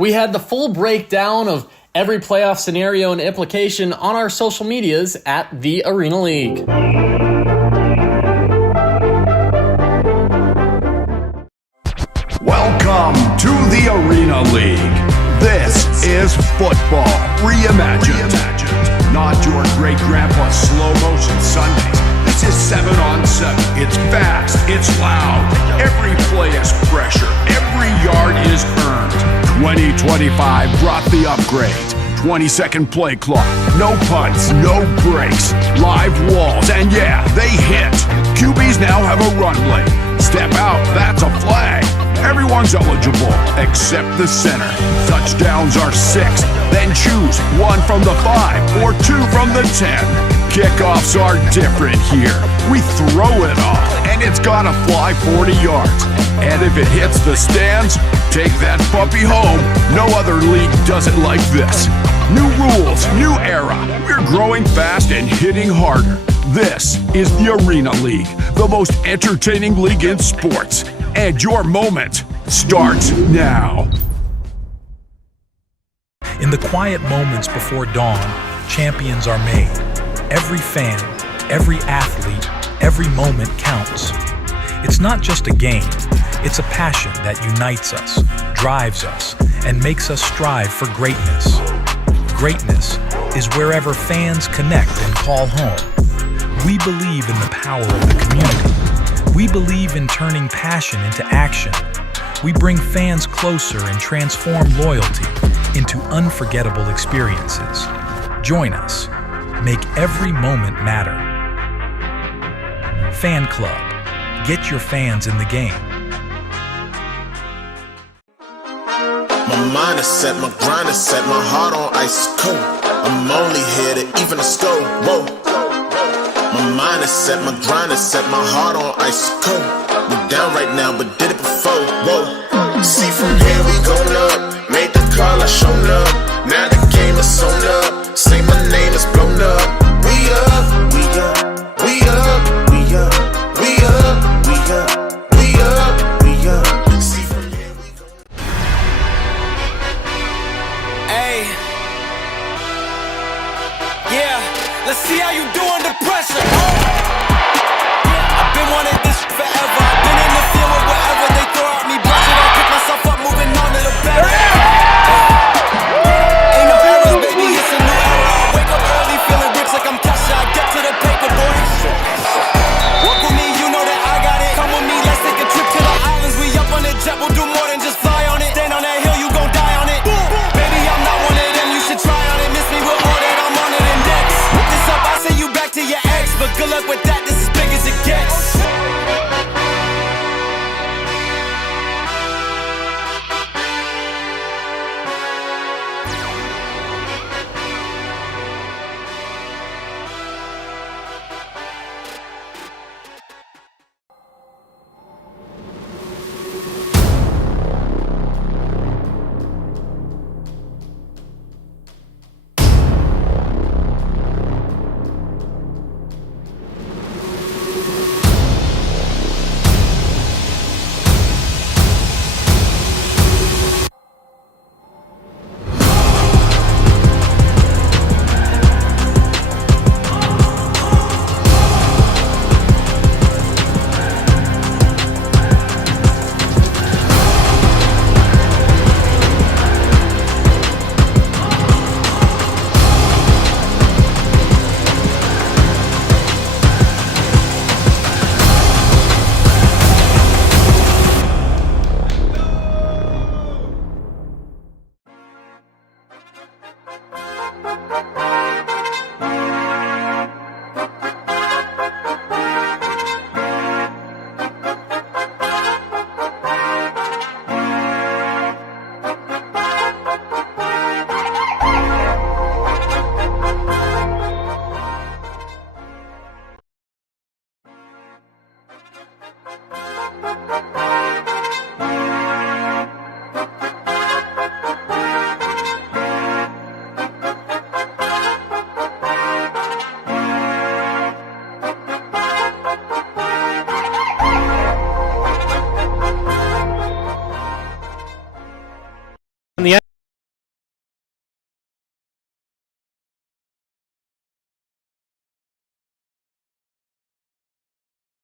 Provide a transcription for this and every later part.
We had the full breakdown of every playoff scenario and implication on our social medias at the Arena League. Welcome to the Arena League. This is football reimagined. Not your great-grandpa's slow-motion Sundays. This is 7-on-7. It's fast. It's loud. Every play is pressure. Every yard is earned. 2025 brought the upgrade. 20-second play clock. No punts. No breaks. Live walls. And yeah, they hit. QBs now have a run lane. Step out. That's a flag. Everyone's eligible except the center. Touchdowns are 6. Then choose 1 from the 5 or 2 from the 10. Kickoffs are different here. We throw it all, and it's gotta fly 40 yards. And if it hits the stands, take that puppy home. No other league does it like this. New rules, new era. We're growing fast and hitting harder. This is the Arena League, the most entertaining league in sports. And your moment starts now. In the quiet moments before dawn, champions are made. Every fan, every athlete, every moment counts. It's not just a game, it's a passion that unites us, drives us, and makes us strive for greatness. Greatness is wherever fans connect and call home. We believe in the power of the community. We believe in turning passion into action. We bring fans closer and transform loyalty into unforgettable experiences. Join us. Make every moment matter. Fan Club. Get your fans in the game. My mind is set, my grind is set, my heart on ice cold. I'm only here to even the score. Whoa. My mind is set, my grind is set, my heart on ice cold. We're down right now, but did it before. Whoa. See from here we going up. Made the call, I shown up. Now the game is sewn up. Say my name is blown up. We up, we up, we up, we up, we up, we up, we up, we up. See from here we go. Hey. Yeah, let's see how you do under pressure. I've been wanting this forever. I've been in the field with whatever they throw at me. Brush it off, pick myself up, moving on to the better. Ain't no errors, baby, it's a new era. I wake up early, feeling rich like I'm Kesha. I get to the paper, boy. Walk with me, you know that I got it. Come with me, let's take a trip to the islands. We up on the jet, we'll do more than just fly on it. Stand on that hill, you gon' die on it. Baby, I'm not one of them, you should try on it. Miss me with all that, I'm on it and next. This up, I send you back to your ex, but good luck with that, this is big as it gets.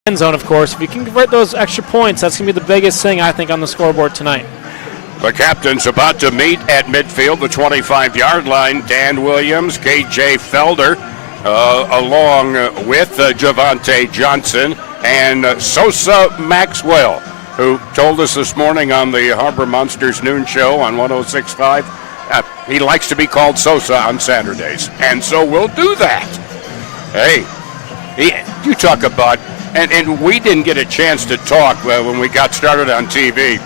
end zone, of course. If you can convert those extra points, that's going to be the biggest thing, I think, on the scoreboard tonight. The captain's about to meet at midfield, the 25-yard line. Dan Williams, K.J. Felder, along with Javante Johnson and Sosa Maxwell, who told us this morning on the Harbor Monsters noon show on 106.5, he likes to be called Sosa on Saturdays. And so we'll do that. Hey, you talk about, and we didn't get a chance to talk when we got started on TV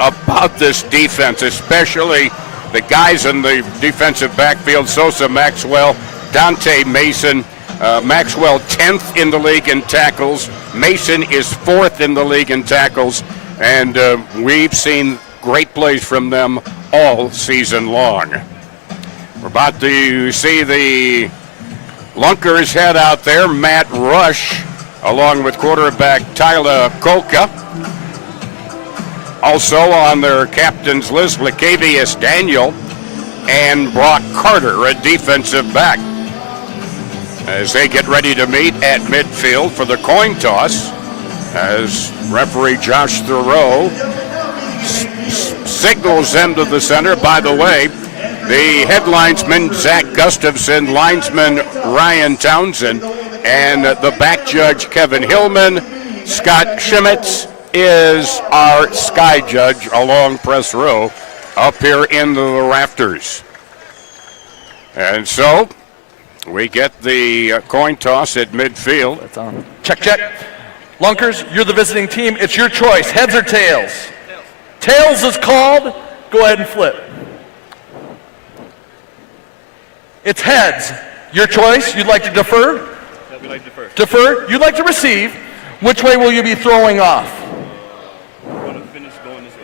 about this defense, especially the guys in the defensive backfield, Sosa Maxwell, Dante Mason. Maxwell 10th in the league in tackles. Mason is 4th in the league in tackles. And we've seen great plays from them all season long. We're about to see the Lunkers head out there. Matt Rush, along with quarterback Tyler Kolka. Also on their captain's list, Lacavius Daniel and Brock Carter, a defensive back, as they get ready to meet at midfield for the coin toss, as referee Josh Thoreau signals them to the center. By the way, the head linesman, Zach Gustafson, linesman Ryan Townsend, and the back judge, Kevin Hillman. Scott Schmitz is our sky judge along press row up here in the rafters. And so we get the coin toss at midfield. That's on. Check. Lunkers, you're the visiting team. It's your choice, heads or tails. Tails is called. Go ahead and flip. It's heads. Your choice. You'd like to defer? Yeah, we'd like to defer. Defer. You'd like to receive. Which way will you be throwing off? We're going to finish going this way.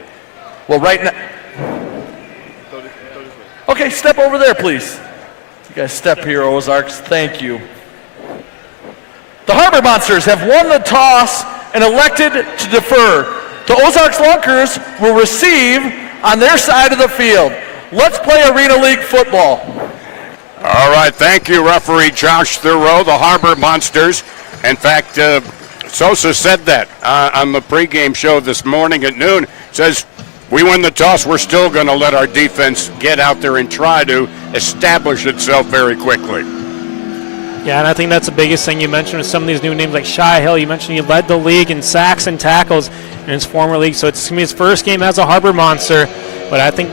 Well, right now. Throw this way. Okay, step over there, please. You guys step here, Ozarks. Thank you. The Harbor Monsters have won the toss and elected to defer. The Ozarks Lunkers will receive on their side of the field. Let's play Arena League football. All right, thank you, referee Josh Thoreau. The Harbor Monsters, in fact, Sosa said that on the pregame show this morning at noon. Says, we win the toss, we're still going to let our defense get out there and try to establish itself very quickly. Yeah, and I think that's the biggest thing you mentioned with some of these new names like Shy Hill. You mentioned he led the league in sacks and tackles in his former league, so it's going to be his first game as a Harbor Monster. But I think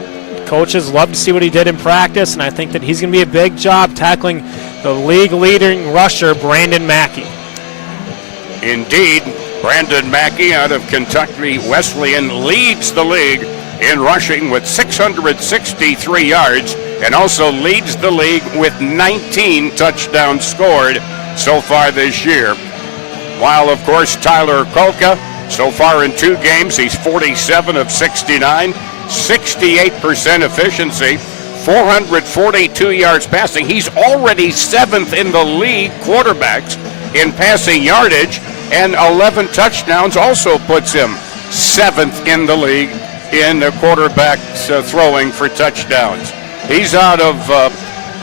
coaches love to see what he did in practice, and I think that he's going to be a big job tackling the league-leading rusher, Brandon Mackey. Indeed, Brandon Mackey out of Kentucky Wesleyan leads the league in rushing with 663 yards and also leads the league with 19 touchdowns scored so far this year. While, of course, Tyler Kolka, so far in 2 games, he's 47 of 69, 68% efficiency, 442 yards passing. He's already 7th in the league quarterbacks in passing yardage, and 11 touchdowns also puts him 7th in the league in the quarterbacks throwing for touchdowns. He's out of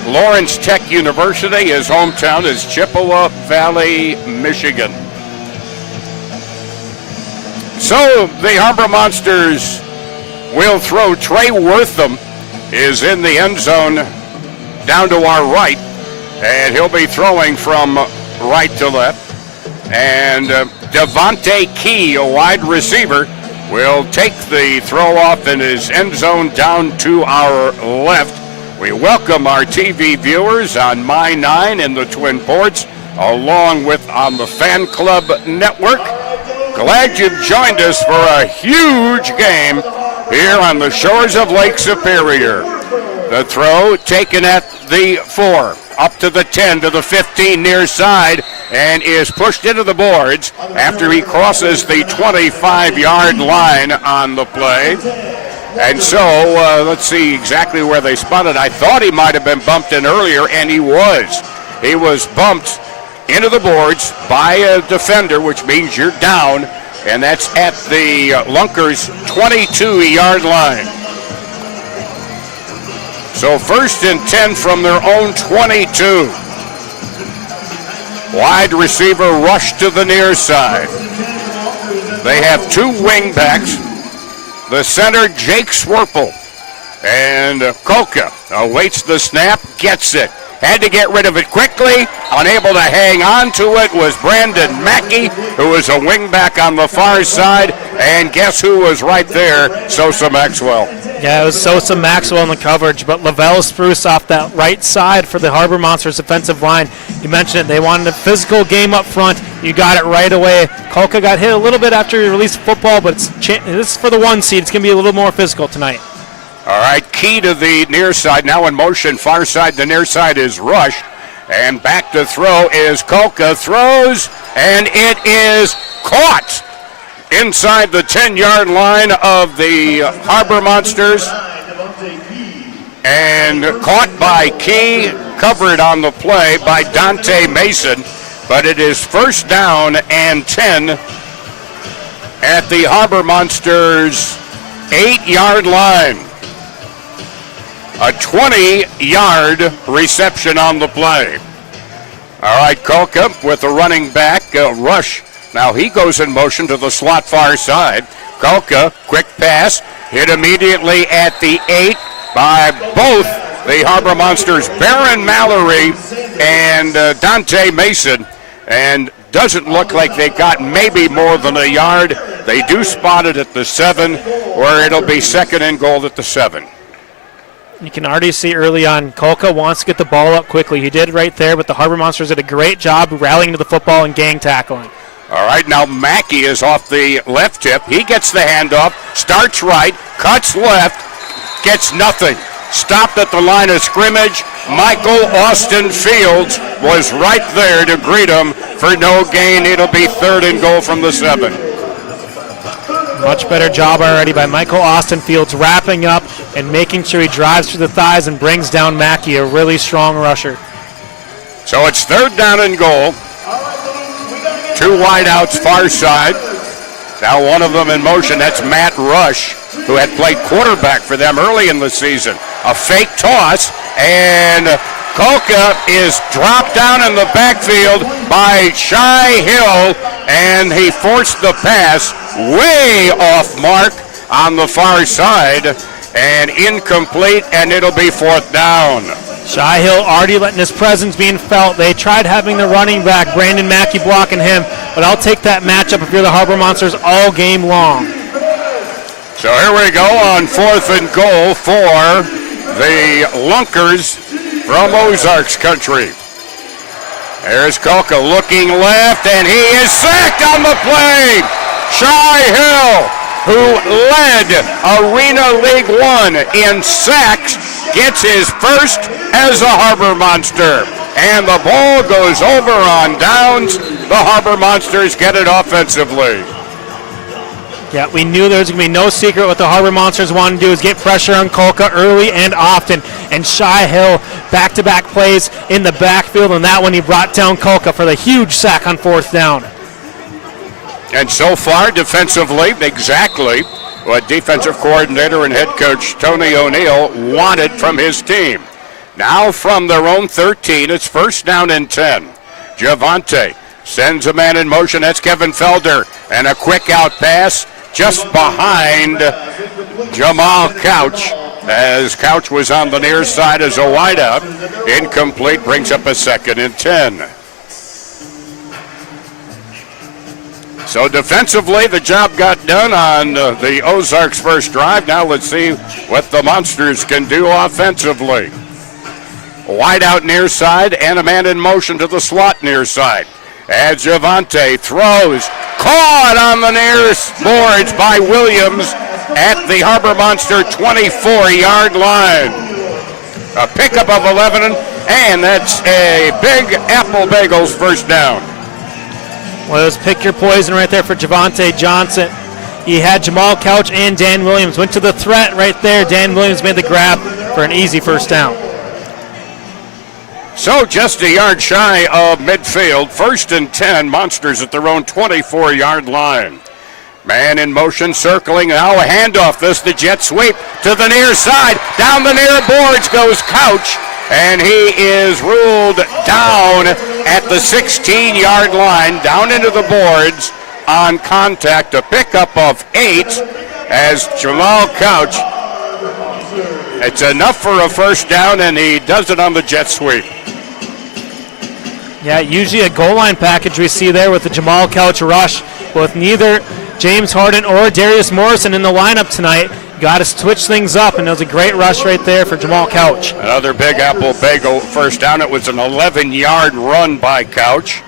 Lawrence Tech University. His hometown is Chippewa Valley, Michigan. So the Harbor Monsters will throw. Trey Wortham is in the end zone down to our right, and he'll be throwing from right to left. And Devontae Key, a wide receiver, will take the throw off in his end zone down to our left. We welcome our TV viewers on My 9 in the Twin Ports, along with on the Fan Club Network. Glad you've joined us for a huge game here on the shores of Lake Superior. The throw taken at the 4, up to the 10, to the 15 near side, and is pushed into the boards after he crosses the 25-yard line on the play. And so, let's see exactly where they spotted. I thought he might have been bumped in earlier, and he was. He was bumped into the boards by a defender, which means you're down, and that's at the Lunkers' 22-yard line. So 1st and 10 from their own 22. Wide receiver rush to the near side. They have two wing backs. The center, Jake Swerple. And Kolka awaits the snap, gets it. Had to get rid of it quickly. Unable to hang on to it was Brandon Mackey, who was a wingback on the far side. And guess who was right there? Sosa Maxwell. Yeah, it was Sosa Maxwell in the coverage, but Lavelle Spruce off that right side for the Harbor Monsters defensive line. You mentioned it. They wanted a physical game up front. You got it right away. Kolka got hit a little bit after he released football, but this is for the 1 seed. It's going to be a little more physical tonight. All right, Key to the near side, now in motion, far side, the near side is Rush, and back to throw is Kolka, throws, and it is caught inside the 10-yard line of the Harbor Monsters, and caught by Key, covered on the play by Dante Mason, but it is first down and 10 at the Harbor Monsters' 8-yard line. A 20-yard reception on the play. All right, Kolka with the running back, Rush. Now he goes in motion to the slot far side. Kolka, quick pass, hit immediately at the 8 by both the Harbor Monsters, Baron Mallory and Dante Mason. And doesn't look like they got maybe more than a yard. They do spot it at the 7, where it'll be second and goal at the 7. You can already see early on, Kolka wants to get the ball up quickly. He did right there, but the Harbor Monsters did a great job rallying to the football and gang tackling. All right, now Mackey is off the left tip. He gets the handoff, starts right, cuts left, gets nothing. Stopped at the line of scrimmage. Michael Austin Fields was right there to greet him for no gain. It'll be third and goal from the 7. Much better job already by Michael Austin Fields, wrapping up and making sure he drives through the thighs and brings down Mackey, a really strong rusher. So it's third down and goal. Two wideouts far side. Now one of them in motion. That's Matt Rush, who had played quarterback for them early in the season. A fake toss, and Kolka is dropped down in the backfield by Shai Hill, and he forced the pass way off mark on the far side, and incomplete, and it'll be fourth down. Shai Hill already letting his presence being felt. They tried having the running back, Brandon Mackey, blocking him, but I'll take that matchup if you're the Harbor Monsters all game long. So here we go on fourth and goal for the Lunkers from Ozarks country. There's Kolka looking left, and he is sacked on the play. Shai Hill, who led Arena League 1 in sacks, gets his first as a Harbor Monster. And the ball goes over on downs. The Harbor Monsters get it offensively. Yeah, we knew there was going to be no secret what the Harbor Monsters wanted to do is get pressure on Kolka early and often. And Shai Hill, back-to-back plays in the backfield, and that one he brought down Kolka for the huge sack on fourth down. And so far, defensively, exactly what defensive coordinator and head coach Tony O'Neill wanted from his team. Now from their own 13, it's first down and 10. Javante sends a man in motion. That's Kevin Felder. And a quick out pass just behind Jamal Couch, as Couch was on the near side as a wideout. Incomplete, brings up a second and 10. So defensively, the job got done on the Ozarks' first drive. Now let's see what the Monsters can do offensively. Wide out near side and a man in motion to the slot near side. As Javante throws, caught on the near boards by Williams at the Harbor Monster 24-yard line. A pickup of 11, and that's a Big Apple Bagels first down. Well, it was pick your poison right there for Javante Johnson. He had Jamal Couch and Dan Williams. Went to the threat right there. Dan Williams made the grab for an easy first down. So just a yard shy of midfield. First and 10, Monsters at their own 24-yard line. Man in motion, circling. Now a handoff. This the jet sweep to the near side. Down the near boards goes Couch. and he is ruled down at the 16-yard line, down into the boards on contact, a pickup of 8 as Jamal Couch. It's enough for a first down, and he does it on the jet sweep. Yeah, usually a goal line package we see there with the Jamal Couch rush, with neither James Harden or Darius Morrison in the lineup tonight. Got to switch things up, and it was a great rush right there for Jamal Couch. Another Big Apple Bagel first down. It was an 11-yard run by Couch.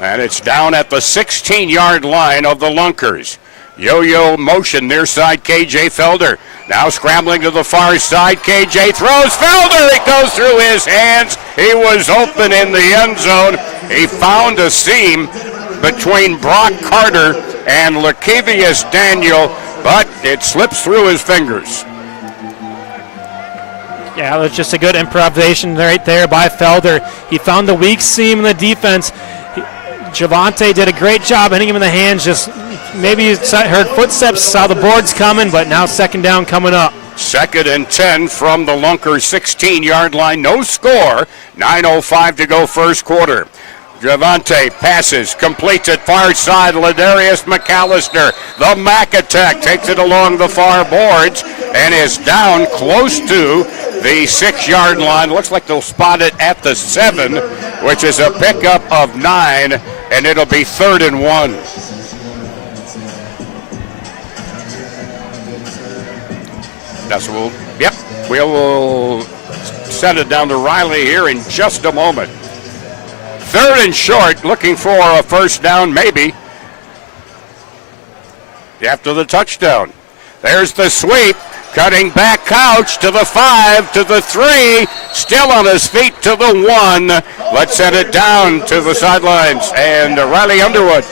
And it's down at the 16-yard line of the Lunkers. Yo-yo motion near side, KJ Felder. Now scrambling to the far side, KJ throws. Felder, it goes through his hands. He was open in the end zone. He found a seam between Brock Carter and Lakevius Daniel, but it slips through his fingers. Yeah, it was just a good improvisation right there by Felder. He found the weak seam in the defense. Javante did a great job hitting him in the hands. Just maybe you heard footsteps, saw the boards coming, but now second down coming up. 2nd and 10 from the Lunkers 16-yard line. No score. 9:05 to go first quarter. Javante passes, completes it far side. Ladarius McAllister, the Mac attack, takes it along the far boards and is down close to the 6-yard line. Looks like they'll spot it at the 7, which is a pickup of 9, and it'll be 3rd and 1. That's we'll send it down to Riley here in just a moment. 3rd and short, looking for a first down, maybe. After the touchdown. There's the sweep. Cutting back Couch to the 5, to the 3. Still on his feet to the 1. Let's send it down to the sidelines. And Riley Underwood.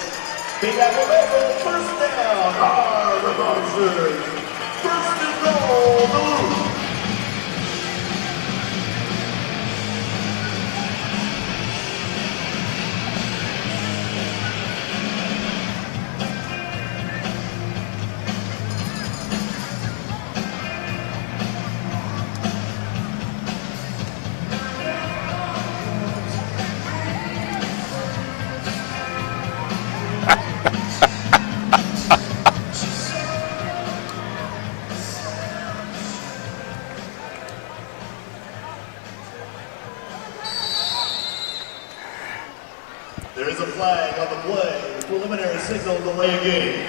There is a flag on the play. Preliminary signal delay of game.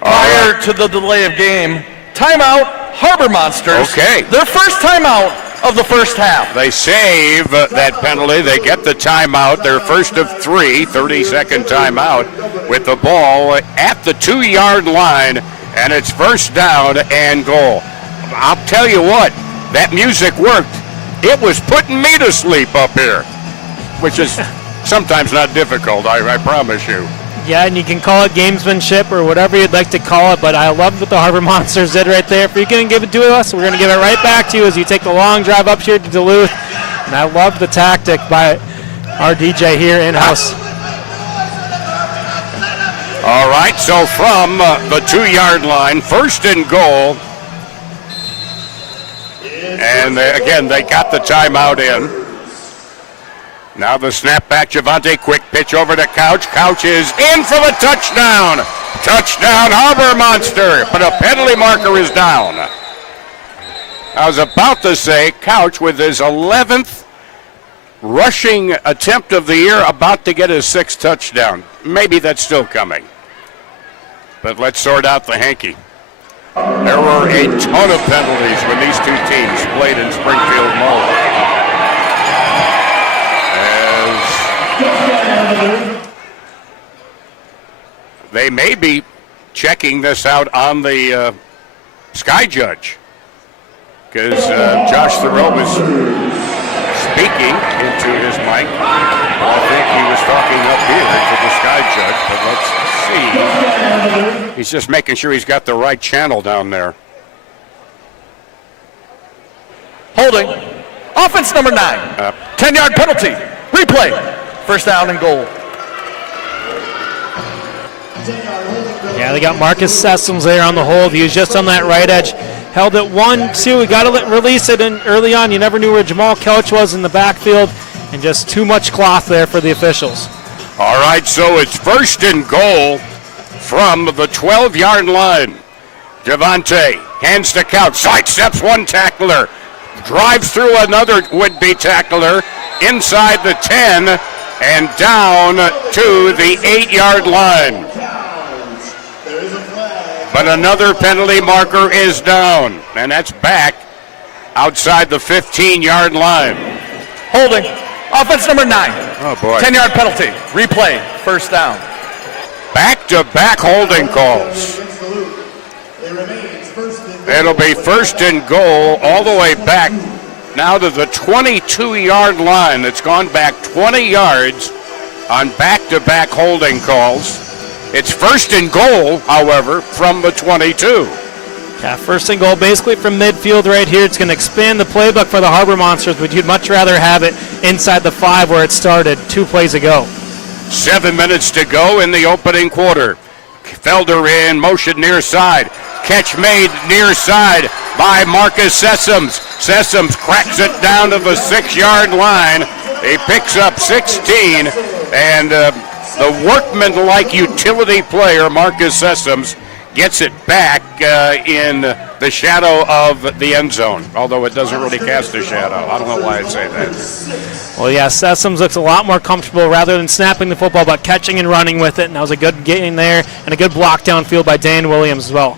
Prior to the delay of game, timeout, Harbor Monsters. Okay. Their first timeout of the first half. They save that penalty. They get the timeout, their first of 3, 30-second timeout, with the ball at the 2-yard line, and it's first down and goal. I'll tell you what, that music worked. It was putting me to sleep up here, which is sometimes not difficult, I promise you. Yeah, and you can call it gamesmanship or whatever you'd like to call it, but I love what the Harbor Monsters did right there. If you're going to give it to us, we're going to give it right back to you as you take the long drive up here to Duluth. And I love the tactic by our DJ here in-house. All right, so from the 2-yard line, first and goal. And they got the timeout in. Now the snap back, Javante, quick pitch over to Couch. Couch is in for the touchdown. Touchdown, Harbor Monster, but a penalty marker is down. I was about to say, Couch with his 11th rushing attempt of the year, about to get his 6th touchdown. Maybe that's still coming. But let's sort out the hanky. There were a ton of penalties when these two teams played in Springfield Mall. They may be checking this out on the Sky Judge, because Josh Thoreau was speaking into his mic. I think he was talking up here to the Sky Judge, but let's see. He's just making sure he's got the right channel down there. Holding. Offense number 9. 10-yard penalty. Replay. First down and goal. Yeah, they got Marcus Sessoms there on the hold. He was just on that right edge, held it 1-2. We got to release it early on. You never knew where Jamal Couch was in the backfield, and just too much cloth there for the officials. All right, so it's first and goal from the 12-yard line. Javante hands to Couch, sidesteps one tackler, drives through another would-be tackler inside the 10 and down to the 8-yard line. But another penalty marker is down, and that's back outside the 15-yard line. Holding. Offense number 9. Oh, boy. 10-yard penalty. Replay. First down. Back-to-back holding calls. It'll be first and goal all the way back now to the 22-yard line. It's gone back 20 yards on back-to-back holding calls. It's first and goal, however, from the 22. Yeah, first and goal basically from midfield right here. It's going to expand the playbook for the Harbor Monsters, but you'd much rather have it inside the 5 where it started 2 plays ago. 7 minutes to go in the opening quarter. Felder in motion near side. Catch made near side by Marcus Sessoms. Sessoms cracks it down to the 6-yard line. He picks up 16, and the workman-like utility player, Marcus Sessoms, gets it back in the shadow of the end zone, although it doesn't really cast a shadow. I don't know why I'd say that. Well, yeah, Sessoms looks a lot more comfortable rather than snapping the football, but catching and running with it, and that was a good getting there and a good block downfield by Dan Williams as well.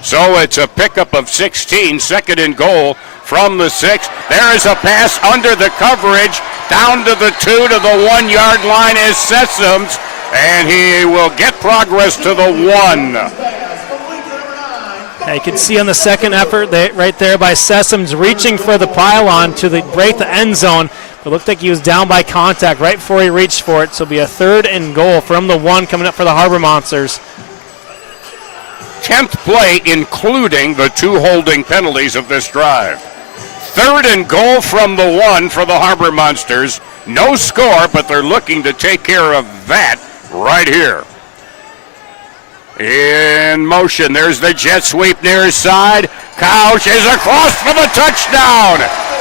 So it's a pickup of 16, second and goal from the 6. There is a pass under the coverage, down to the 2 to the 1-yard line is Sessoms, and he will get progress to the 1. Yeah, you can see on the second effort right there by Sessoms reaching for the pylon to break the end zone. It looked like he was down by contact right before he reached for it, so it'll be a third and goal from the 1 coming up for the Harbor Monsters. 10th play, including the 2 holding penalties of this drive. Third and goal from the 1 for the Harbor Monsters. No score, but they're looking to take care of that right here. In motion, there's the jet sweep near side. Couch is across for the touchdown.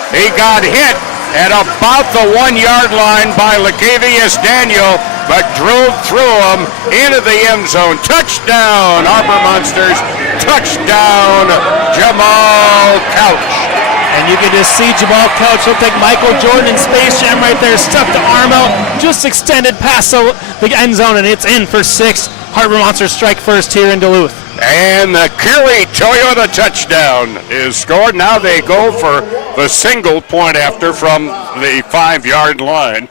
He got hit at about the 1-yard line by Lacavius Daniel, but drove through him into the end zone. Touchdown, Harbor Monsters. Touchdown, Jamal Couch. And you can just see Jamal Couch look like Michael Jordan in Space Jam right there. Stuck the arm out, just extended past the end zone, and it's in for 6. Harbor Monsters strike first here in Duluth. And the Kerry Toyota touchdown is scored. Now they go for the single point after from the 5-yard line.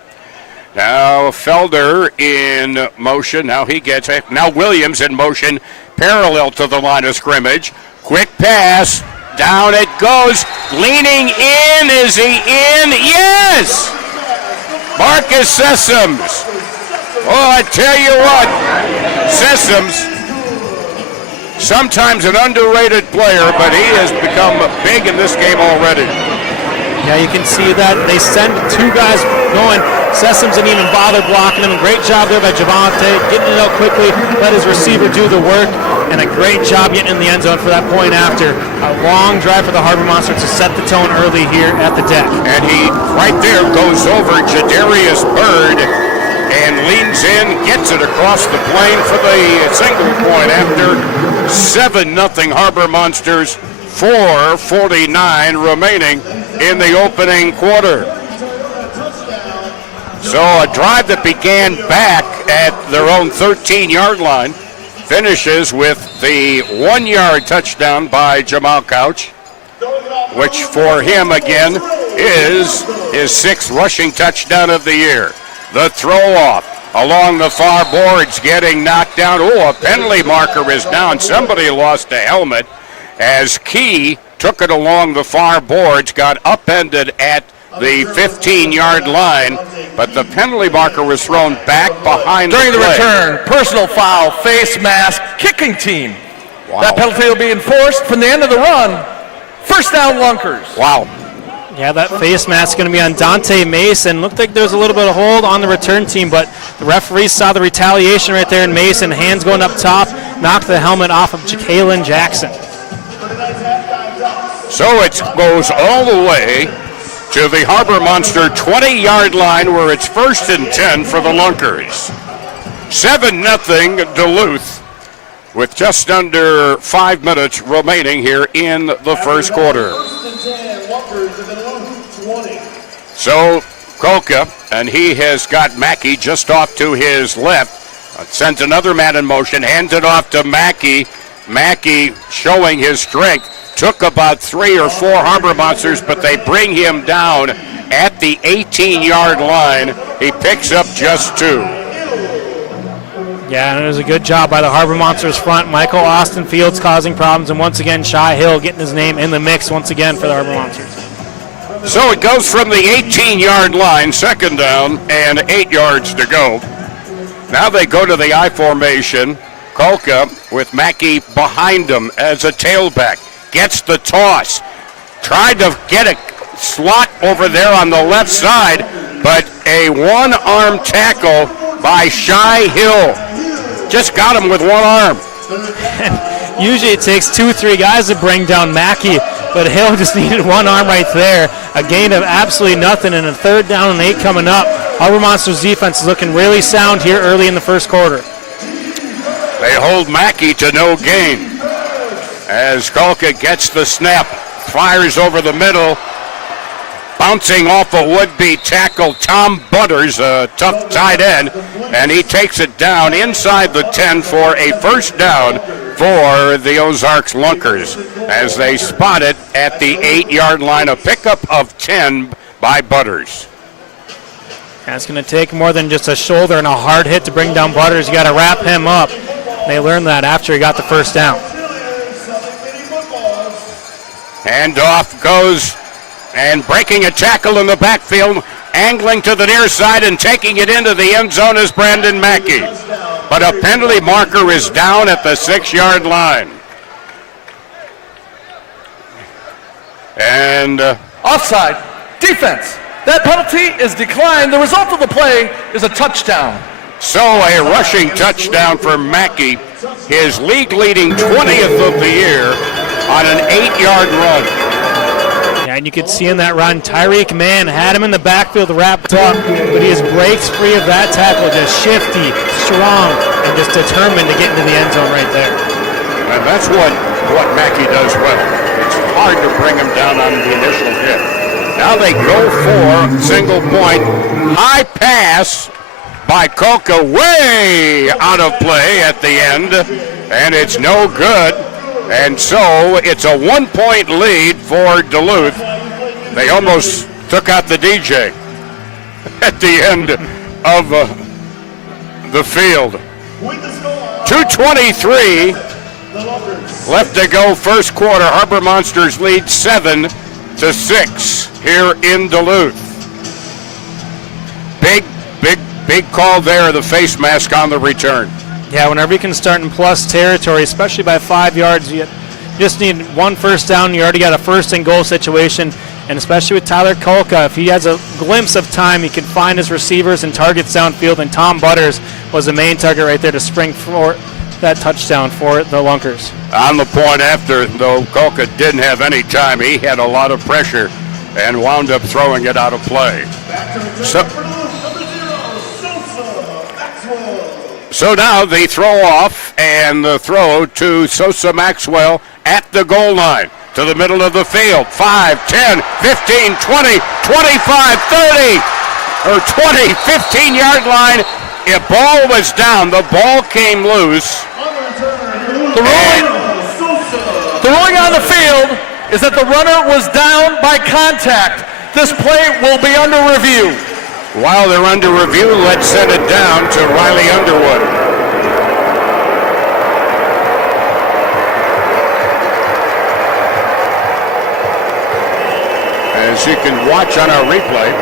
Now Felder in motion. Now he gets it. Now Williams in motion, parallel to the line of scrimmage. Quick pass. Down it goes. Leaning in. Is he in? Yes! Marcus Sessoms. Oh, I tell you what. Sessoms, sometimes an underrated player, but he has become big in this game already. Yeah, you can see that. They send 2 guys going. Sessoms didn't even bother blocking him. Great job there by Javante, getting it out quickly, let his receiver do the work, and a great job getting in the end zone for that point after. A long drive for the Harbor Monsters to set the tone early here at the deck. And he, right there, goes over Jadarius Bird and leans in, gets it across the plane for the single point after 7-0 Harbor Monsters, 4:49 remaining in the opening quarter. So a drive that began back at their own 13-yard line finishes with the 1-yard touchdown by Jamal Couch, which for him again is his 6th rushing touchdown of the year. The throw-off along the far boards getting knocked down. Oh, a penalty marker is down. Somebody lost a helmet as Key took it along the far boards, got upended at the 15-yard line, but the penalty marker was thrown back behind during the play. Return. Personal foul, face mask, kicking team. Wow. That penalty will be enforced from the end of the run. First down, Lunkers. Wow. Yeah, that face mask is going to be on Dante Mason. Looked like there's a little bit of hold on the return team, but the referee saw the retaliation right there in Mason. Hands going up top, knocked the helmet off of Jalen Jackson. So it goes all the way to the Harbor Monster 20-yard line where it's 1st and 10 for the Lunkers. 7-0 Duluth with just under 5 minutes remaining here in the first quarter. So Kolka, and he has got Mackey just off to his left. Sends another man in motion, hands it off to Mackey. Mackey showing his strength. Took about 3 or 4 Harbor Monsters, but they bring him down at the 18-yard line. He picks up just 2. Yeah, and it was a good job by the Harbor Monsters front. Michael Austin Fields causing problems, and once again, Shy Hill getting his name in the mix once again for the Harbor Monsters. So it goes from the 18-yard line, 2nd down, and 8 yards to go. Now they go to the I formation. Kolka with Mackey behind him as a tailback. Gets the toss. Tried to get a slot over there on the left side, but a one-arm tackle by Shy Hill. Just got him with one arm. Usually it takes 2-3 guys to bring down Mackey, but Hill just needed one arm right there. A gain of absolutely nothing, and a 3rd down and 8 coming up. Harbor Monsters defense is looking really sound here early in the first quarter. They hold Mackey to no gain as Kolka gets the snap, fires over the middle, bouncing off a would-be tackle, Tom Butters, a tough tight end, and he takes it down inside the 10 for a 1st down for the Ozarks Lunkers as they spot it at the 8-yard line, a pickup of 10 by Butters. And it's going to take more than just a shoulder and a hard hit to bring down Butters. You got to wrap him up. They learned that after he got the 1st down. Handoff goes, and breaking a tackle in the backfield, angling to the near side and taking it into the end zone is Brandon Mackey. But a penalty marker is down at the 6-yard line. And Offside. Defense. That penalty is declined. The result of the play is a touchdown. so a rushing touchdown for Mackey, his league-leading 20th of the year on an 8-yard run. Yeah, and you could see in that run, Tyreek Mann had him in the backfield wrapped up, but he just breaks free of that tackle, just shifty, strong, and just determined to get into the end zone right there. And that's what Mackey does well. It's hard to bring him down on the initial hit. Now they go for single point. High pass by Kolka, way out of play at the end, and it's no good. And so it's a 1-point lead for Duluth. They almost took out the DJ at the end of the field. 2:23 left to go first quarter. Harbor Monsters lead 7-6 here in Duluth. Big call there, the face mask on the return. Yeah, whenever you can start in plus territory, especially by 5 yards, you just need one first down. You already got a first and goal situation, and especially with Tyler Kolka, if he has a glimpse of time, he can find his receivers and targets downfield, and Tom Butters was the main target right there to spring for that touchdown for the Lunkers. On the point after, though, Kolka didn't have any time. He had a lot of pressure and wound up throwing it out of play. So now the throw off and the throw to Sosa Maxwell at the goal line to the middle of the field. 5, 10, 15, 20, 25, 30, or 20, 15-yard line. A ball was down. The ball came loose. The ruling on the field is that the runner was down by contact. This play will be under review. While they're under review, let's send it down to Riley Underwood. As you can watch on our replay,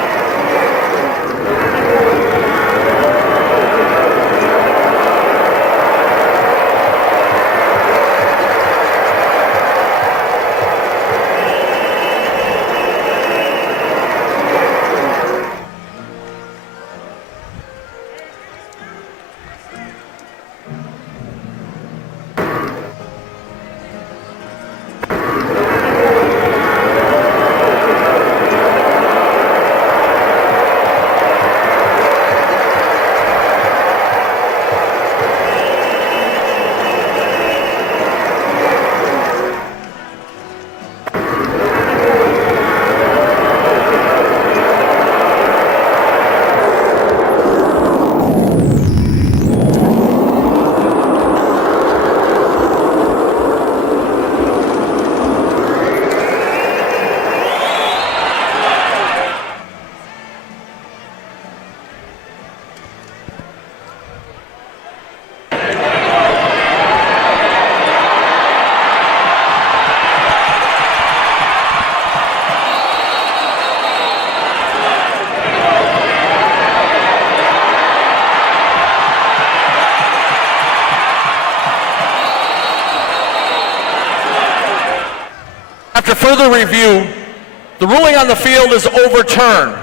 further review, the ruling on the field is overturned.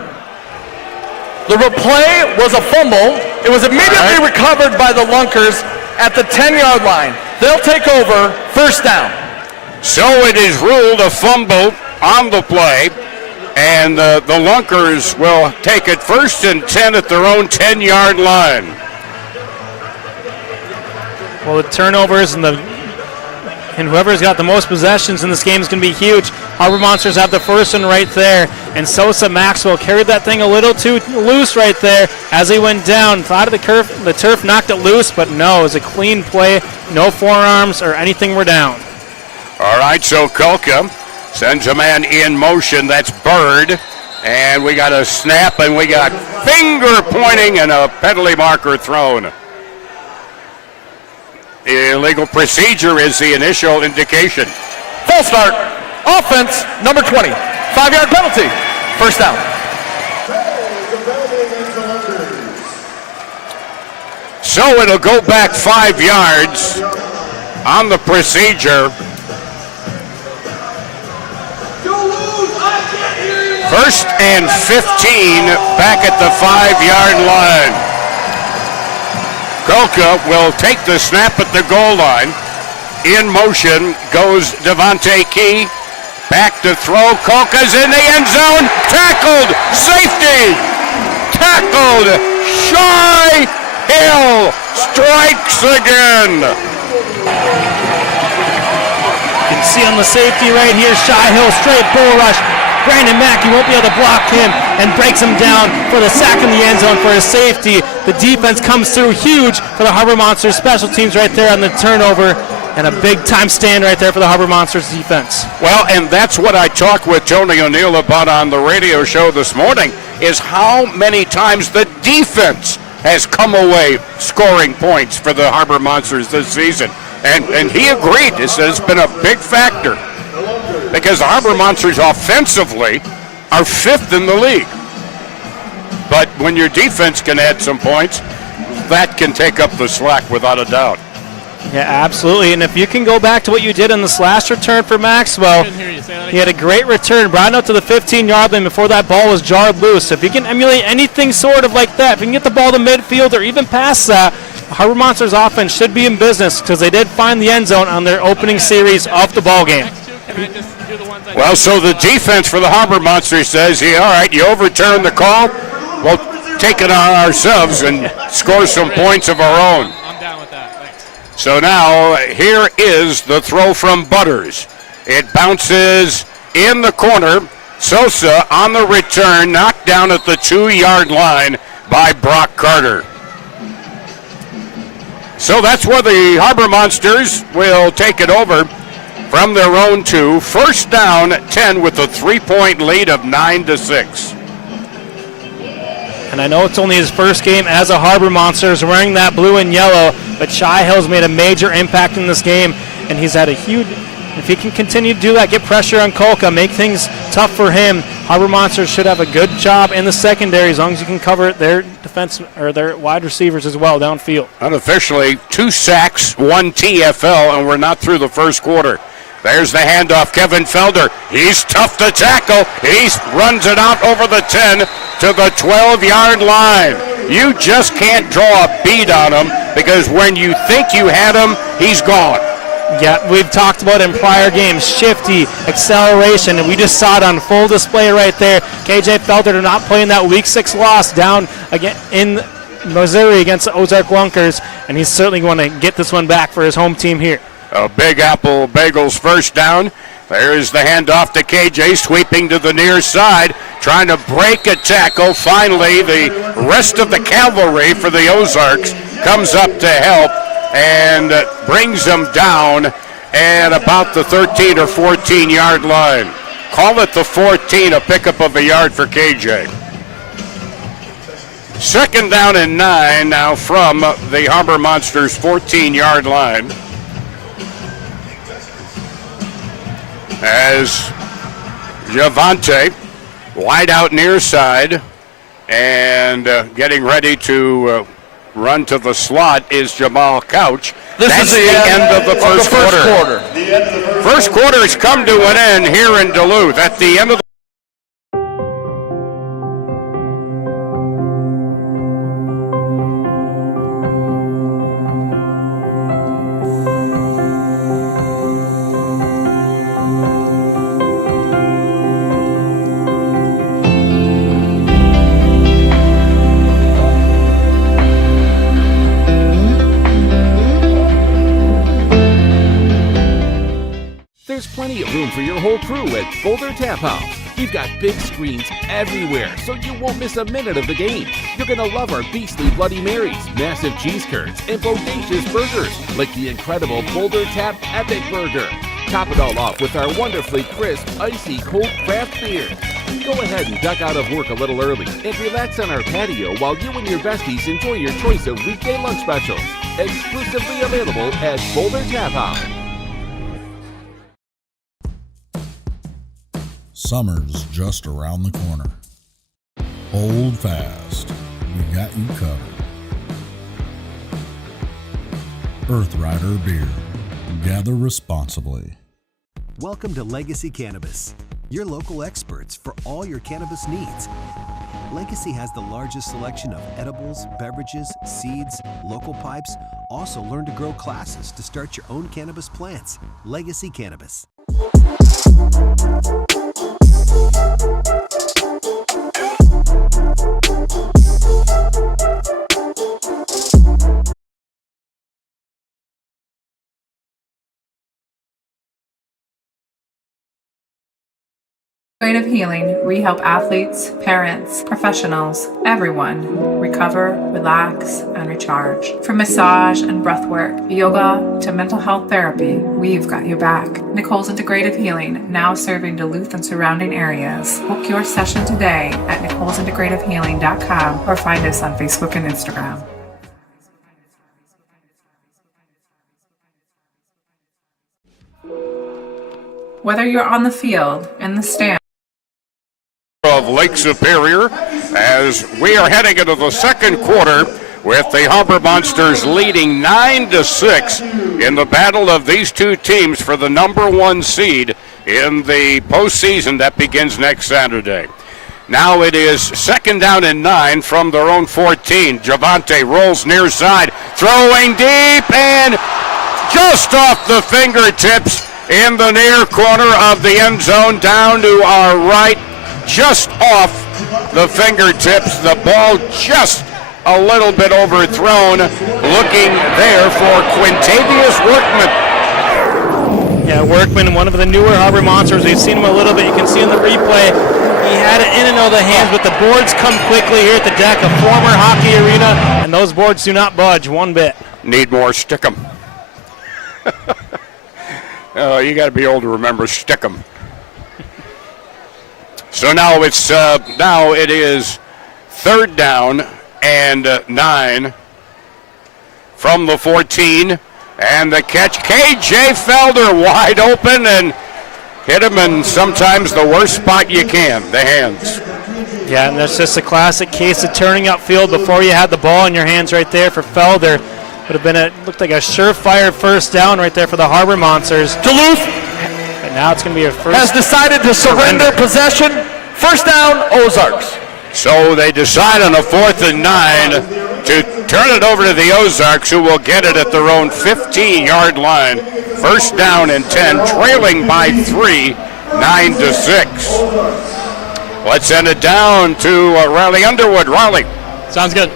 The replay was a fumble. It was immediately recovered by the Lunkers at the 10-yard line. They'll take over, first down. So it is ruled a fumble on the play, and the Lunkers will take it 1st and 10 at their own 10-yard line. Well, the turnovers and whoever's got the most possessions in this game is going to be huge. Harbor Monsters have the first one right there, and Sosa Maxwell carried that thing a little too loose right there as he went down. Thought of the turf knocked it loose, but no, it was a clean play. No forearms or anything were down. All right, so Kolka sends a man in motion. That's Bird. And we got a snap, and we got finger pointing and a penalty marker thrown. Illegal procedure is the initial indication. Full start. Offense, number 20. 5-yard penalty. First down. So it'll go back 5 yards on the procedure. First and 15 back at the 5-yard line. Kolka will take the snap at the goal line. In motion goes Devontae Key. Back to throw. Kolka's in the end zone. Tackled. Safety. Tackled. Shy Hill strikes again. You can see on the safety right here, Shy Hill straight bull rush. Brandon Mackey won't be able to block him and breaks him down for the sack in the end zone for a safety. The defense comes through huge for the Harbor Monsters. Special teams right there on the turnover, and a big time stand right there for the Harbor Monsters defense. Well, and that's what I talked with Tony O'Neill about on the radio show this morning, is how many times the defense has come away scoring points for the Harbor Monsters this season. And he agreed. He said it's been a big factor, because the Harbor Monsters offensively are 5th in the league. But when your defense can add some points, that can take up the slack without a doubt. Yeah, absolutely. And if you can go back to what you did in this last return for Maxwell, he had a great return, brought it up to the 15-yard line before that ball was jarred loose. If you can emulate anything sort of like that, if you can get the ball to midfield or even past that, Harbor Monsters offense should be in business, because they did find the end zone on their opening series of the ball game. Well, so the defense for the Harbor Monsters says, yeah, all right, you overturn the call, we'll take it on ourselves and score some points of our own. I'm down with that. Thanks. So now here is the throw from Butters. It bounces in the corner. Sosa on the return, knocked down at the 2-yard line by Brock Carter. So that's where the Harbor Monsters will take it over from their own 2. First down, 10 with a 3-point lead of 9-6. And I know it's only his first game as a Harbor Monsters wearing that blue and yellow, but Shy Hill's made a major impact in this game, and he's had a huge, if he can continue to do that, get pressure on Kolka, make things tough for him, Harbor Monsters should have a good job in the secondary as long as you can cover their defense or their wide receivers as well downfield. Unofficially, 2 sacks, 1 TFL, and we're not through the first quarter. There's the handoff, Kevin Felder. He's tough to tackle. He runs it out over the 10 to the 12-yard line. You just can't draw a bead on him, because when you think you had him, he's gone. Yeah, we've talked about in prior games, shifty, acceleration, and we just saw it on full display right there. KJ Felder not playing that Week 6 loss down again in Missouri against the Ozarks Lunkers, and he's certainly going to get this one back for his home team here. A Big Apple Bagels first down. There's the handoff to KJ, sweeping to the near side, trying to break a tackle. Finally, the rest of the cavalry for the Ozarks comes up to help and brings them down at about the 13 or 14-yard line. Call it the 14, a pickup of a yard for KJ. Second down and 9 now from the Harbor Monsters' 14-yard line, as Javante wide out near side and getting ready to run to the slot is Jamal Couch. This That's is the end of the first quarter. The end of the First quarter has come to an end here in Duluth. At the end of the There's plenty of room for your whole crew at Felder Tap House. We've got big screens everywhere, so you won't miss a minute of the game. You're gonna love our beastly Bloody Marys, massive cheese curds, and bodacious burgers, like the incredible Felder Tap Epic Burger. Top it all off with our wonderfully crisp, icy cold craft beer. Go ahead and duck out of work a little early and relax on our patio while you and your besties enjoy your choice of weekday lunch specials. Exclusively available at Felder Tap House. Summer's just around the corner. Hold fast, we got you covered. Earth Rider Beer. Gather responsibly. Welcome to Legacy Cannabis, your local experts for all your cannabis needs. Legacy has the largest selection of edibles, beverages, seeds, local pipes. Also learn to grow classes to start your own cannabis plants. Legacy Cannabis. Integrative Healing, we help athletes, parents, professionals, everyone recover, relax, and recharge. From massage and breathwork, yoga to mental health therapy, we've got your back. Nicole's Integrative Healing, now serving Duluth and surrounding areas. Book your session today at nicolesintegrativehealing.com or find us on Facebook and Instagram. Whether you're on the field, in the stand, of Lake Superior as we are heading into the second quarter with the Harbor Monsters leading 9-6 in the battle of these two teams for the number one seed in the postseason that begins next Saturday. Now it is second down and 9 from their own 14. Javante rolls near side, throwing deep and just off the fingertips in the near corner of the end zone down to our right. Just off the fingertips, the ball just a little bit overthrown. Looking there for Quintavious Workman. Yeah, Workman, one of the newer Harbor Monsters. We've seen him a little bit. You can see in the replay, he had it in and out of the hands, but the boards come quickly here at the deck, a former hockey arena, and those boards do not budge one bit. Need more Stickum. You got to be old to remember Stickum. So now it is third down and 9 from the 14, and the catch, KJ Felder wide open and hit him in sometimes the worst spot you can, the hands. Yeah, and that's just a classic case of turning upfield before you had the ball in your hands right there for Felder. Would have been looked like a surefire first down right there for the Harbor Monsters. Duluth And now it's going to be a first. has decided to surrender possession. First down, Ozarks. So they decide on a 4th and 9 to turn it over to the Ozarks, who will get it at their own 15-yard line. First down and 10, trailing by 3, 9-6. Let's send it down to Riley Underwood. Riley. Sounds good.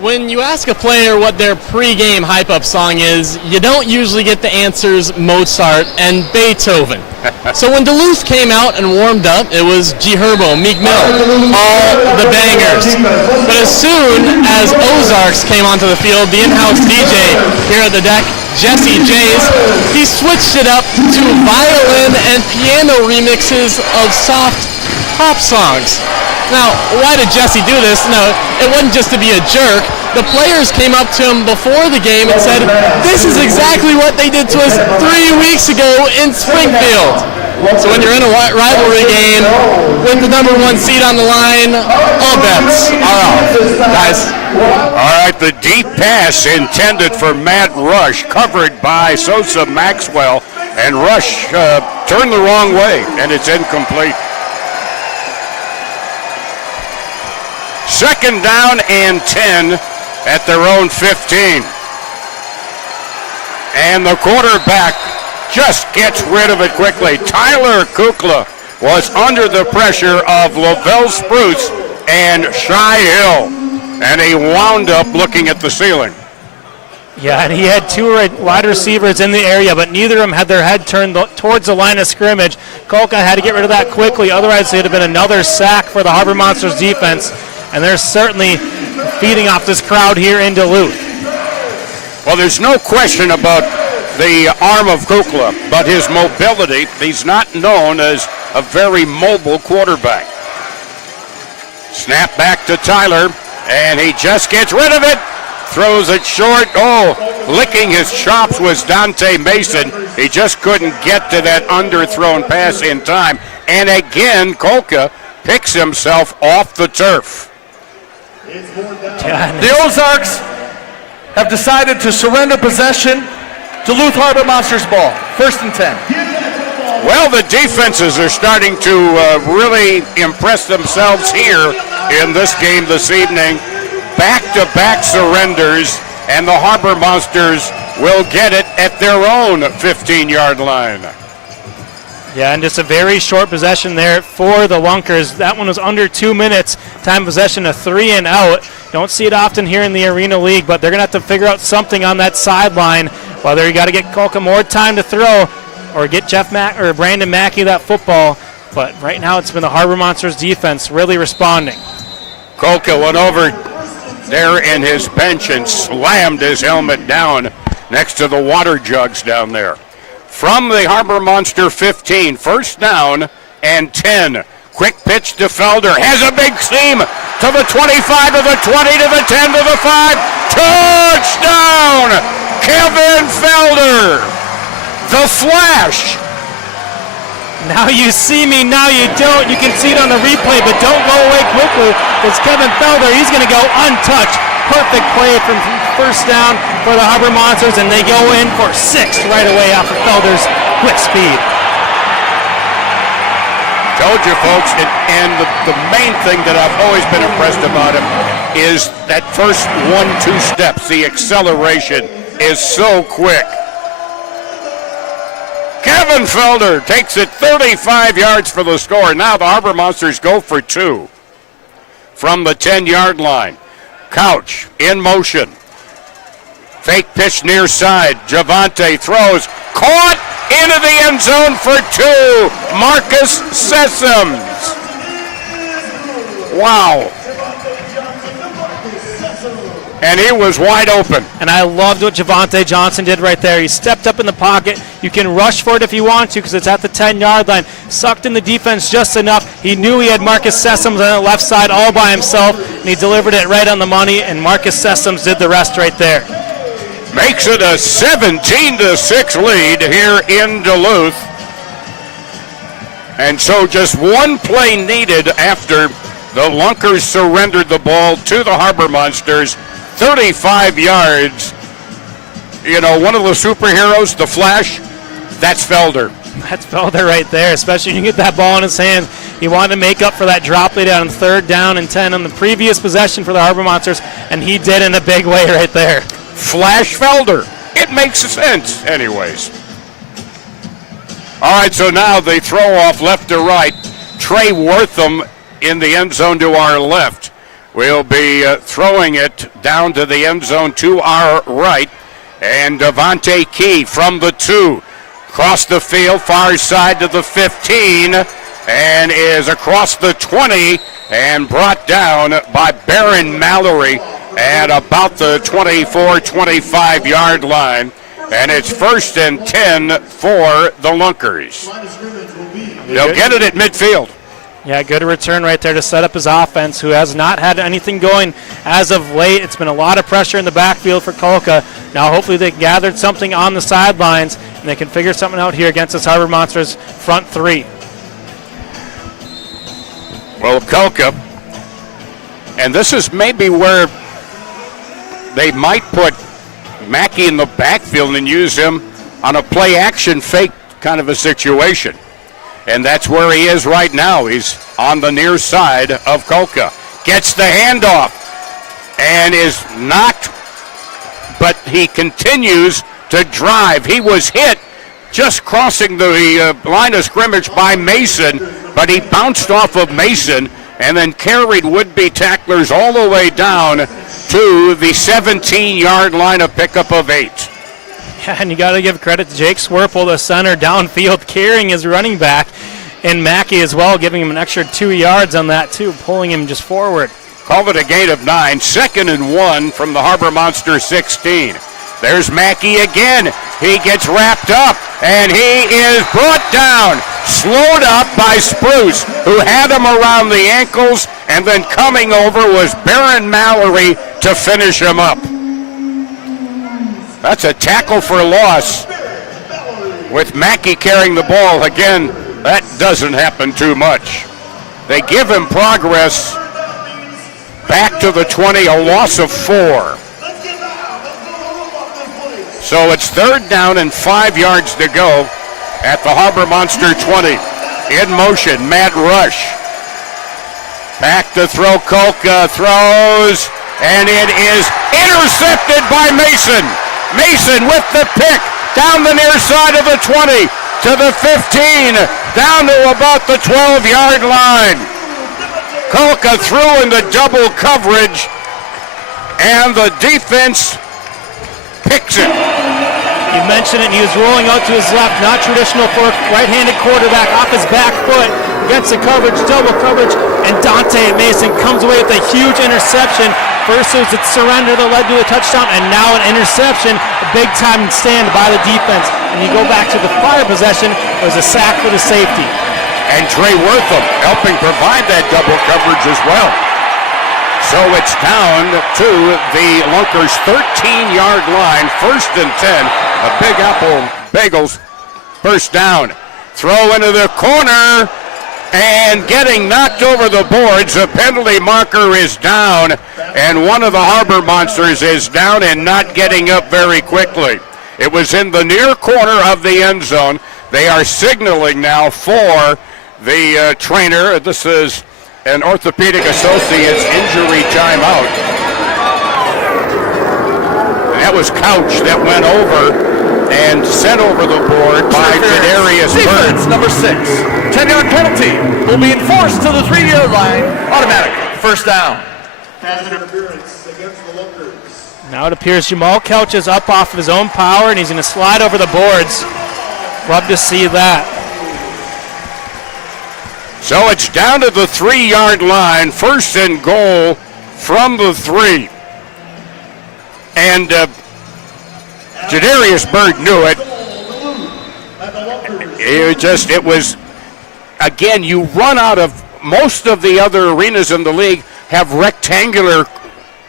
When you ask a player what their pregame hype-up song is, you don't usually get the answers Mozart and Beethoven. So when Duluth came out and warmed up, it was G Herbo, Meek Mill, all the bangers. But as soon as Ozarks came onto the field, the in-house DJ here at the deck, Jesse Jays, he switched it up to violin and piano remixes of soft pop songs. Now, why did Jesse do this? No, it wasn't just to be a jerk. The players came up to him before the game and said, this is exactly what they did to us 3 weeks ago in Springfield. So when you're in a rivalry game with the number 1 seed on the line, all bets are off, guys. All right, the deep pass intended for Matt Rush, covered by Sosa Maxwell, and Rush turned the wrong way, and it's incomplete. 2nd down and 10 at their own 15. And the quarterback just gets rid of it quickly. Tyler Kukla was under the pressure of Lavelle Spruce and Shy Hill, and he wound up looking at the ceiling. Yeah, and he had 2 wide receivers in the area, but neither of them had their head turned towards the line of scrimmage. Kolka had to get rid of that quickly, otherwise it would have been another sack for the Harbor Monsters defense, and they're certainly feeding off this crowd here in Duluth. Well, there's no question about the arm of Kukla, but his mobility, he's not known as a very mobile quarterback. Snap back to Tyler, and he just gets rid of it. Throws it short. Oh, licking his chops was Dante Mason. He just couldn't get to that underthrown pass in time. And again, Kolka picks himself off the turf. The Ozarks have decided to surrender possession. Duluth Harbor Monsters ball. 1st and 10. Well, the defenses are starting to really impress themselves here in this game this evening. Back-to-back surrenders, and the Harbor Monsters will get it at their own 15-yard line. Yeah, and just a very short possession there for the Lunkers. That one was under 2 minutes. Time possession, a 3 and out. Don't see it often here in the Arena League, but they're going to have to figure out something on that sideline. Whether you got to get Kolka more time to throw or get Brandon Mackey that football. But right now it's been the Harbor Monsters defense really responding. Kolka went over there in his bench and slammed his helmet down next to the water jugs down there. From the Harbor Monster 15, 1st down and 10. Quick pitch to Felder. Has a big seam to the 25, to the 20, to the 10, to the 5. Touchdown! Kevin Felder. The Flash. Now you see me, now you don't. You can see it on the replay, but don't go away quickly because Kevin Felder, he's going to go untouched. Perfect play from 1st down for the Harbor Monsters, and they go in for 6th right away off of Felder's quick speed. Told you, folks, and the main thing that I've always been impressed about him is that first 1-2 steps. The acceleration is so quick. Kevin Felder takes it 35 yards for the score. Now the Harbor Monsters go for 2 from the 10-yard line. Couch in motion. Fake pitch near side. Javante throws. Caught into the end zone for 2. Marcus Sessoms. Wow. And he was wide open. And I loved what Javante Johnson did right there. He stepped up in the pocket. You can rush for it if you want to because it's at the 10-yard line. Sucked in the defense just enough. He knew he had Marcus Sessoms on the left side all by himself, and he delivered it right on the money, and Marcus Sessoms did the rest right there. Makes it a 17-6 lead here in Duluth. And so just one play needed after the Lunkers surrendered the ball to the Harbor Monsters. 35 yards. You know, one of the superheroes, the Flash, that's Felder. That's Felder right there, especially when you get that ball in his hand. He wanted to make up for that drop lead on 3rd down and 10 on the previous possession for the Harbor Monsters, and he did in a big way right there. Flash Felder. It makes sense anyways. All right, so now they throw off left to right. Trey Wortham in the end zone to our left. We'll be throwing it down to the end zone to our right. And Devontae Key from the 2. Across the field, far side to the 15. And is across the 20 and brought down by Barron Mallory at about the 24-25 yard line. And it's 1st and 10 for the Lunkers. They'll get it at midfield. Yeah, good return right there to set up his offense, who has not had anything going as of late. It's been a lot of pressure in the backfield for Kolka. Now hopefully they gathered something on the sidelines, and they can figure something out here against this Harbor Monsters front 3. Well, Kolka, and this is maybe where they might put Mackey in the backfield and use him on a play-action fake kind of a situation. And that's where he is right now. He's on the near side of Kolka. Gets the handoff and is knocked, but he continues to drive. He was hit just crossing the line of scrimmage by Mason, but he bounced off of Mason and then carried would-be tacklers all the way down to the 17-yard line, of pickup of 8. Yeah, and you got to give credit to Jake Swerple, the center, downfield, carrying his running back, and Mackey as well, giving him an extra 2 yards on that too, pulling him just forward. Called it a gain of 9, 2nd and 1 from the Harbor Monsters 16. There's Mackey again. He gets wrapped up, and he is brought down, slowed up by Spruce, who had him around the ankles, and then coming over was Baron Mallory to finish him up. That's a tackle for loss with Mackey carrying the ball. Again, that doesn't happen too much. They give him progress back to the 20, a loss of 4. So it's 3rd down and 5 yards to go at the Harbor Monster 20. In motion, Matt Rush. Back to throw, Kolka throws, and it is intercepted by Mason. Mason with the pick, down the near side of the 20, to the 15, down to about the 12-yard line. Kolka threw in the double coverage, and the defense picks it. You mentioned it, and he was rolling out to his left, not traditional for a right-handed quarterback, off his back foot, gets the coverage, double coverage, and Dante Mason comes away with a huge interception. First it was a surrender that led to a touchdown, and now an interception, a big-time stand by the defense. And you go back to the prior possession, it was a sack for the safety. And Trey Wortham helping provide that double coverage as well. So it's down to the Lunkers' 13-yard line, 1st and 10. A Big Apple Bagels first down. Throw into the corner, and getting knocked over the boards. The penalty marker is down, and one of the Harbor Monsters is down and not getting up very quickly. It was in the near corner of the end zone. They are signaling now for the trainer. This is an Orthopedic Associates injury timeout. And that was Couch that went over and sent over the board by Jadarius Defense Bird. number 6. 10-yard penalty will be enforced to the 3-yard line. Automatic. First down. Pass interference against the Lunkers. Now it appears Jamal Couch is up off of his own power, and he's going to slide over the boards. Love to see that. So it's down to the 3-yard line, 1st and goal from the 3. And Jadarius Bird knew it. It was, again, you run out of, most of the other arenas in the league have rectangular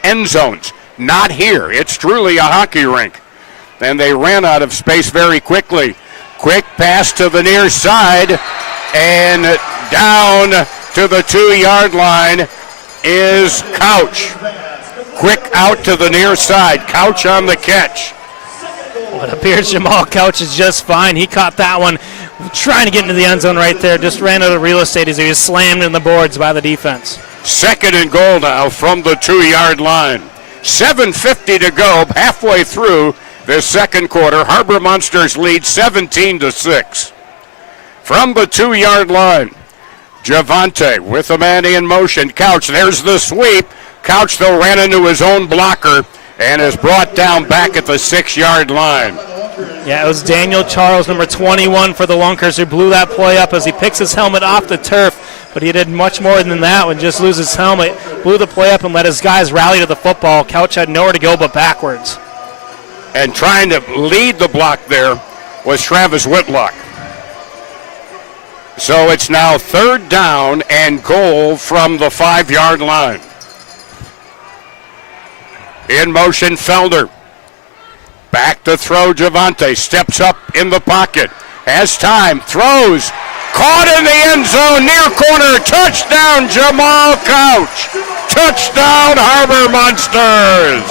end zones. Not here. It's truly a hockey rink. And they ran out of space very quickly. Quick pass to the near side, and down to the 2-yard line is Couch. Quick out to the near side. Couch on the catch. Well, it appears Jamal Couch is just fine. He caught that one, trying to get into the end zone right there. Just ran out of real estate as he was slammed in the boards by the defense. 2nd and goal now from the 2-yard line. 7:50 to go, halfway through this second quarter. Harbor Monsters lead 17-6. From the 2-yard line, Javante with a man in motion. Couch, there's the sweep. Couch, though, ran into his own blocker and is brought down back at the 6-yard line. Yeah, it was Daniel Charles, number 21 for the Lunkers, who blew that play up as he picks his helmet off the turf. But he did much more than that when just lose his helmet, blew the play up and let his guys rally to the football. Couch had nowhere to go but backwards. And trying to lead the block there was Travis Whitlock. So it's now 3rd down and goal from the 5-yard line. In motion, Felder. Back to throw, Javante. Steps up in the pocket. Has time. Throws. Caught in the end zone, near corner, touchdown Jamal Couch. Touchdown Harbor Monsters.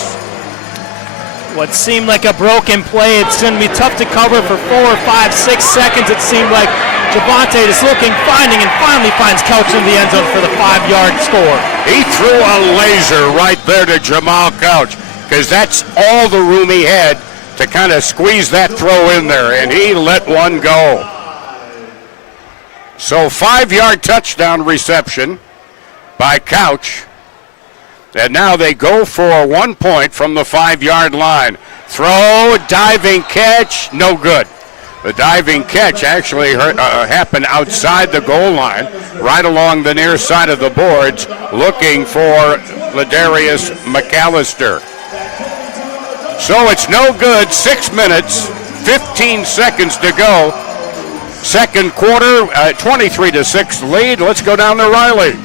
What seemed like a broken play, it's going to be tough to cover for 4 or 5, 6 seconds. It seemed like Javante is looking, finding, and finally finds Couch in the end zone for the 5-yard score. He threw a laser right there to Jamal Couch because that's all the room he had to kind of squeeze that throw in there, and he let one go. So 5-yard touchdown reception by Couch. And now they go for 1 point from the 5-yard line. Throw, diving catch, no good. The diving catch actually happened outside the goal line, right along the near side of the boards, looking for Ladarius McAllister. So it's no good. 6 minutes, 15 seconds to go. Second quarter, 23-6 lead. Let's go down to Riley.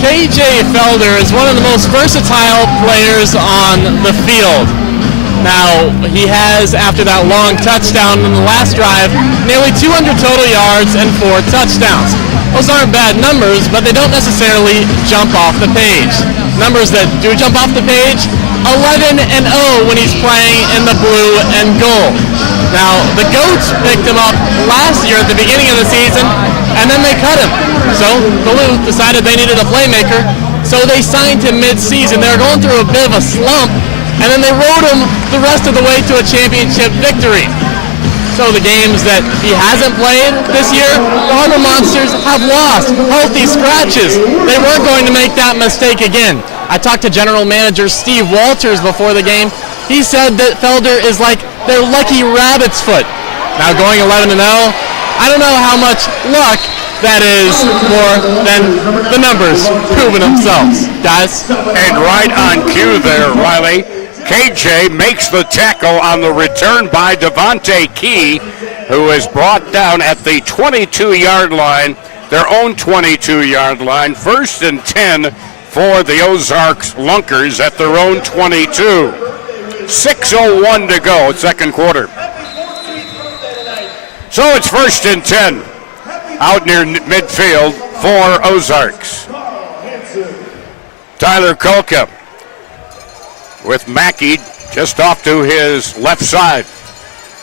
KJ Felder is one of the most versatile players on the field. Now, he has, after that long touchdown in the last drive, nearly 200 total yards and 4 touchdowns. Those aren't bad numbers, but they don't necessarily jump off the page. Numbers that do jump off the page, 11-0 when he's playing in the blue and gold. Now, the Goats picked him up last year at the beginning of the season, and then they cut him. So Duluth decided they needed a playmaker, so they signed him mid-season. They were going through a bit of a slump, and then they rode him the rest of the way to a championship victory. So the games that he hasn't played this year, the Harbor Monsters have lost healthy scratches. They weren't going to make that mistake again. I talked to General Manager Steve Walters before the game. He said that Felder is like their lucky rabbit's foot. Now going 11-0, I don't know how much luck that is more than the numbers proving themselves, guys. And right on cue there, Riley. KJ makes the tackle on the return by Devontae Key, who is brought down at the 22-yard line, their own 22-yard line. 1st and 10 for the Ozarks Lunkers at their own 22. 6:01 to go, second quarter. So it's 1st and 10 out near midfield for Ozarks. Tyler Kolka with Mackey just off to his left side.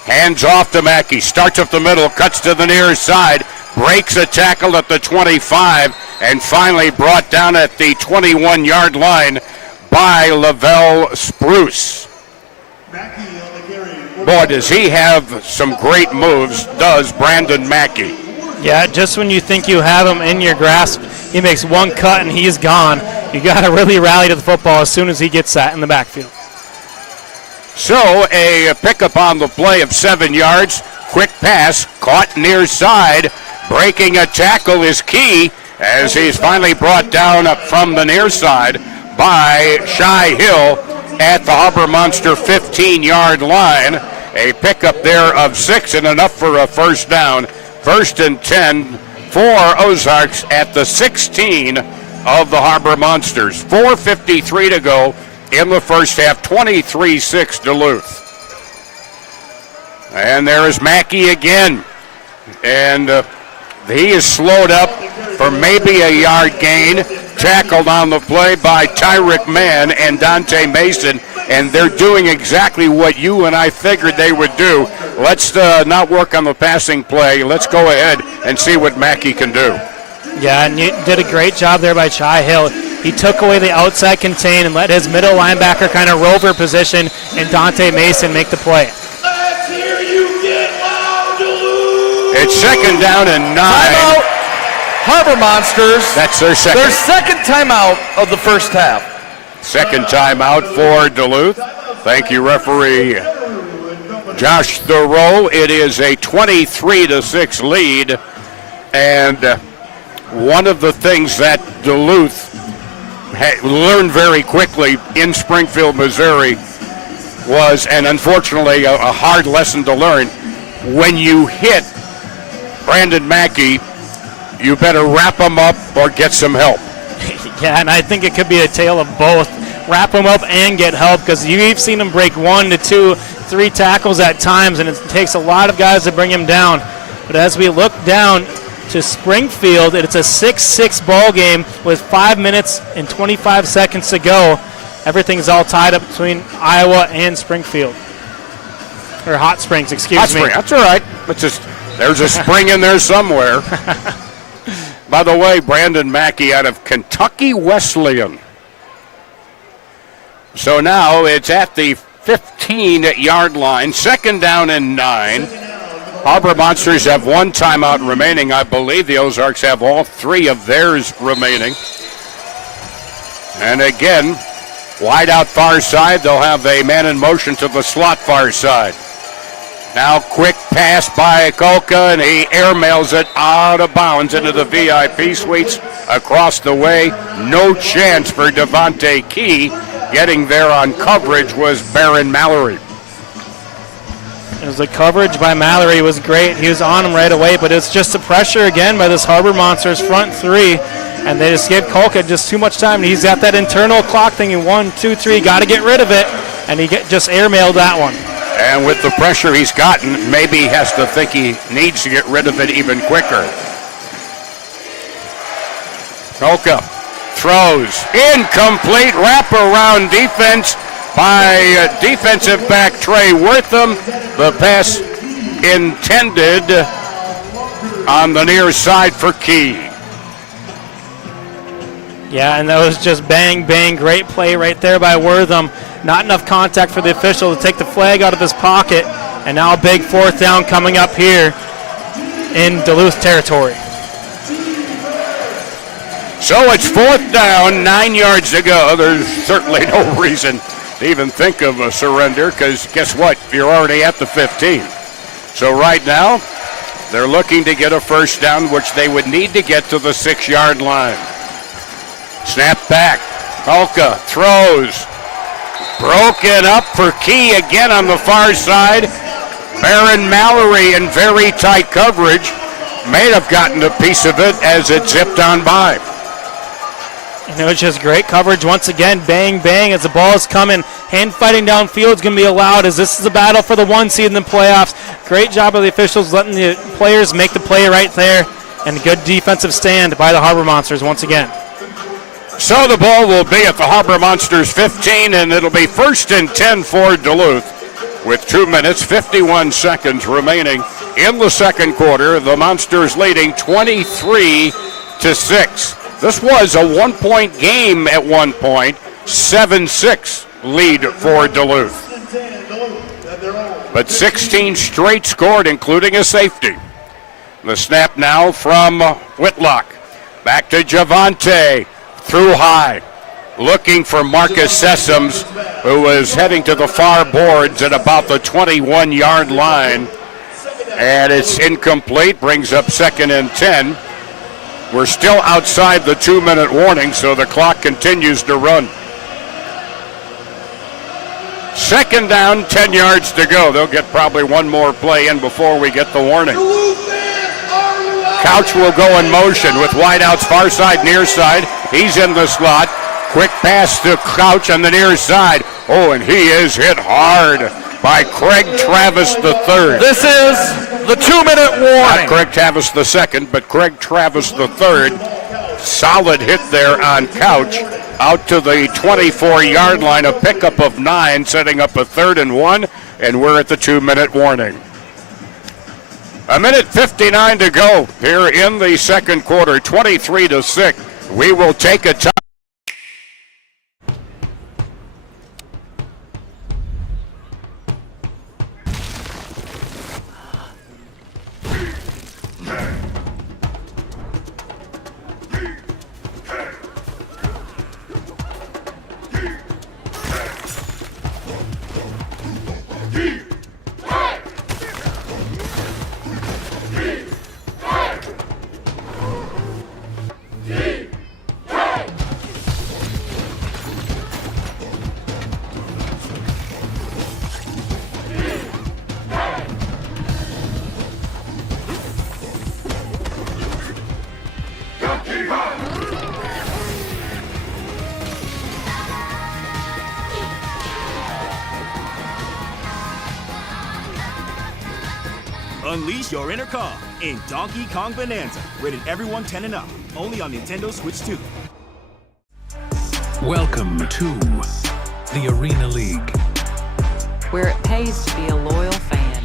Hands off to Mackey, starts up the middle, cuts to the near side, breaks a tackle at the 25, and finally brought down at the 21-yard line by Lavelle Spruce. Boy, does he have some great moves, does Brandon Mackey. Yeah, just when you think you have him in your grasp, he makes one cut and he's gone. You got to really rally to the football as soon as he gets that in the backfield. So a pickup on the play of 7 yards. Quick pass, caught near side. Breaking a tackle is Key as he's finally brought down up from the near side by Shy Hill at the Harbor Monster 15-yard line. A pickup there of 6 and enough for a first down. 1st and 10 for Ozarks at the 16 of the Harbor Monsters. 4:53 to go in the first half, 23-6 Duluth. And there is Mackey again. And he is slowed up for maybe a yard gain. Tackled on the play by Tyrick Mann and Dante Mason. And they're doing exactly what you and I figured they would do. Let's not work on the passing play. Let's go ahead and see what Mackey can do. Yeah, and you did a great job there by Shy Hill. He took away the outside contain and let his middle linebacker kind of rover position and Dante Mason make the play. It's 2nd down and 9. Timeout, Harbor Monsters. That's their second. Their second timeout of the first half. Second timeout for Duluth. Thank you, referee Josh Thoreau. It is a 23-6 lead. And one of the things that Duluth learned very quickly in Springfield, Missouri was, and unfortunately a hard lesson to learn, when you hit Brandon Mackey, you better wrap him up or get some help. Yeah, and I think it could be a tale of both. Wrap him up and get help, because you've seen him break 1 to 2 3 tackles at times, and it takes a lot of guys to bring him down. But as we look down to Springfield, it's a 6-6 ball game with 5 minutes and 25 seconds to go. Everything's all tied up between Iowa and Springfield. Or Hot Springs, excuse me. That's all right. It's just, there's a spring in there somewhere. By the way, Brandon Mackey out of Kentucky Wesleyan. So now it's at the 15-yard line, 2nd down and 9. Harbor Monsters have 1 timeout remaining. I believe the Ozarks have all 3 of theirs remaining. And again, wide out far side, they'll have a man in motion to the slot far side. Now quick pass by Kolka, and he airmails it out of bounds into the VIP suites across the way. No chance for Devontae Key. Getting there on coverage was Baron Mallory. The coverage by Mallory was great. He was on him right away, but it's just the pressure again by this Harbor Monsters front 3, and they just gave Kolka just too much time. He's got that internal clock thinking 1, 2, 3, got to get rid of it, and he just airmailed that one. And with the pressure he's gotten, maybe he has to think he needs to get rid of it even quicker. Kolka throws, incomplete, wraparound defense by defensive back Trey Wortham. The pass intended on the near side for Key. Yeah, and that was just bang, bang, great play right there by Wortham. Not enough contact for the official to take the flag out of his pocket. And now a big 4th down coming up here in Duluth territory. So it's 4th down, 9 yards to go. There's certainly no reason to even think of a surrender, because guess what? You're already at the 15. So right now, they're looking to get a 1st down, which they would need to get to the 6-yard line. Snap back. Kolka throws. Broken up for Key again on the far side. Baron Mallory in very tight coverage. May have gotten a piece of it as it zipped on by. And it was just great coverage once again. Bang, bang as the ball is coming. Hand fighting downfield is going to be allowed as this is a battle for the 1 seed in the playoffs. Great job of the officials letting the players make the play right there. And a good defensive stand by the Harbor Monsters once again. So the ball will be at the Harbor Monsters 15, and it'll be 1st and 10 for Duluth with 2 minutes, 51 seconds remaining in the second quarter. The Monsters leading 23-6. This was a 1-point game at one point, 7-6 lead for Duluth. But 16 straight scored, including a safety. The snap now from Whitlock. Back to Javante. Through high, looking for Marcus Sessoms, who was heading to the far boards at about the 21-yard line. And it's incomplete, brings up 2nd and 10. We're still outside the 2-minute warning, so the clock continues to run. 2nd down, 10 yards to go. They'll get probably one more play in before we get the warning. Couch will go in motion with wideouts far side, near side. He's in the slot. Quick pass to Couch on the near side. Oh, and he is hit hard by Craig Travis III. This is the 2-minute warning. Not Craig Travis II, but Craig Travis III. Solid hit there on Couch. Out to the 24-yard line, a pickup of 9, setting up a 3rd and 1, and we're at the 2-minute warning. 1:59 to go here in the second quarter, 23-6. We will take a time. Unleash your inner Kong in Donkey Kong Bonanza. Rated everyone 10 and up. Only on Nintendo Switch 2. Welcome to the Arena League, where it pays to be a loyal fan.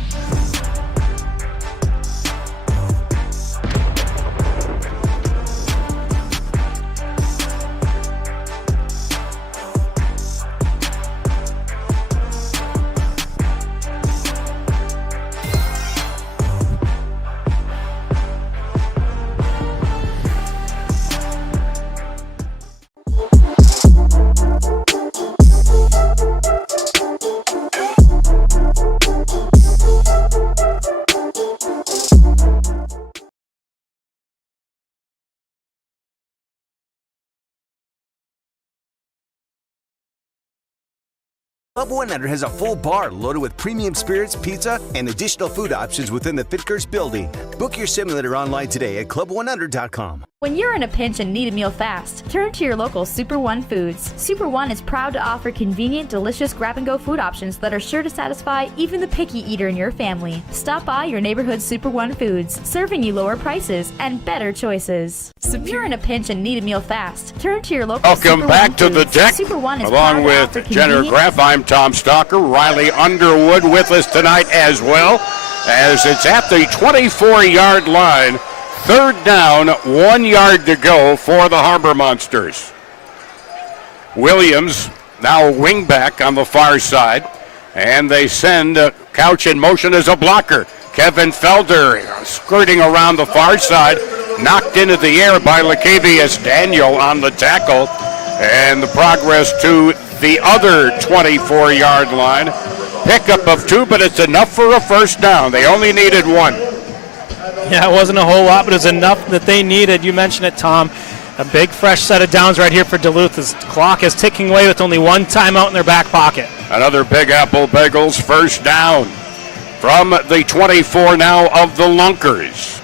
Club 100 has a full bar loaded with premium spirits, pizza, and additional food options within the Fitkers building. Book your simulator online today at club100.com. When you're in a pinch and need a meal fast, turn to your local Super One Foods. Super One is proud to offer convenient, delicious grab-and-go food options that are sure to satisfy even the picky eater in your family. Stop by your neighborhood Super One Foods, serving you lower prices and better choices. If you're in a pinch and need a meal fast, turn to your local Welcome Super back One to the Foods. deck. Super One is Along proud to offer with Jenner convenient- Graff, I'm Tom Stalker. Riley Underwood with us tonight as well, as it's at the 24-yard line. Third down, 1 yard to go for the Harbor Monsters. Williams now a wing back on the far side, and they send Couch in motion as a blocker. Kevin Felder skirting around the far side, knocked into the air by Lacavius Daniel on the tackle, and the progress to the other 24-yard line. Pickup of 2, but it's enough for a first down. They only needed 1. Yeah, it wasn't a whole lot, but it was enough that they needed. You mentioned it, Tom. A big fresh set of downs right here for Duluth. This clock is ticking away with only 1 timeout in their back pocket. Another Big Apple Bagels first down from the 24 now of the Lunkers.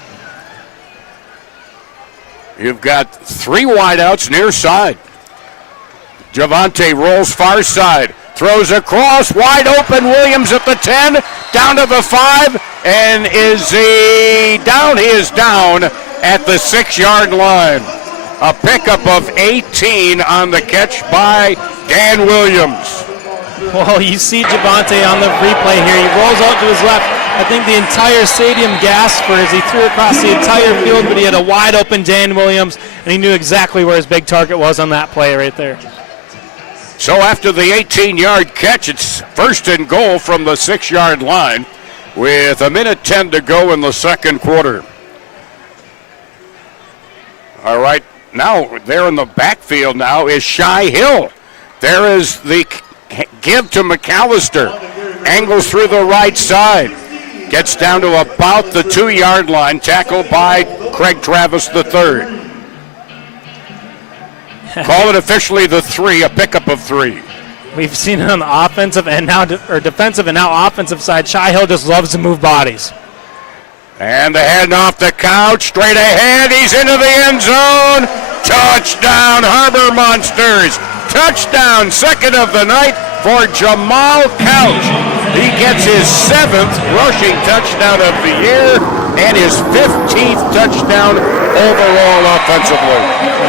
You've got 3 wideouts near side. Javante rolls far side, throws across, wide open. Williams at the 10, down to the 5, and is he down? He is down at the 6-yard line. A pickup of 18 on the catch by Dan Williams. Well, you see Javante on the replay here. He rolls out to his left. I think the entire stadium gasped for as he threw across the entire field, but he had a wide open Dan Williams, and he knew exactly where his big target was on that play right there. So after the 18-yard catch, it's first and goal from the 6-yard line with 1:10 to go in the second quarter. All right, now there in the backfield now is Shy Hill. There is the give to McAllister. Angles through the right side. Gets down to about the 2-yard line, tackled by Craig Travis III. Call it officially the 3, a pickup of 3. We've seen it on the offensive and now defensive and now offensive side. Shy Hill just loves to move bodies. And the head off the Couch, straight ahead. He's into the end zone. Touchdown, Harbor Monsters. Touchdown, second of the night for Jamal Couch. He gets his 7th rushing touchdown of the year and his 15th touchdown overall offensively.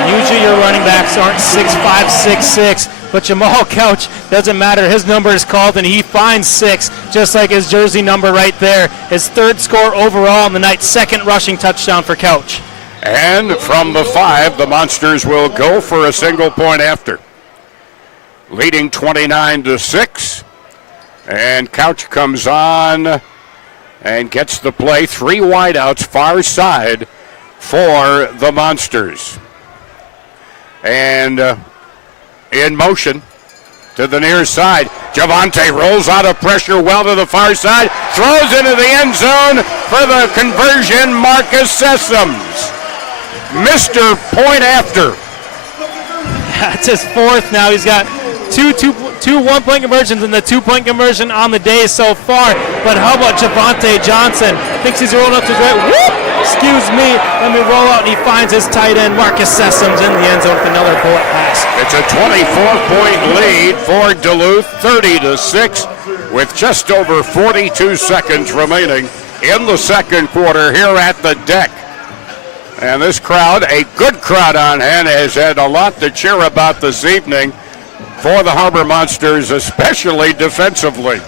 Usually your running backs aren't 6'5", 6'6", but Jamal Couch, doesn't matter. His number is called, and he finds 6, just like his jersey number right there. His 3rd score overall in the night, 2nd rushing touchdown for Couch. And from the 5, the Monsters will go for a single point after. Leading 29-6. And Couch comes on and gets the play. 3 wideouts far side for the Monsters. And in motion to the near side. Javante rolls out of pressure well to the far side. Throws into the end zone for the conversion. Marcus Sessoms. Mr. Point After. That's his 4th now. He's got two 1-point conversions and the 2-point conversion on the day so far. But how about Javante Johnson? Thinks he's rolling up to his right. Whoop! Excuse me. Let me roll out, and he finds his tight end, Marcus Sessoms, in the end zone with another bullet pass. It's a 24-point lead for Duluth, 30-6, with just over 42 seconds remaining in the second quarter here at the deck. And this crowd, a good crowd on hand, has had a lot to cheer about this evening for the Harbor Monsters, especially defensively.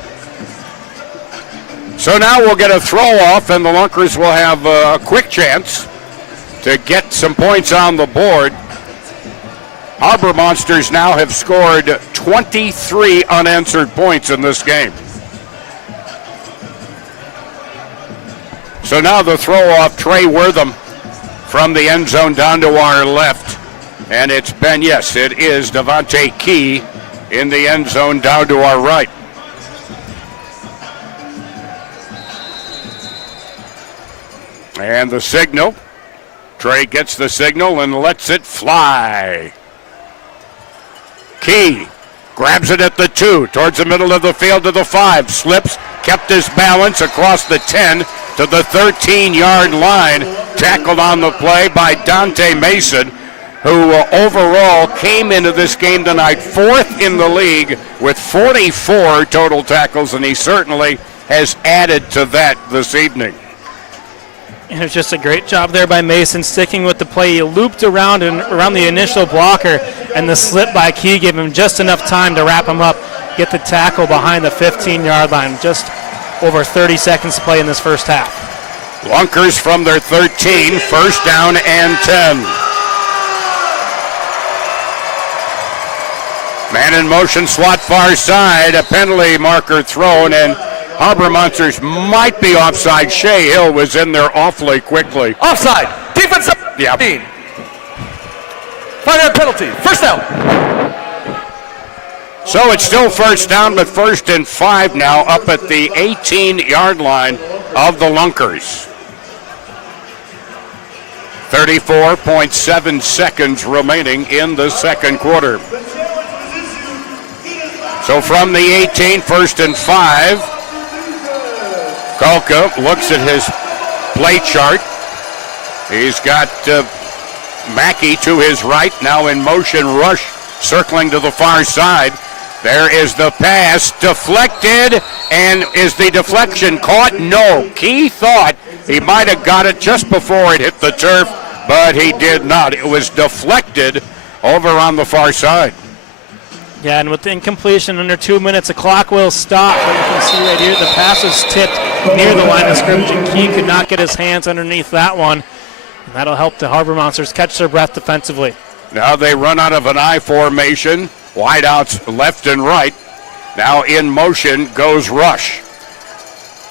So now we'll get a throw off, and the Lunkers will have a quick chance to get some points on the board. Harbor Monsters now have scored 23 unanswered points in this game. So now the throw off, Trey Wortham from the end zone down to our left. And it's been, yes, it is Devontae Key in the end zone down to our right. And the signal. Trey gets the signal and lets it fly. Key grabs it at the 2, towards the middle of the field to the 5, slips, kept his balance across the 10 to the 13-yard line, tackled on the play by Dante Mason, who overall came into this game tonight 4th in the league with 44 total tackles, and he certainly has added to that this evening. And it was just a great job there by Mason, sticking with the play. He looped around and around the initial blocker, and the slip by Key gave him just enough time to wrap him up, get the tackle behind the 15-yard line. Just over 30 seconds to play in this first half. Lunkers from their 13, first down and 10. Man in motion, slot far side, a penalty marker thrown, and Harbor Monsters might be offside. Shea Hill was in there awfully quickly. Offside. Defense. Yeah. 5-yard penalty. First down. So it's still first down, but 1st and 5 now up at the 18-yard line of the Lunkers. 34.7 seconds remaining in the second quarter. So from the 18, 1st and 5. Kalka looks at his play chart. He's got Mackey to his right, now in motion rush, circling to the far side. There is the pass, deflected, and is the deflection caught? No. Key thought he might have got it just before it hit the turf, but he did not. It was deflected over on the far side. Yeah, and with the incompletion under 2 minutes, the clock will stop. But you can see right here, the pass was tipped near the line of scrimmage, and Key could not get his hands underneath that one. And that'll help the Harbor Monsters catch their breath defensively. Now they run out of an I formation. Wideouts left and right. Now in motion goes Rush.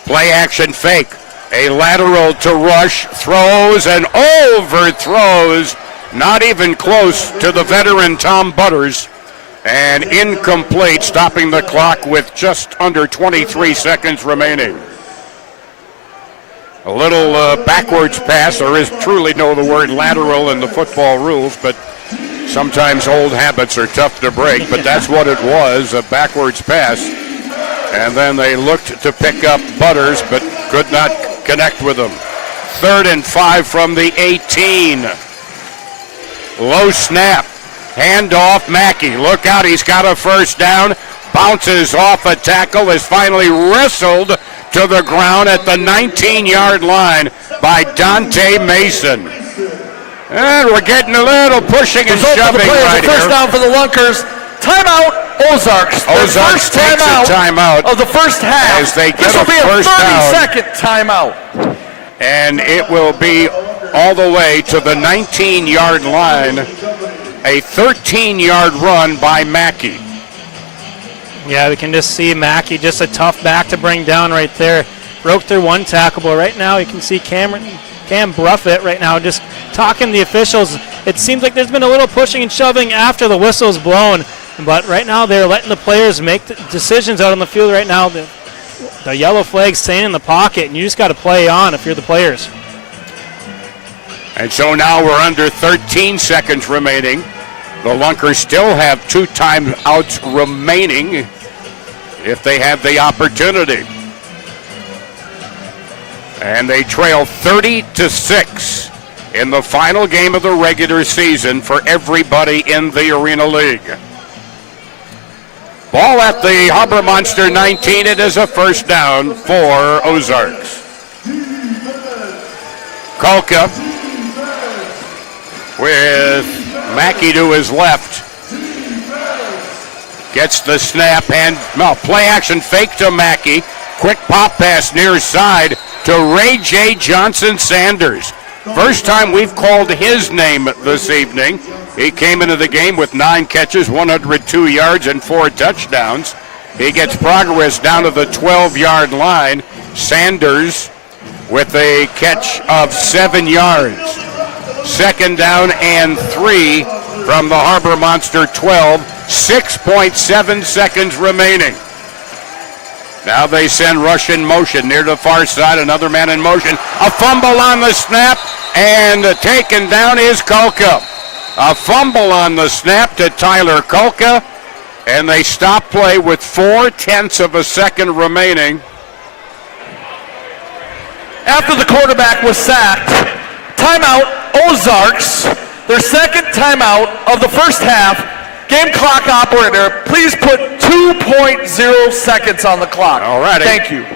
Play action fake. A lateral to Rush. Throws and overthrows. Not even close to the veteran Tom Butters. And incomplete, stopping the clock with just under 23 seconds remaining. A little backwards pass. There is truly no the word lateral in the football rules, but sometimes old habits are tough to break, but that's what it was, a backwards pass. And then they looked to pick up Butters, but could not connect with him. 3rd and 5 from the 18. Low snap. Handoff, Mackey. Look out, he's got a first down. Bounces off a tackle, is finally wrestled to the ground at the 19-yard line by Dante Mason. And we're getting a little pushing and shoving right here. First down for the Lunkers. Timeout, Ozarks. Ozarks takes a timeout of the first half. As they get this will a be a first 30-second timeout. And it will be all the way to the 19-yard line. A 13-yard run by Mackey. Yeah, we can just see Mackey, just a tough back to bring down right there. Broke through one tackle, but right now you can see Cam Bruffett right now just talking to the officials. It seems like there's been a little pushing and shoving after the whistle's blown, but right now they're letting the players make the decisions out on the field right now. The yellow flag's staying in the pocket, and you just got to play on if you're the players. And so now we're under 13 seconds remaining. The Lunkers still have 2 timeouts remaining if they have the opportunity. And they trail 30-6 in the final game of the regular season for everybody in the Arena League. Ball at the Harbor Monster 19. It is a first down for Ozarks. Kolka with Mackey to his left. Gets the snap and play action fake to Mackey. Quick pop pass near side to Ray J. Johnson Sanders. First time we've called his name this evening. He came into the game with 9 catches, 102 yards, and 4 touchdowns. He gets progress down to the 12-yard line. Sanders with a catch of 7 yards. Second down and 3 from the Harbor Monster 12. 6.7 seconds remaining. Now they send rush in motion near the far side. Another man in motion. A fumble on the snap, and taken down is Kolka. A fumble on the snap to Tyler Kolka, and they stop play with 0.4 of a second remaining. After the quarterback was sacked, timeout Ozarks, their second timeout of the first half. Game clock operator, please put 2.0 seconds on the clock. All righty. Thank you.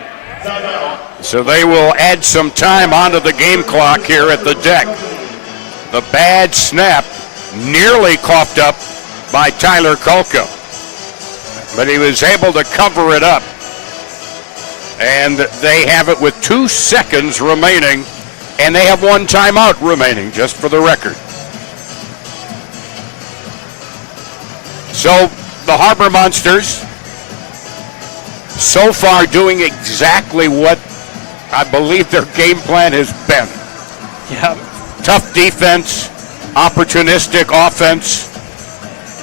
So they will add some time onto the game clock here at the deck. The bad snap nearly coughed up by Tyler Kolka, but he was able to cover it up. And they have it with 2 seconds remaining, and they have 1 timeout remaining, just for the record. So the Harbor Monsters so far doing exactly what I believe their game plan has been. Yeah. Tough defense, opportunistic offense,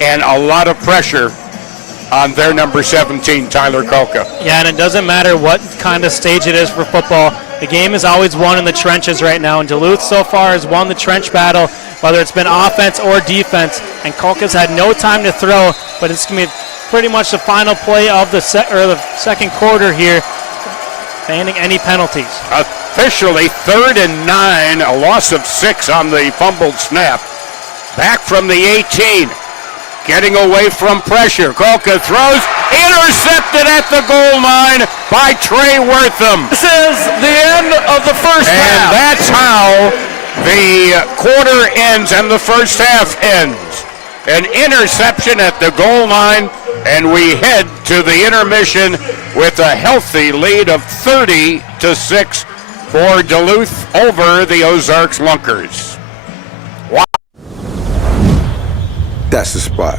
and a lot of pressure on their number 17, Tyler Kolka. Yeah, and it doesn't matter what kind of stage it is for football. The game is always won in the trenches right now, and Duluth so far has won the trench battle, whether it's been offense or defense, and Kolka's had no time to throw, but it's going to be pretty much the final play of the second quarter here, banning any penalties. Officially 3rd and 9, a loss of 6 on the fumbled snap. Back from the 18, getting away from pressure. Kolka throws, intercepted at the goal line by Trey Wortham. This is the end of the first half. And that's how the quarter ends and the first half ends. An interception at the goal line, and we head to the intermission with a healthy lead of 30-6 for Duluth over the Ozarks Lunkers. Wow. That's the spot.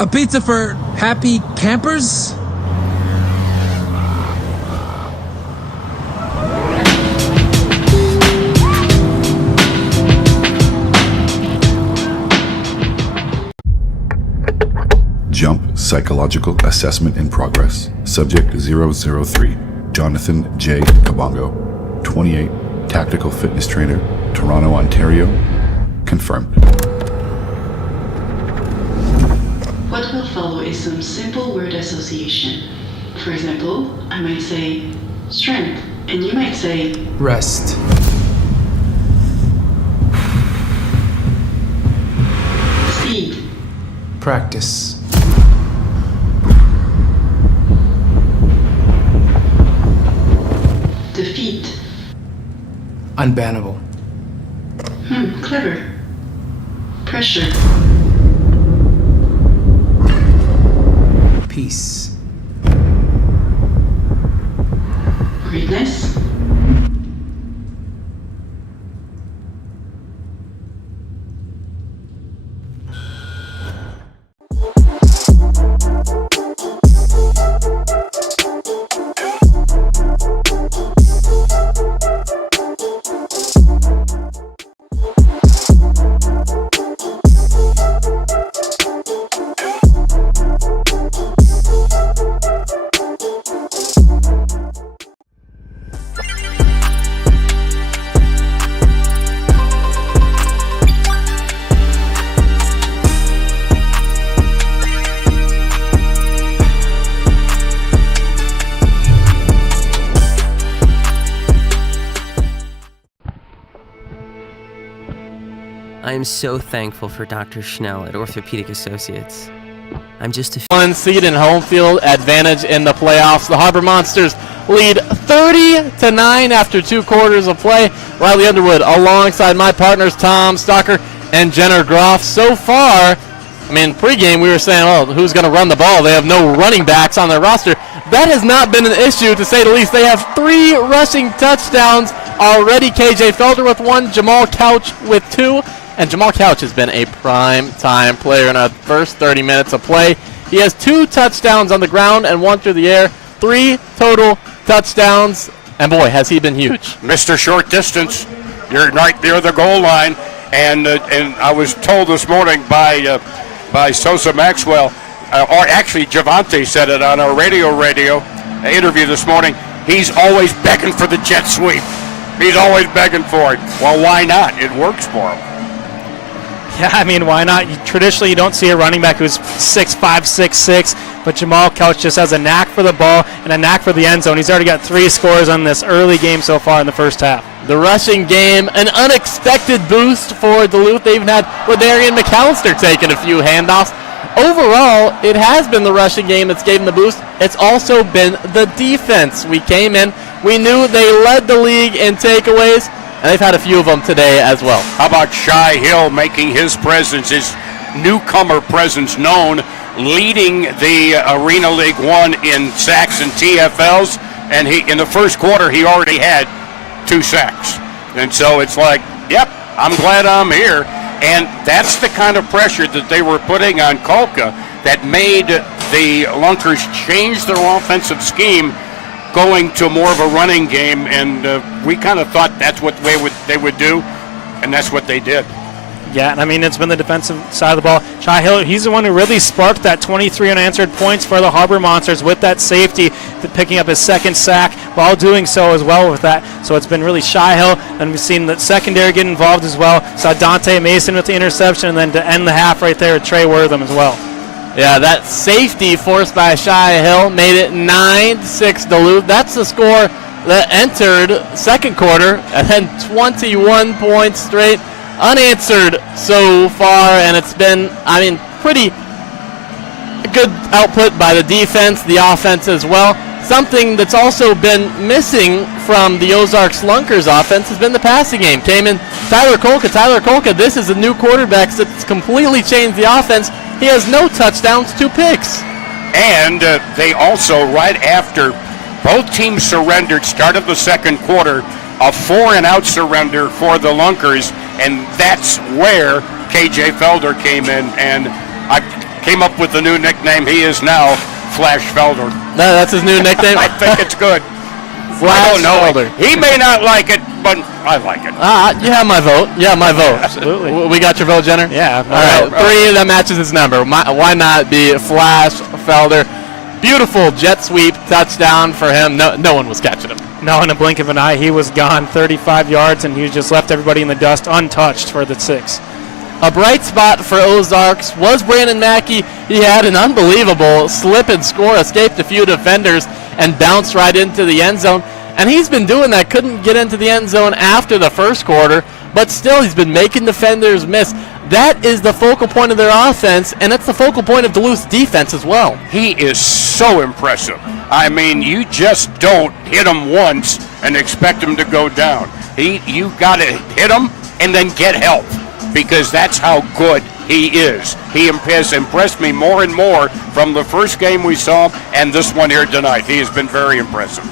A pizza for happy campers? Jump Psychological Assessment in Progress. Subject 003. Jonathan J. Kabongo. 28. Tactical Fitness Trainer. Toronto, Ontario. Confirmed. What will follow is some simple word association. For example, I might say strength, and you might say rest. Speed. Practice. Defeat. Unbannable. Clever. Pressure. Peace. Greatness. I am so thankful for Dr. Schnell at Orthopedic Associates. I'm just a 1 seed in home field advantage in the playoffs. The Harbor Monsters lead 30-9 after 2 quarters of play. Riley Underwood alongside my partners Tom Stocker and Jenner Groff. So far, I mean, pregame we were saying, well, who's going to run the ball? They have no running backs on their roster. That has not been an issue, to say the least. They have 3 rushing touchdowns already. KJ Felder with 1, Jamal Couch with 2. And Jamal Couch has been a prime-time player in the first 30 minutes of play. He has 2 touchdowns on the ground and 1 through the air. 3 total touchdowns. And, boy, has he been huge. Mr. Short Distance, you're right near the goal line. And I was told this morning by Sosa Maxwell, or actually Javante said it on our radio interview this morning, he's always begging for the jet sweep. He's always begging for it. Well, why not? It works for him. Yeah, I mean, why not? Traditionally, you don't see a running back who's 6'5", 6'6", but Jamal Couch just has a knack for the ball and a knack for the end zone. He's already got 3 scores on this early game so far in the first half. The rushing game, an unexpected boost for Duluth. They even had Ladarian McAllister taking a few handoffs. Overall, it has been the rushing game that's given the boost. It's also been the defense. We came in, we knew they led the league in takeaways, and they've had a few of them today as well. How about Shai Hill making his presence, his newcomer presence known, leading the Arena League 1 in sacks and TFLs, and in the first quarter he already had 2 sacks. And so it's like, yep, I'm glad I'm here. And that's the kind of pressure that they were putting on Kolka that made the Lunkers change their offensive scheme, going to more of a running game, and we kind of thought that's what they would do, and that's what they did. Yeah, and I mean, it's been the defensive side of the ball. Shai Hill, he's the one who really sparked that 23 unanswered points for the Harbor Monsters with that safety, picking up his 2nd sack while doing so as well with that. So it's been really Shai Hill, and we've seen the secondary get involved as well. Saw Dante Mason with the interception, and then to end the half right there, Trey Wortham as well. Yeah, that safety forced by Shai Hill made it 9-6 Duluth. That's the score that entered second quarter, and then 21 points straight unanswered so far, and it's been, I mean, pretty good output by the defense, the offense as well. Something that's also been missing from the Ozarks Lunkers offense has been the passing game. Came in Tyler Kolka. Tyler Kolka, this is a new quarterback that's completely changed the offense. He has no touchdowns, 2 picks. And they also, right after both teams surrendered, start of the second quarter, a 4-and-out surrender for the Lunkers, and that's where KJ Felder came in, and I came up with the new nickname. He is now Flash Felder. That's his new nickname? I think it's good. Flash I don't know. Felder. He may not like it, but I like it. You have my vote. Yeah, my vote. Absolutely. We got your vote, Jenner? Yeah. All right, 3 that matches his number. Why not be Flash Felder? Beautiful jet sweep touchdown for him. No one was catching him. No, in a blink of an eye, he was gone 35 yards, and he just left everybody in the dust untouched for the 6. A bright spot for Ozarks was Brandon Mackey. He had an unbelievable slip and score, escaped a few defenders, and bounced right into the end zone. And he's been doing that. Couldn't get into the end zone after the first quarter, but still he's been making defenders miss. That is the focal point of their offense, and it's the focal point of Duluth's defense as well. He is so impressive. I mean, you just don't hit him once and expect him to go down. You got to hit him and then get help, because that's how good he is. He has impressed me more and more from the first game we saw him and this one here tonight. He has been very impressive.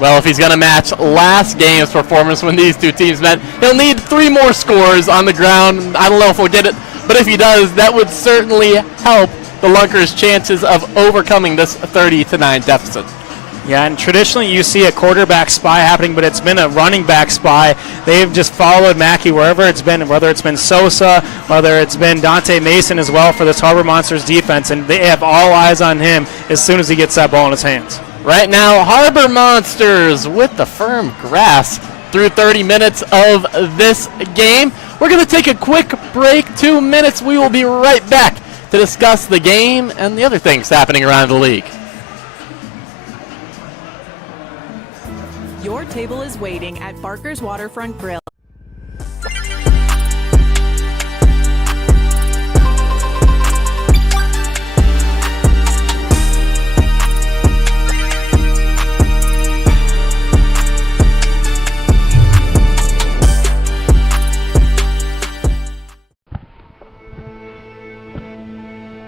Well, if he's going to match last game's performance when these 2 teams met, he'll need 3 more scores on the ground. I don't know if we'll get it, but if he does, that would certainly help the Lunkers' chances of overcoming this 30-9 deficit. Yeah, and traditionally you see a quarterback spy happening, but it's been a running back spy. They've just followed Mackey wherever it's been, whether it's been Sosa, whether it's been Dante Mason as well for this Harbor Monsters defense, and they have all eyes on him as soon as he gets that ball in his hands. Right now, Harbor Monsters with the firm grasp through 30 minutes of this game. We're going to take a quick break, 2 minutes. We will be right back to discuss the game and the other things happening around the league. Your table is waiting at Barker's Waterfront Grill.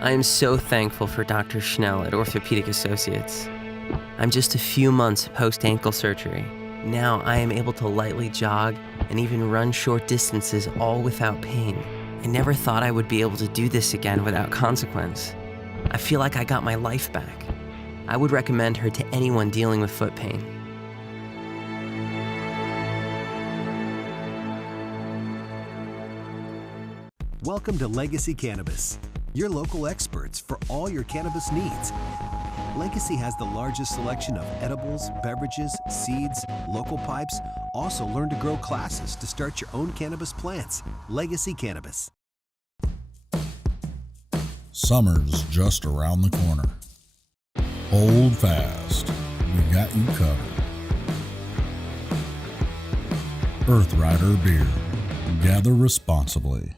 I am so thankful for Dr. Schnell at Orthopedic Associates. I'm just a few months post-ankle surgery. Now I am able to lightly jog and even run short distances all without pain. I never thought I would be able to do this again without consequence. I feel like I got my life back. I would recommend her to anyone dealing with foot pain. Welcome to Legacy Cannabis, your local experts for all your cannabis needs. Legacy has the largest selection of edibles, beverages, seeds, local pipes. Also learn to grow classes to start your own cannabis plants. Legacy Cannabis. Summer's just around the corner. Hold fast, we got you covered. Earth Rider Beer. Gather responsibly.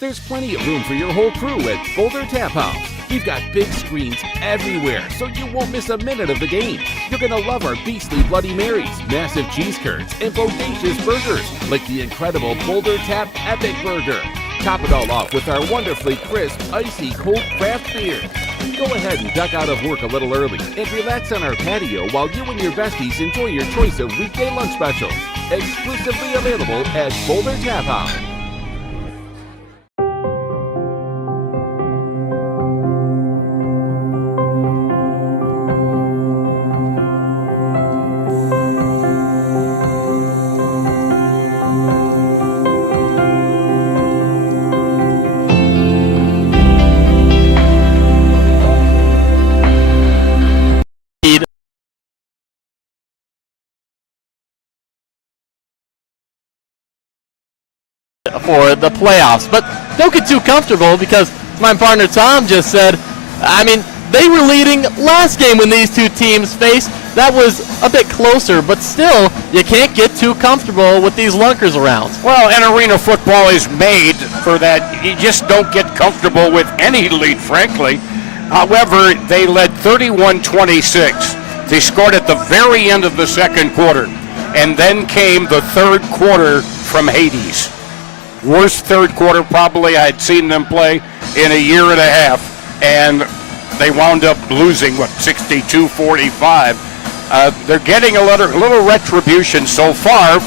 There's plenty of room for your whole crew at Felder Tap House. We've got big screens everywhere, so you won't miss a minute of the game. You're gonna love our beastly Bloody Marys, massive cheese curds, and bodacious burgers, like the incredible Felder Tap Epic Burger. Top it all off with our wonderfully crisp, icy, cold craft beer. Go ahead and duck out of work a little early and relax on our patio while you and your besties enjoy your choice of weekday lunch specials. Exclusively available at Felder Tap House. For the playoffs, but don't get too comfortable because my partner Tom just said, they were leading last game when these two teams faced. That was a bit closer, but still, you can't get too comfortable with these Lunkers around. Well, and arena football is made for that. You just don't get comfortable with any lead, frankly. However, they led 31-26. They scored at the very end of the second quarter, and then came the third quarter from Hades. Worst third quarter probably I'd seen them play in a year and a half, and they wound up losing, 62-45. They're getting a little retribution so far,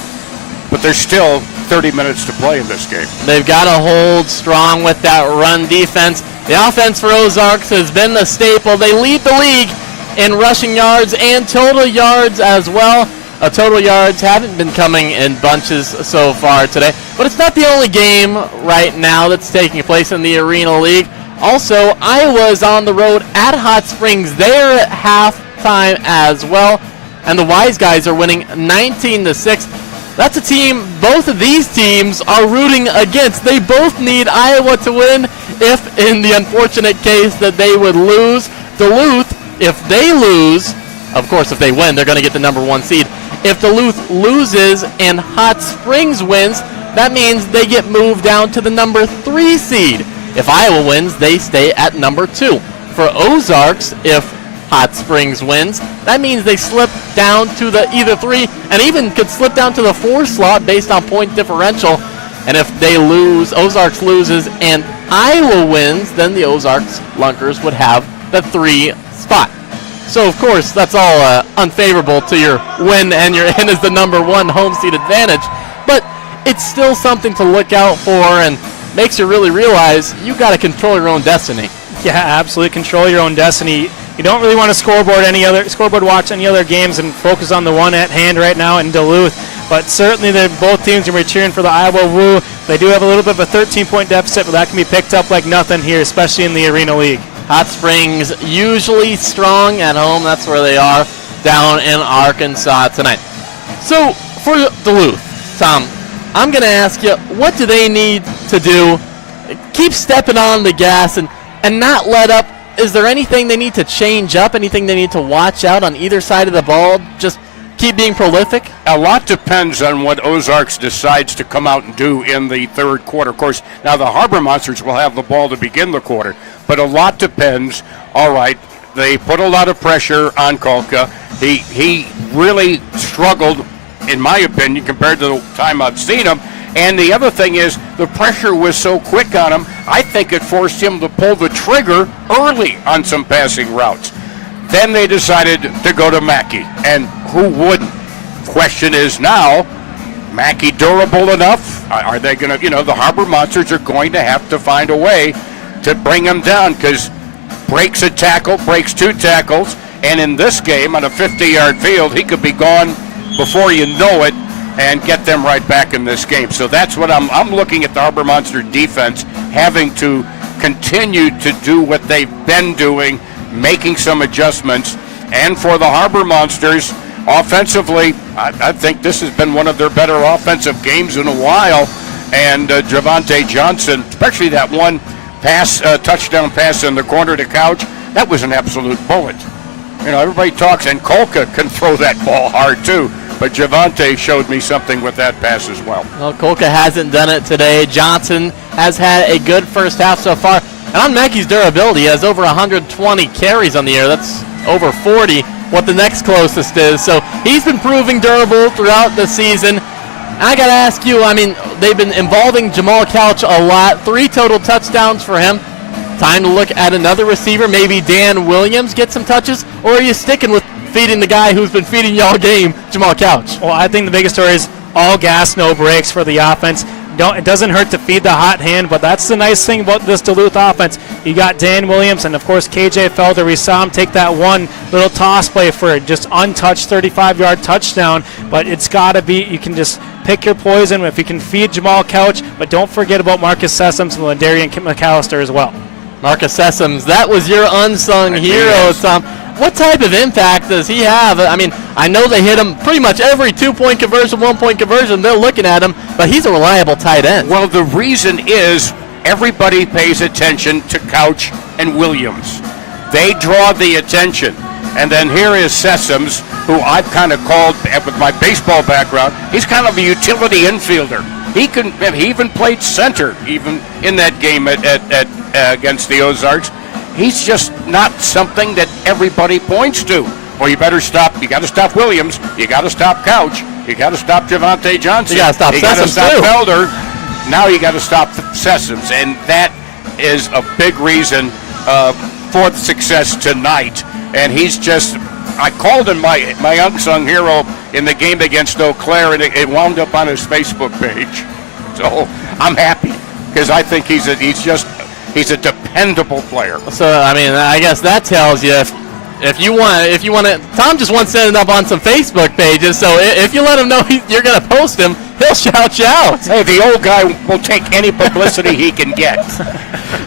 but there's still 30 minutes to play in this game. They've got to hold strong with that run defense. The offense for Ozarks has been the staple. They lead the league in rushing yards and total yards as well. Total yards haven't been coming in bunches so far today, but it's not the only game right now that's taking place in the Arena League. Also, Iowa's on the road at Hot Springs. They're at halftime as well, and the Wise Guys are winning 19-6. That's a team both of these teams are rooting against. They both need Iowa to win if, in the unfortunate case that they would lose. Duluth, if they lose, of course, if they win, they're going to get the number 1 seed. If Duluth loses and Hot Springs wins, that means they get moved down to the number 3 seed. If Iowa wins, they stay at number 2. For Ozarks, if Hot Springs wins, that means they slip down to the either 3 and even could slip down to the 4 slot based on point differential. And if they lose, Ozarks loses, and Iowa wins, then the Ozarks Lunkers would have the 3 spot. So, of course, that's all unfavorable to your win, and your in is the number 1 home seed advantage. But it's still something to look out for and makes you really realize you got to control your own destiny. Yeah, absolutely. Control your own destiny. You don't really want to scoreboard watch any other games and focus on the one at hand right now in Duluth. But certainly both teams are cheering for the Iowa Woo. They do have a little bit of a 13-point deficit, but that can be picked up like nothing here, especially in the Arena League. Hot Springs usually strong at home. That's where they are down in Arkansas tonight. So for Duluth, Tom, I'm going to ask you, what do they need to do? Keep stepping on the gas and not let up. Is there anything they need to change up? Anything they need to watch out on either side of the ball? Just keep being prolific? A lot depends on what Ozarks decides to come out and do in the third quarter. Of course, now the Harbor Monsters will have the ball to begin the quarter, but a lot depends. All right, they put a lot of pressure on Kolka. He really struggled, in my opinion, compared to the time I've seen him, And the other thing is the pressure was so quick on him, I think it forced him to pull the trigger early on some passing routes. Then they decided to go to Mackey, and who wouldn't? Question is now, Mackey durable enough? Are they going to, the Harbor Monsters are going to have to find a way to bring him down, because breaks a tackle, breaks 2 tackles, and in this game on a 50-yard field, he could be gone before you know it and get them right back in this game. So that's what I'm looking at the Harbor Monster defense having to continue to do what they've been doing, making some adjustments. And for the Harbor Monsters, offensively, I think this has been one of their better offensive games in a while. And Javante Johnson, especially that one touchdown pass in the corner to Couch, that was an absolute bullet. Everybody talks, and Kolka can throw that ball hard too, but Javante showed me something with that pass as well. Well, Kolka hasn't done it today. Johnson has had a good first half so far. And on Mackey's durability, he has over 120 carries on the air. That's over 40, what the next closest is. So he's been proving durable throughout the season. I got to ask you, they've been involving Jamal Couch a lot. 3 total touchdowns for him. Time to look at another receiver, maybe Dan Williams get some touches, or are you sticking with feeding the guy who's been feeding you all game, Jamal Couch? Well, I think the biggest story is all gas, no brakes for the offense. It doesn't hurt to feed the hot hand, but that's the nice thing about this Duluth offense. You got Dan Williams and, of course, KJ Felder. We saw him take that one little toss play for just untouched 35-yard touchdown, but it's got to be, you can just pick your poison if you can feed Jamal Couch, but don't forget about Marcus Sessoms and Ladarian McAllister as well. Marcus Sessoms, that was your unsung hero, Tom. What type of impact does he have? I know they hit him pretty much every 2-point conversion, 1-point conversion. They're looking at him, but he's a reliable tight end. Well, the reason is everybody pays attention to Couch and Williams. They draw the attention. And then here is Sessoms, who I've kind of called, with my baseball background, he's kind of a utility infielder. He even played center, even in that game against the Ozarks. He's just not something that everybody points to. Well, you got to stop Williams, you got to stop Couch, you got to stop Javante Johnson, you got to stop Sessoms too. Felder. Now you got to stop Sessoms, and that is a big reason for the success tonight. And he's just, I called him my unsung hero in the game against Eau Claire, and it wound up on his Facebook page. So I'm happy, because I think he's a dependable player. So I guess that tells you if you want to. Tom just wants to set it up on some Facebook pages. So if you let him know you're going to post him, he'll shout you out. Hey, the old guy will take any publicity he can get.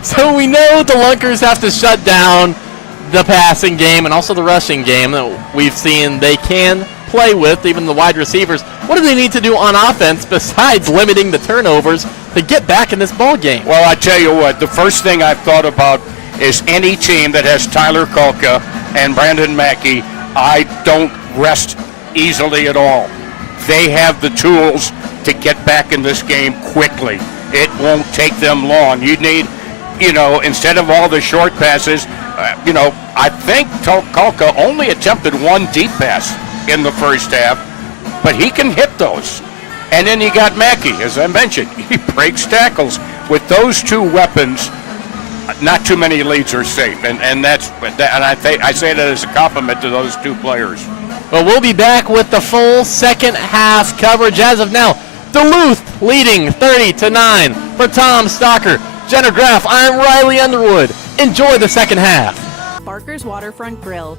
So we know the Lunkers have to shut down the passing game and also the rushing game that we've seen they can play with, even the wide receivers. What do they need to do on offense besides limiting the turnovers to get back in this ball game? Well, I tell you what, the first thing I've thought about is any team that has Tyler Kolka and Brandon Mackey, I don't rest easily at all. They have the tools to get back in this game quickly. It won't take them long. You need, instead of all the short passes, I think Kolka only attempted 1 deep pass in the first half, but he can hit those. And then you got Mackey, as I mentioned. He breaks tackles. With those 2 weapons, not too many leads are safe. And I say that as a compliment to those 2 players. Well, we'll be back with the full second half coverage. As of now, Duluth leading 30-9. For Tom Stocker, Jenna Graff, I'm Riley Underwood. Enjoy the second half. Barker's Waterfront Grill.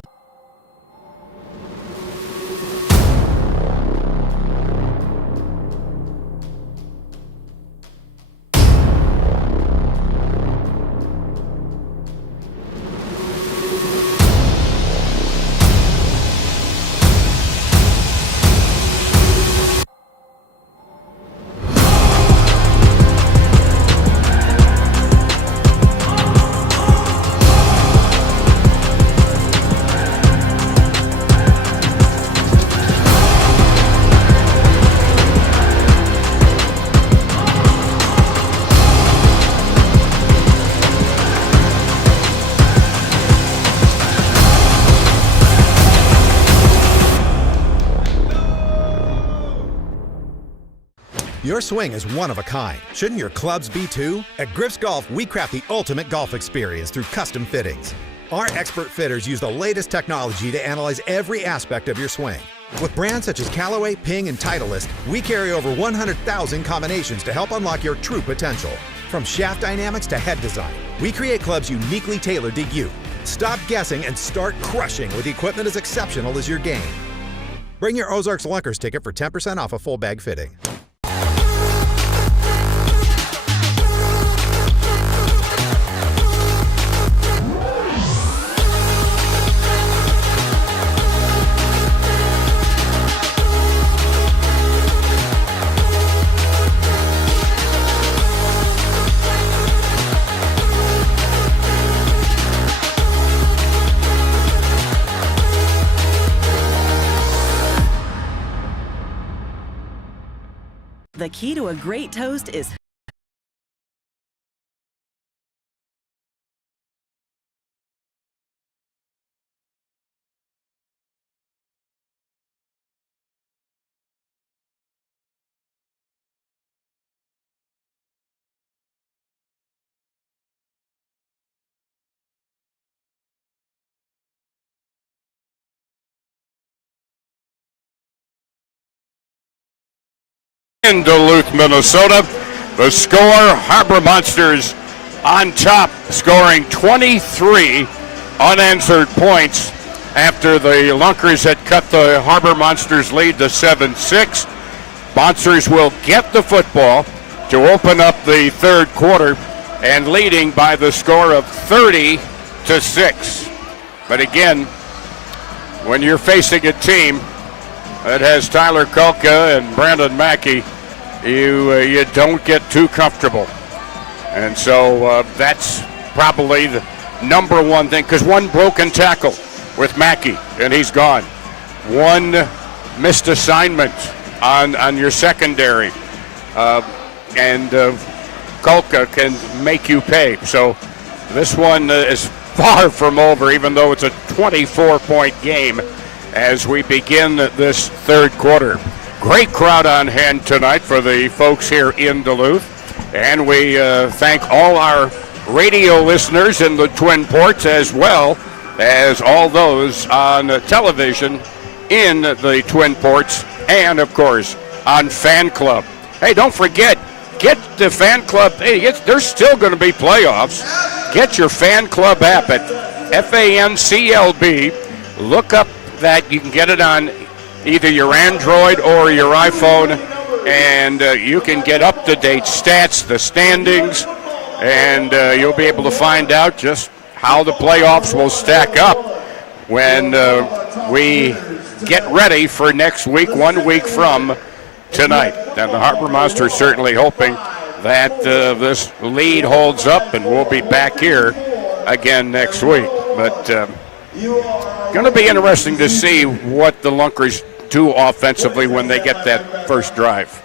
Your swing is one of a kind. Shouldn't your clubs be too? At Griff's Golf, we craft the ultimate golf experience through custom fittings. Our expert fitters use the latest technology to analyze every aspect of your swing. With brands such as Callaway, Ping, and Titleist, we carry over 100,000 combinations to help unlock your true potential. From shaft dynamics to head design, we create clubs uniquely tailored to you. Stop guessing and start crushing with equipment as exceptional as your game. Bring your Ozarks Lunkers ticket for 10% off a full bag fitting. The key to a great toast is in Duluth, Minnesota. The score, Harbor Monsters on top, scoring 23 unanswered points after the Lunkers had cut the Harbor Monsters lead to 7-6. Monsters will get the football to open up the third quarter and leading by the score of 30-6. But again, when you're facing a team that has Tyler Kulka and Brandon Mackey, you don't get too comfortable. And so that's probably the number one thing, because one broken tackle with Mackey, and he's gone. One missed assignment on your secondary, and Kulka can make you pay. So this one is far from over, even though it's a 24-point game as we begin this third quarter. Great crowd on hand tonight for the folks here in Duluth, and we thank all our radio listeners in the Twin Ports, as well as all those on television in the Twin Ports, and of course on Fan Club. Hey, don't forget, get the Fan Club. Hey, there's still going to be playoffs. Get your Fan Club app at FANCLB. Look up that. You can get it on either your Android or your iPhone, and you can get up-to-date stats, the standings, and you'll be able to find out just how the playoffs will stack up when we get ready for next week, 1 week from tonight. And the Harbor Monsters certainly hoping that this lead holds up, and we'll be back here again next week. But going to be interesting to see what the Lunkers do offensively when they get that first drive.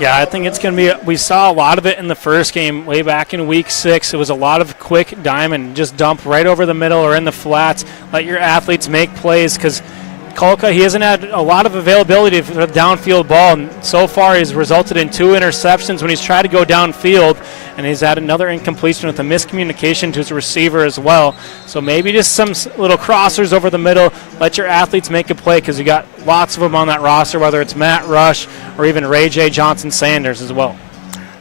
Yeah, I think it's going to be, we saw a lot of it in the first game way back in week 6. It was a lot of quick diamond, just dump right over the middle or in the flats, let your athletes make plays, because Kulka, he hasn't had a lot of availability for the downfield ball, and so far he's resulted in 2 interceptions when he's tried to go downfield, and he's had another incompletion with a miscommunication to his receiver as well. So maybe just some little crossers over the middle, let your athletes make a play, because you got lots of them on that roster, whether it's Matt Rush or even Ray J. Johnson-Sanders as well.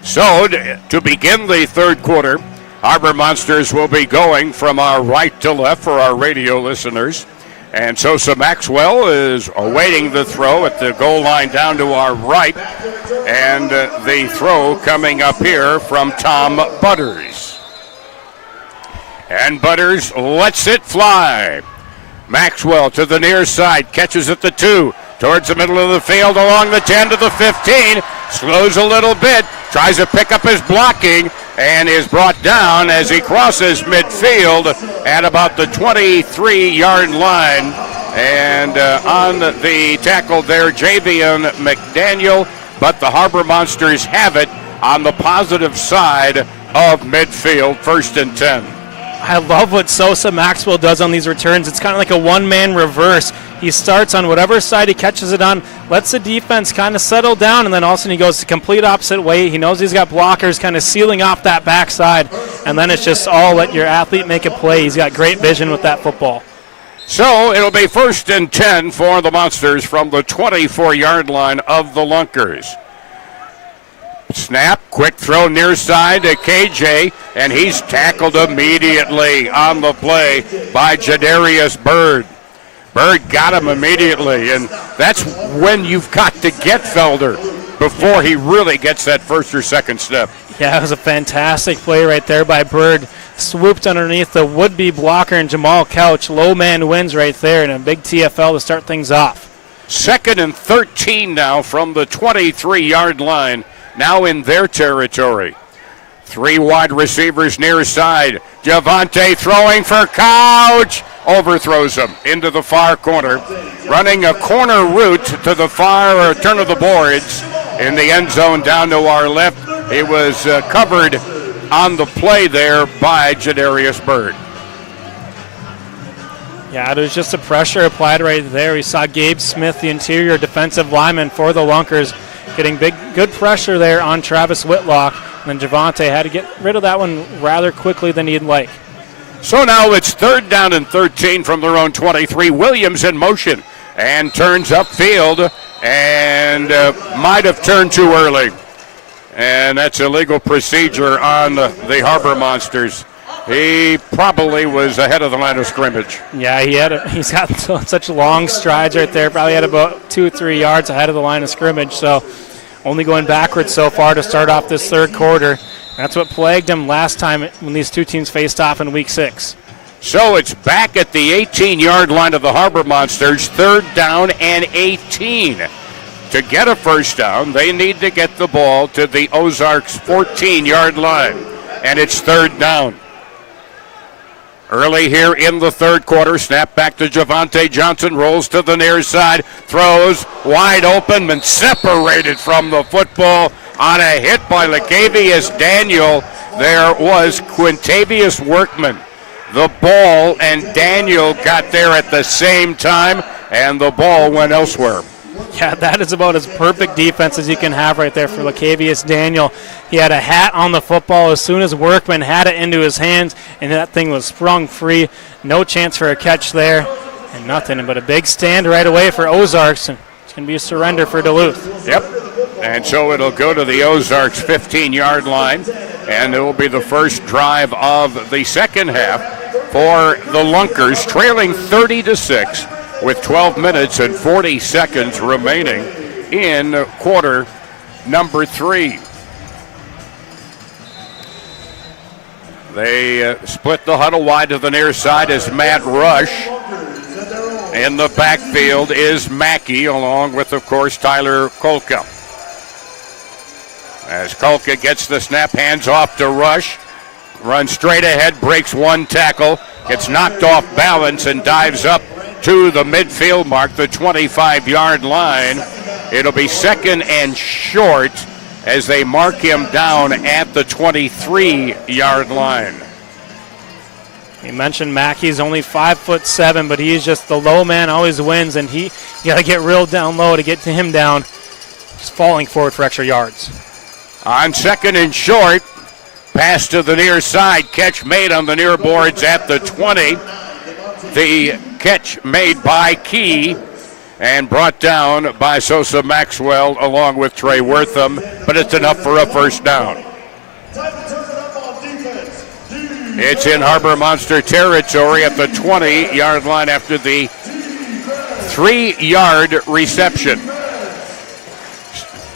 So to begin the third quarter, Harbor Monsters will be going from our right to left for our radio listeners. And Sosa Maxwell is awaiting the throw at the goal line down to our right. And the throw coming up here from Tom Butters. And Butters lets it fly. Maxwell to the near side, catches at the 2, towards the middle of the field, along the 10 to the 15, slows a little bit, tries to pick up his blocking, and is brought down as he crosses midfield at about the 23-yard line. And on the tackle there, Javian McDaniel, but the Harbor Monsters have it on the positive side of midfield, 1st and 10. I love what Sosa Maxwell does on these returns. It's kind of like a one-man reverse. He starts on whatever side he catches it on, lets the defense kind of settle down, and then all of a sudden he goes the complete opposite way. He knows he's got blockers kind of sealing off that backside, and then it's just all let your athlete make a play. He's got great vision with that football. So it'll be 1st and 10 for the Monsters from the 24-yard line of the Lunkers. Snap, quick throw near side to KJ, and he's tackled immediately on the play by Jadarius Bird. Bird got him immediately, and that's when you've got to get Felder before he really gets that first or second step. Yeah, it was a fantastic play right there by Bird. Swooped underneath the would-be blocker and Jamal Couch. Low man wins right there, and a big TFL to start things off. 2nd and 13 now from the 23-yard line, now in their territory. 3 wide receivers near side. Javante throwing for Couch. Overthrows him into the far corner. Running a corner route to the far turn of the boards in the end zone down to our left. It was covered on the play there by Jadarius Bird. Yeah, there was just a pressure applied right there. We saw Gabe Smith, the interior defensive lineman for the Lunkers, getting good pressure there on Travis Whitlock. And then Javante had to get rid of that one rather quickly than he'd like. So now it's 3rd down and 13 from their own 23. Williams in motion and turns upfield and might have turned too early. And that's illegal procedure on the Harbor Monsters. He probably was ahead of the line of scrimmage. Yeah, he's got such long strides right there. Probably had about 2 or 3 yards ahead of the line of scrimmage. So only going backwards so far to start off this third quarter. That's what plagued him last time when these two teams faced off in Week 6. So it's back at the 18-yard line of the Harbor Monsters, 3rd down and 18. To get a first down, they need to get the ball to the Ozarks 14-yard line, and it's 3rd down. Early here in the third quarter, snap back to Javante Johnson, rolls to the near side, throws wide open and separated from the football on a hit by Lacavius Daniel. There was Quintavious Workman. The ball and Daniel got there at the same time, and the ball went elsewhere. Yeah, that is about as perfect defense as you can have right there for Lacavius Daniel. He had a hat on the football as soon as Workman had it into his hands, and that thing was sprung free. No chance for a catch there, and nothing but a big stand right away for Ozarks. And it's going to be a surrender for Duluth. Yep, and so it'll go to the Ozarks 15-yard line, and it will be the first drive of the second half for the Lunkers, trailing 30-6. With 12 minutes and 40 seconds remaining in quarter number 3. They split the huddle wide to the near side as Matt Rush. In the backfield is Mackey, along with, of course, Tyler Kolka. As Kolka gets the snap, hands off to Rush. Runs straight ahead, breaks one tackle, gets knocked off balance and dives up to the midfield mark, the 25-yard line. It'll be 2nd and short as they mark him down at the 23-yard line. You mentioned Mackey's only 5'7", but he's just the low man, always wins, and you got to get real down low to get to him down. He's falling forward for extra yards. On 2nd and short, pass to the near side, catch made on the near boards at the 20. The catch made by Key and brought down by Sosa Maxwell along with Trey Wortham, but it's enough for a first down. It's in Harbor Monster territory at the 20-yard line after the 3-yard reception.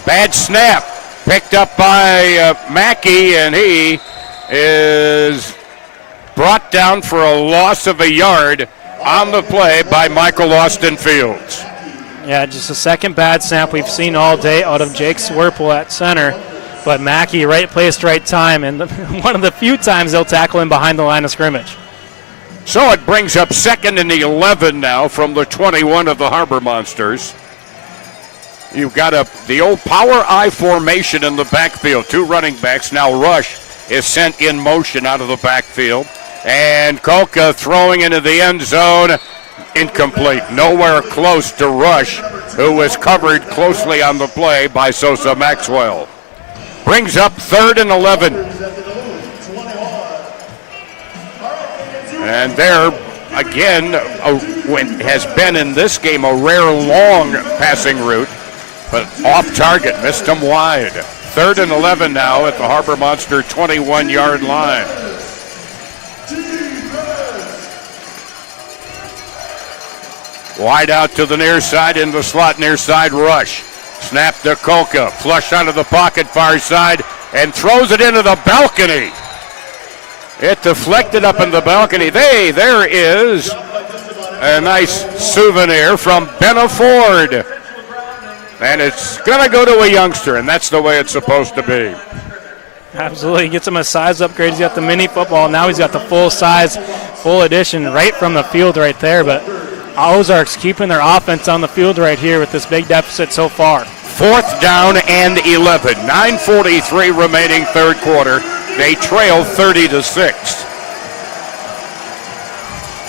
Bad snap picked up by Mackey, and he is brought down for a loss of a yard on the play by Michael Austin Fields. Yeah, just a second bad snap we've seen all day out of Jake Swerple at center. But Mackey, right place, right time, and one of the few times they'll tackle him behind the line of scrimmage. So it brings up 2nd and 11 now from the 21 of the Harbor Monsters. You've got the old power I formation in the backfield. 2 running backs. Now Rush is sent in motion out of the backfield. And Kolka throwing into the end zone. Incomplete. Nowhere close to Rush, who was covered closely on the play by Sosa Maxwell. Brings up 3rd and 11. And there, again, has been in this game a rare long passing route, but off target, missed him wide. 3rd and 11 now at the Harbor Monster 21-yard line. Wide out to the near side, in the slot near side, Rush. Snap to Kolka, flush out of the pocket far side, and throws it into the balcony. It deflected up in the balcony. There is a nice souvenir from Benna Ford. And it's going to go to a youngster, and that's the way it's supposed to be. Absolutely. Gets him a size upgrade. He's got the mini football. Now he's got the full size, full edition right from the field right there. But Ozarks keeping their offense on the field right here with this big deficit so far. 4th down and 11. 9:43 remaining third quarter. They trail 30-6.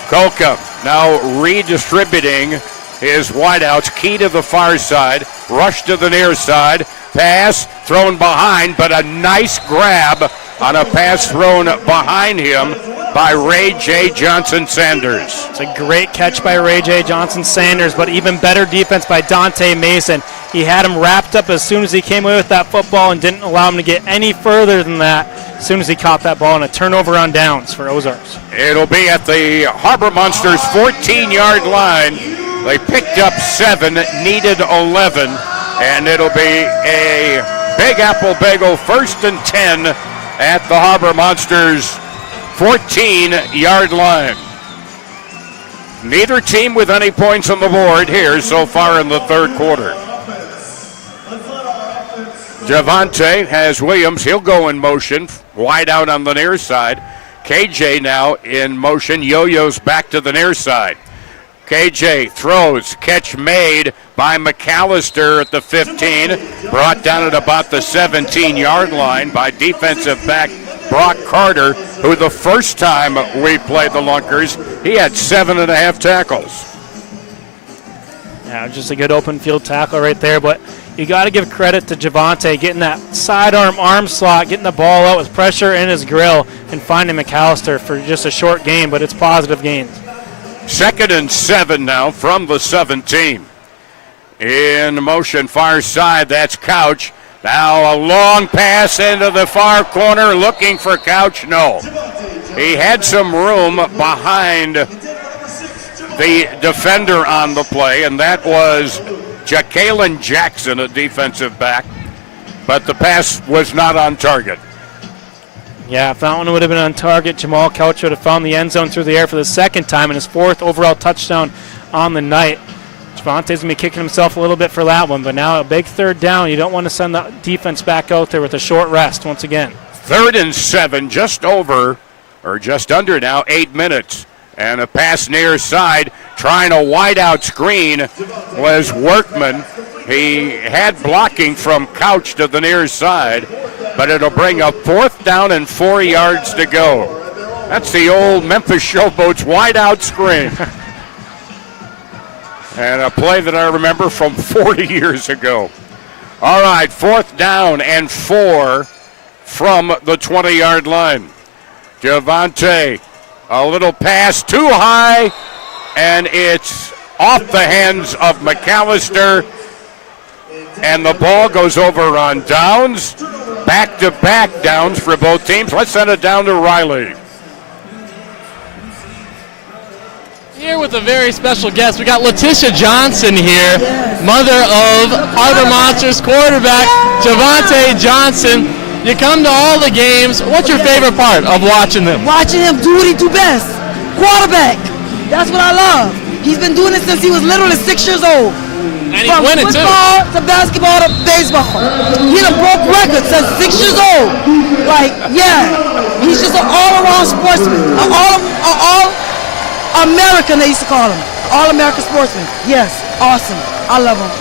Kolka now redistributing his wideouts. Key to the far side. Rush to the near side. Pass thrown behind, but a nice grab on a pass thrown behind him by Ray J. Johnson-Sanders. It's a great catch by Ray J. Johnson-Sanders, but even better defense by Dante Mason. He had him wrapped up as soon as he came away with that football and didn't allow him to get any further than that as soon as he caught that ball, and a turnover on downs for Ozarks. It'll be at the Harbor Monsters 14-yard line. They picked up 7, needed 11, and it'll be a Big Apple Bagel 1st and 10 at the Harbor Monsters 14-yard line. Neither team with any points on the board here so far in the third quarter. Javante has Williams. He'll go in motion, wide out on the near side. KJ now in motion. Yo-yo's back to the near side. KJ throws, catch made by McAllister at the 15, brought down at about the 17-yard line by defensive back Brock Carter, who the first time we played the Lunkers, he had 7.5 tackles. Yeah, just a good open field tackle right there, but you got to give credit to Javante getting that sidearm arm slot, getting the ball out with pressure in his grill, and finding McAllister for just a short game, but it's positive gains. 2nd and 7 now from the 17. In motion, far side, that's Couch. Now a long pass into the far corner, looking for Couch. No. He had some room behind the defender on the play, and that was Jacqueline Jackson, a defensive back. But the pass was not on target. Yeah, if that one would have been on target, Jamal Couch would have found the end zone through the air for the second time and his 4th overall touchdown on the night. Javante's going to be kicking himself a little bit for that one, but now a big 3rd down. You don't want to send the defense back out there with a short rest once again. 3rd and 7, just over, or just under now, 8 minutes. And a pass near side, trying a wide-out screen was Workman. He had blocking from Couch to the near side, but it'll bring up 4th down and 4 yards to go. That's the old Memphis Showboats wide-out screen. And a play that I remember from 40 years ago. All right, 4th down and 4 from the 20-yard line. Javante, a little pass too high, and it's off the hands of McAllister, and the ball goes over on downs. Back-to-back downs for both teams. Let's send it down to Riley. Here with a very special guest, we got Letitia Johnson here, mother of Harbor Monsters quarterback Javante Johnson. You come to all the games. What's your favorite part of watching them? Watching him do what he do best. Quarterback. That's what I love. He's been doing it since he was literally 6 years old. And he's winning too. From football to basketball to baseball. He done broke records since 6 years old. Like, yeah, he's just an all-around sportsman. An all-American, they used to call him. All-American sportsman. Yes, awesome. I love him.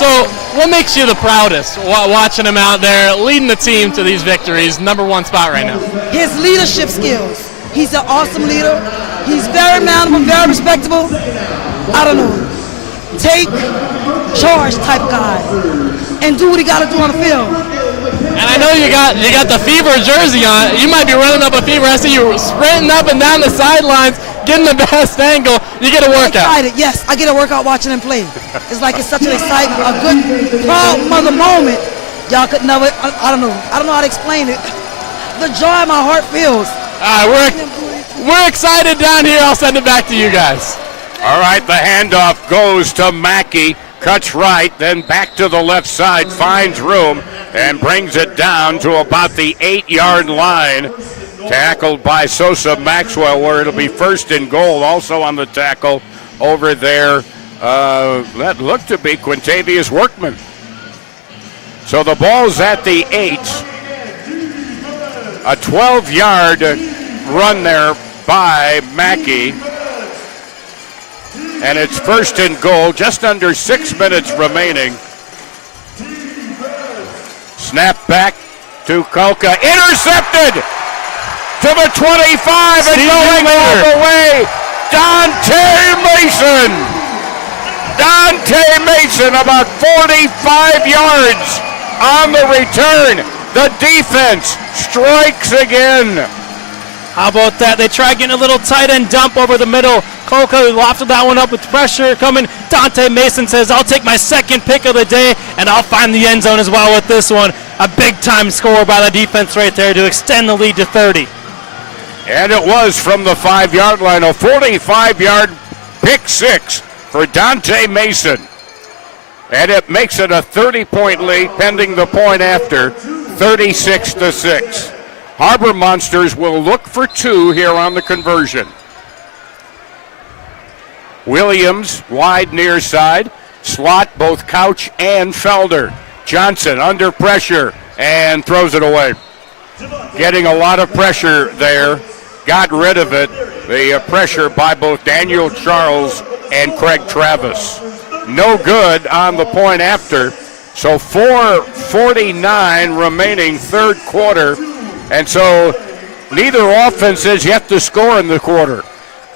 So, what makes you the proudest watching him out there leading the team to these victories? Number 1 spot right now. His leadership skills. He's an awesome leader. He's very manable, very respectable. I don't know. Take charge type guy and do what he got to do on the field. And I know you got the Fever jersey on. You might be running up a Fever. I see you sprinting up and down the sidelines, getting the best angle. You get a workout. I'm excited. Yes, I get a workout watching him play. It's like it's such an exciting, a good, proud mother moment. Y'all could never. I don't know how to explain it. The joy my heart feels. All right, we're excited down here. I'll send it back to you guys. All right, the handoff goes to Mackey, cuts right, then back to the left side, finds room, and brings it down to about the 8-yard line. Tackled by Sosa Maxwell, where it'll be first and goal. Also on the tackle over there, that looked to be Quintavious Workman. So the ball's at the 8. A 12-yard run there by Mackey. And it's first and goal, just under 6 minutes remaining. Snap back to Kulka, intercepted to the 25 and going all the way, Dante Mason. Dante Mason about 45 yards on the return. The defense strikes again. How about that? They try getting a little tight end dump over the middle. Kolka lofted that one up with pressure coming. Dante Mason says, I'll take my second pick of the day, and I'll find the end zone as well with this one. A big-time score by the defense right there to extend the lead to 30. And it was from the 5-yard line, a 45-yard pick six for Dante Mason. And it makes it a 30-point lead pending the point after, 36-6. Harbor Monsters will look for 2 here on the conversion. Williams, wide near side. Slot, both Couch and Felder. Johnson under pressure and throws it away. Getting a lot of pressure there. Got rid of it. The pressure by both Daniel Charles and Craig Travis. No good on the point after. So 4:49 remaining third quarter. And so neither offense has yet to score in the quarter.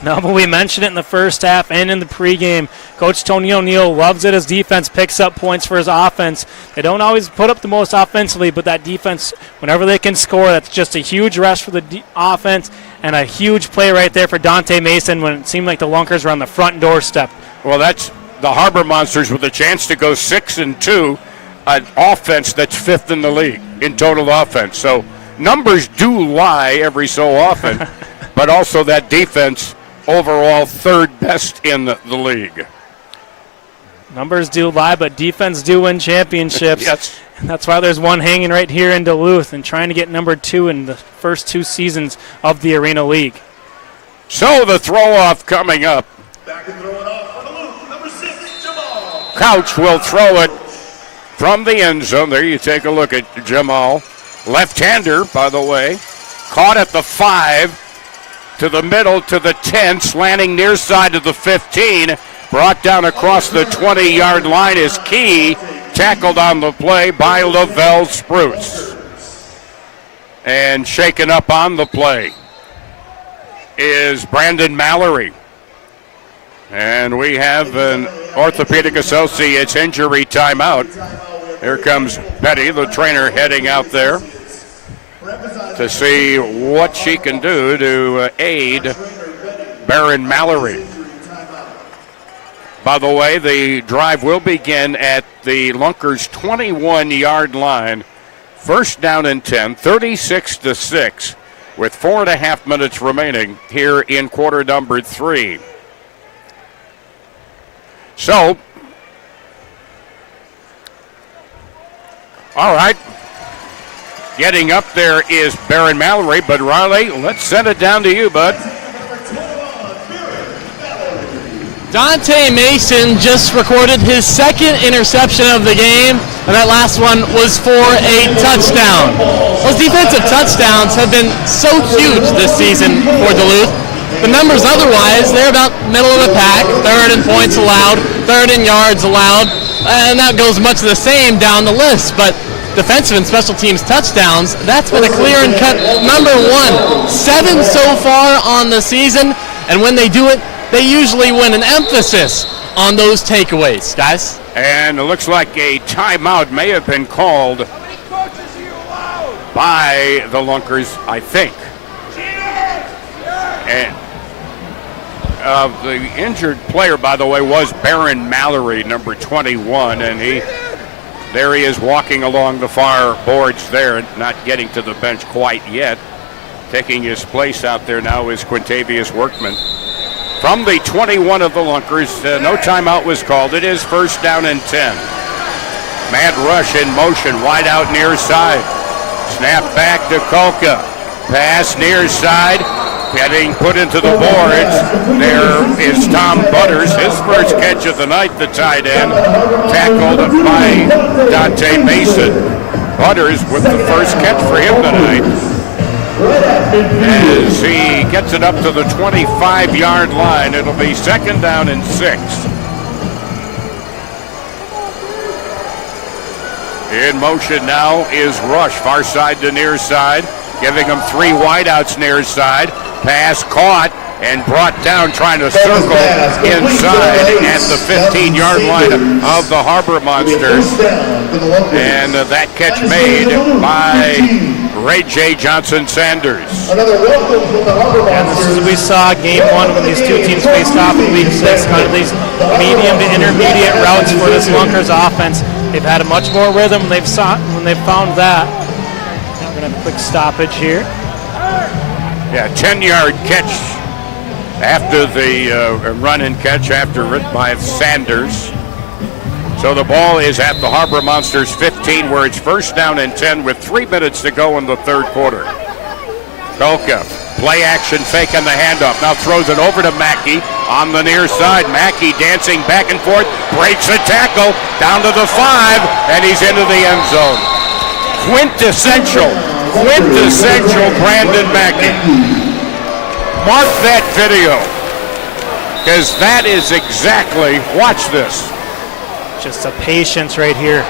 No, but we mentioned it in the first half and in the pregame. Coach Tony O'Neill loves it as defense picks up points for his offense. They don't always put up the most offensively, but that defense, whenever they can score, that's just a huge rush for the offense and a huge play right there for Dante Mason when it seemed like the Lunkers were on the front doorstep. Well, that's the Harbor Monsters with a chance to go 6-2, an offense that's 5th in the league in total offense. So numbers do lie every so often, but also that defense overall 3rd best in the league. Numbers do lie, but defense do win championships. Yes. And that's why there's one hanging right here in Duluth and trying to get number 2 in the first 2 seasons of the Arena League. So the throw-off coming up. Back and throw it off for Duluth, number 6, Jamal. Couch will throw it from the end zone. There you take a look at Jamal. Left-hander, by the way. Caught at the 5. To the middle, to the 10, slanting near side to the 15. Brought down across the 20-yard line is Key. Tackled on the play by Lavelle Spruce. And shaken up on the play is Brandon Mallory. And we have an Orthopedic Associates injury timeout. Here comes Betty, the trainer, heading out there to see what she can do to aid Baron Mallory. By the way, the drive will begin at the Lunkers' 21-yard line. First down and 10, 36-6, with 4.5 minutes remaining here in quarter number 3. So, all right. Getting up there is Baron Mallory, but Riley, let's send it down to you, bud. Dante Mason just recorded his 2nd interception of the game, and that last one was for a touchdown. Those defensive touchdowns have been so huge this season for Duluth. The numbers otherwise, they're about middle of the pack, 3rd in points allowed, 3rd in yards allowed, and that goes much the same down the list. But defensive and special teams touchdowns. That's been a clear and cut number one. 7 so far on the season, and when they do it, they usually win. An emphasis on those takeaways, guys. And it looks like a timeout may have been called by the Lunkers, I think. And the injured player, by the way, was Baron Mallory, number 21, and there he is walking along the far boards there, not getting to the bench quite yet. Taking his place out there now is Quintavious Workman. From the 21 of the Lunkers, no timeout was called. It is first down and 10. Mad rush in motion, wide out near side. Snap back to Kolka. Pass near side. Getting put into the boards. There is Tom Butters, his first catch of the night, the tight end, tackled by Dante Mason. Butters with the first catch for him tonight, as he gets it up to the 25-yard line. It'll be second down and 6. In motion now is Rush, far side to near side, giving him 3 wideouts near side. Pass caught and brought down, trying to circle inside at the 15-yard line of the Harbor Monsters. And that catch made by Ray J. Johnson Sanders. And this is, we saw game 1 when these two teams faced off in week 6, kind of these medium to intermediate routes for this Lunkers offense. They've had a much more rhythm when they've found that. Now we're going to have a quick stoppage here. Yeah, 10-yard catch after the run and catch after it by Sanders. So the ball is at the Harbor Monsters 15, where it's first down and 10 with 3 minutes to go in the third quarter. Kolka, play action fake on the handoff. Now throws it over to Mackey on the near side. Mackey dancing back and forth, breaks a tackle down to the 5, and he's into the end zone. Quintessential Brandon Mackey. Mark that video, because that is exactly, watch this. Just a patience right here.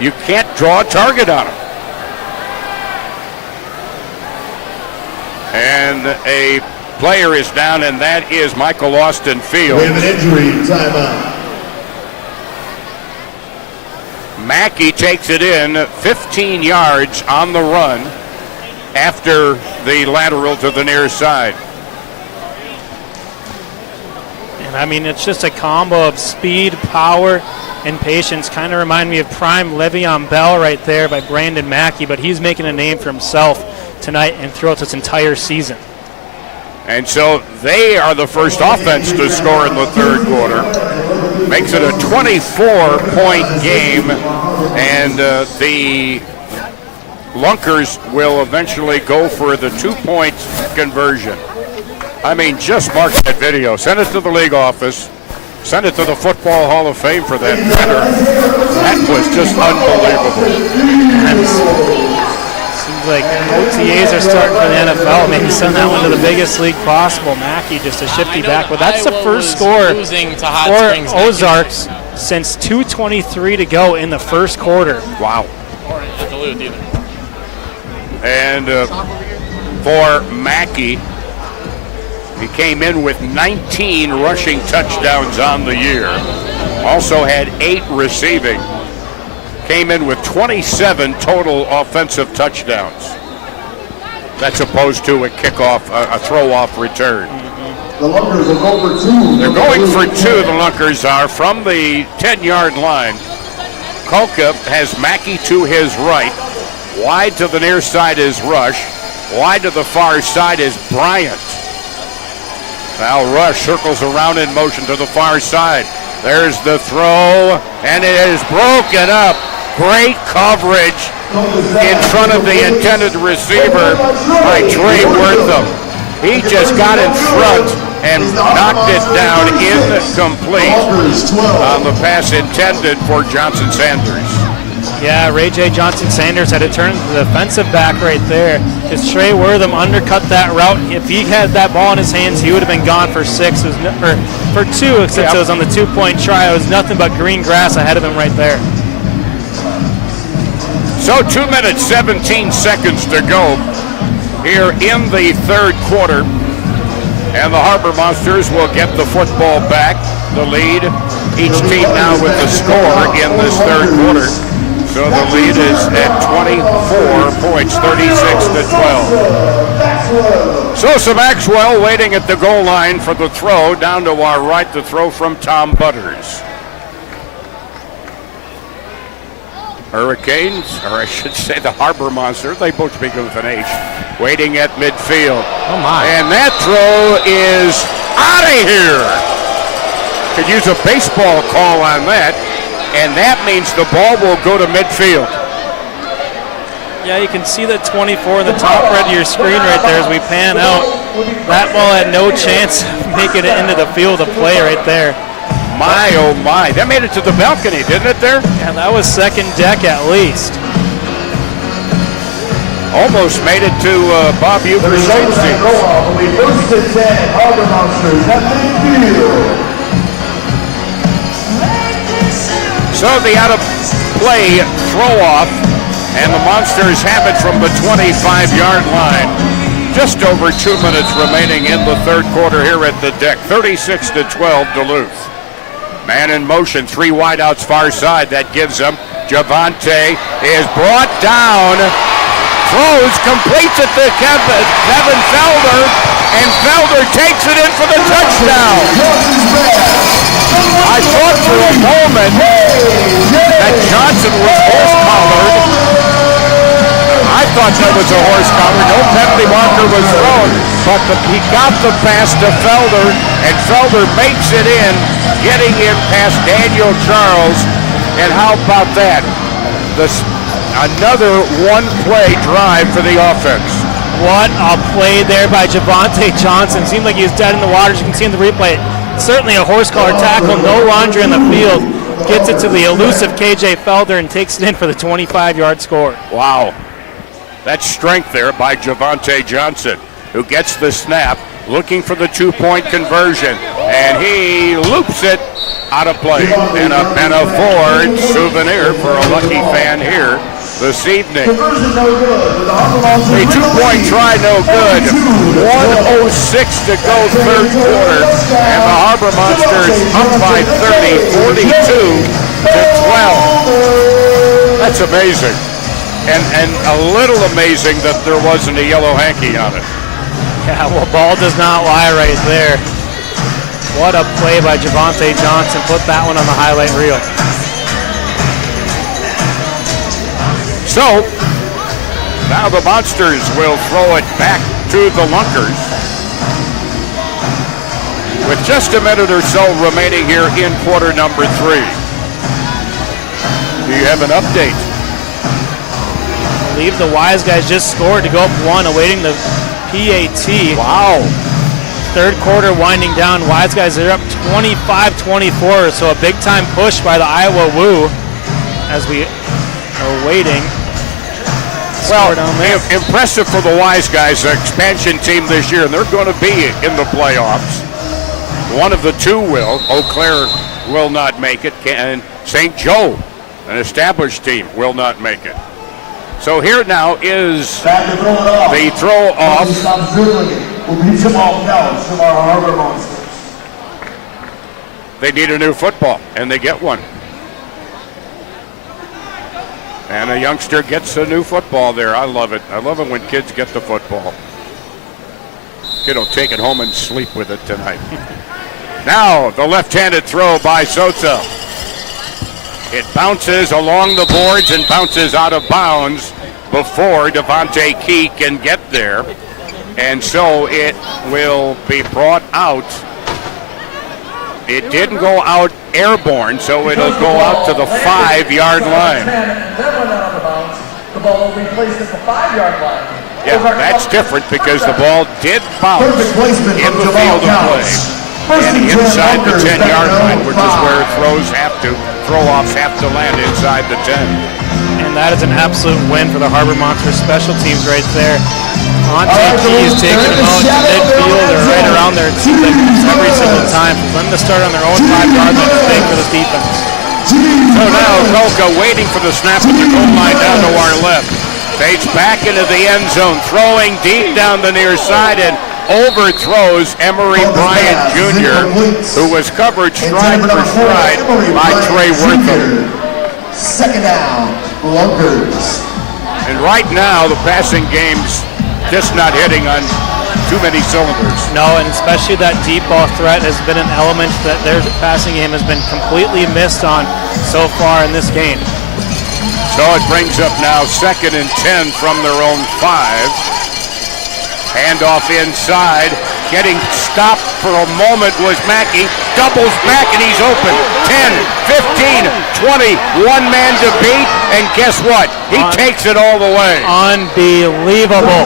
You can't draw a target on him. And a player is down, and that is Michael Austin Fields. We have an injury, timeout. Mackey takes it in 15 yards on the run after the lateral to the near side. And I mean, it's just a combo of speed, power, and patience. Kind of remind me of prime Le'Veon Bell right there by Brandon Mackey, but he's making a name for himself tonight and throughout this entire season. And so they are the first offense to score in the third quarter. Makes it a 24-point game, and the Lunkers will eventually go for the 2-point conversion. I mean, just mark that video. Send it to the league office. Send it to the Football Hall of Fame for that matter. That was just unbelievable. Seems like OTAs are starting for the NFL. Maybe send that one to the biggest league possible. Mackey just a shifty back. But that's the first score for Ozarks since 2:23 to go in the first quarter. Wow. Or at Duluth either. And for Mackey, he came in with 19 rushing touchdowns on the year. Also had 8 receiving. Came in with 27 total offensive touchdowns. That's opposed to a kickoff, a throw-off return. The Lunkers will go for 2. They're going for 2, the Lunkers are, from the 10-yard line. Kolka has Mackey to his right. Wide to the near side is Rush. Wide to the far side is Bryant. Now Rush circles around in motion to the far side. There's the throw, and it is broken up. Great coverage in front of the intended receiver by Trey Wortham. He just got in front and knocked it down incomplete on the pass intended for Johnson Sanders. Yeah, Ray J. Johnson Sanders had to turn to the defensive back right there. As Trey Wortham undercut that route, if he had that ball in his hands, he would have been gone for 6, or for 2, since it was on the 2-point try. It was nothing but green grass ahead of him right there. So 2 minutes, 17 seconds to go here in the third quarter. And the Harbor Monsters will get the football back, the lead. Each team now with the score in this third quarter. So the lead is at 24 points, 36-12. Sosa Maxwell waiting at the goal line for the throw. Down to our right, the throw from Tom Butters. Hurricanes, or I should say the Harbor Monsters, they both begin with an H, waiting at midfield. Oh my. And that throw is out of here. Could use a baseball call on that, and that means the ball will go to midfield. Yeah, you can see the 24 in the top right of your screen right there as we pan out. That ball had no chance of making it into the field of play right there. My, oh my. That made it to the balcony, didn't it there? Yeah, that was second deck at least. Almost made it to Bob Uber's seat. First and 10, Harbor Monsters at midfield. So the out of play throw off, and the Monsters have it from the 25-yard line. Just over 2 minutes remaining in the third quarter here at the deck. 36-12 Duluth. Man in motion, 3 wideouts far side. That gives him. Javante is brought down. Throws, completes it to Kevin Felder, and Felder takes it in for the touchdown. I thought for a moment that Johnson was horse-collared. I thought that was a horse collar. No penalty marker was thrown, but he got the pass to Felder, and Felder makes it in, getting in past Daniel Charles. And how about that? Another one-play drive for the offense. What a play there by Javante Johnson. Seemed like he was dead in the water. As you can see in the replay, certainly a horse collar tackle, no laundry in the field. Gets it to the elusive KJ Felder and takes it in for the 25-yard score. Wow. That's strength there by Javante Johnson, who gets the snap, looking for the 2-point conversion, and he loops it out of play. And a Ford souvenir for a lucky fan here this evening. A 2-point try, no good. 1:06 to go, third quarter, and the Harbor Monsters up by 30, 42-12. That's amazing. And a little amazing that there wasn't a yellow hanky on it. Yeah, well, ball does not lie right there. What a play by Javante Johnson. Put that one on the highlight reel. So, now the Monsters will throw it back to the Lunkers. With just a minute or so remaining here in quarter number 3. Do you have an update? I believe the Wise guys just scored to go up 1, awaiting the PAT. Wow. Third quarter winding down. Wise guys are up 25-24, so a big-time push by the Iowa Woo as we are waiting. Well, impressive for the Wise guys, the expansion team this year, and they're going to be in the playoffs. One of the two will. Eau Claire will not make it, and St. Joe, an established team, will not make it. So here now is the throw off. They need a new football, and they get one. And a youngster gets a new football there. I love it. I love it when kids get the football. Kid will take it home and sleep with it tonight. Now the left-handed throw by Sosa. It bounces along the boards and bounces out of bounds before Devontae Key can get there. And so it will be brought out. It didn't go out airborne, so it'll go out to the 5-yard line. That went out of bounds. The ball will be placed at the 5-yard line. Yeah, that's different because the ball did bounce in the field of play. And inside the 10-yard line, which is where throw-offs have to land inside the 10. And that is an absolute win for the Harbor Monsters special teams right there. Dante Key is taking them out to midfield. They're right around there. It seems like every single time. For them to start on their own 5 yard line is big for this defense. So now Kolka waiting for the snap at the goal line down to our left. Fades back into the end zone, throwing deep down the near side and overthrows Emory Bryant Jr., who was covered stride for stride by Trey Wortham. Second down, Lunkers. And right now, the passing game's just not hitting on too many cylinders. No, and especially that deep ball threat has been an element that their passing game has been completely missed on so far in this game. So it brings up now 2nd and 10 from their own 5. Handoff inside. Getting stopped for a moment was Mackey. Doubles back and he's open. 10, 15, 20. One man to beat. And guess what? He takes it all the way. Unbelievable.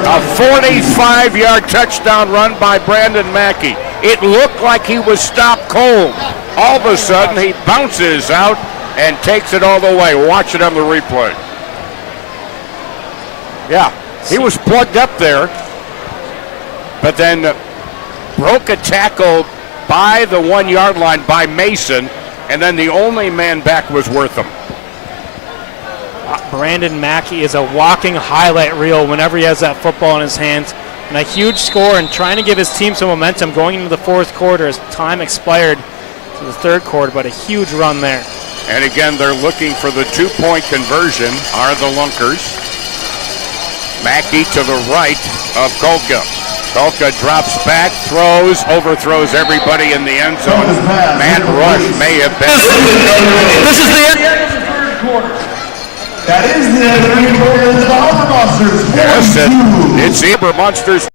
A 45-yard touchdown run by Brandon Mackey. It looked like he was stopped cold. All of a sudden, he bounces out and takes it all the way. Watch it on the replay. Yeah, he was plugged up there, but then broke a tackle by the 1-yard line by Mason, and then the only man back was Wortham. Brandon Mackey is a walking highlight reel whenever he has that football in his hands. And a huge score and trying to give his team some momentum going into the 4th quarter as time expired to the 3rd quarter, but a huge run there. And again, they're looking for the 2-point conversion, are the Lunkers. Mackey to the right of Kolka. Kolka drops back, throws, overthrows everybody in the end zone. Man rush may have been. This is the end of the 3rd quarter. That is the end of the 3rd quarter. The Harbor Monsters. Yes, it's the Harbor Monsters.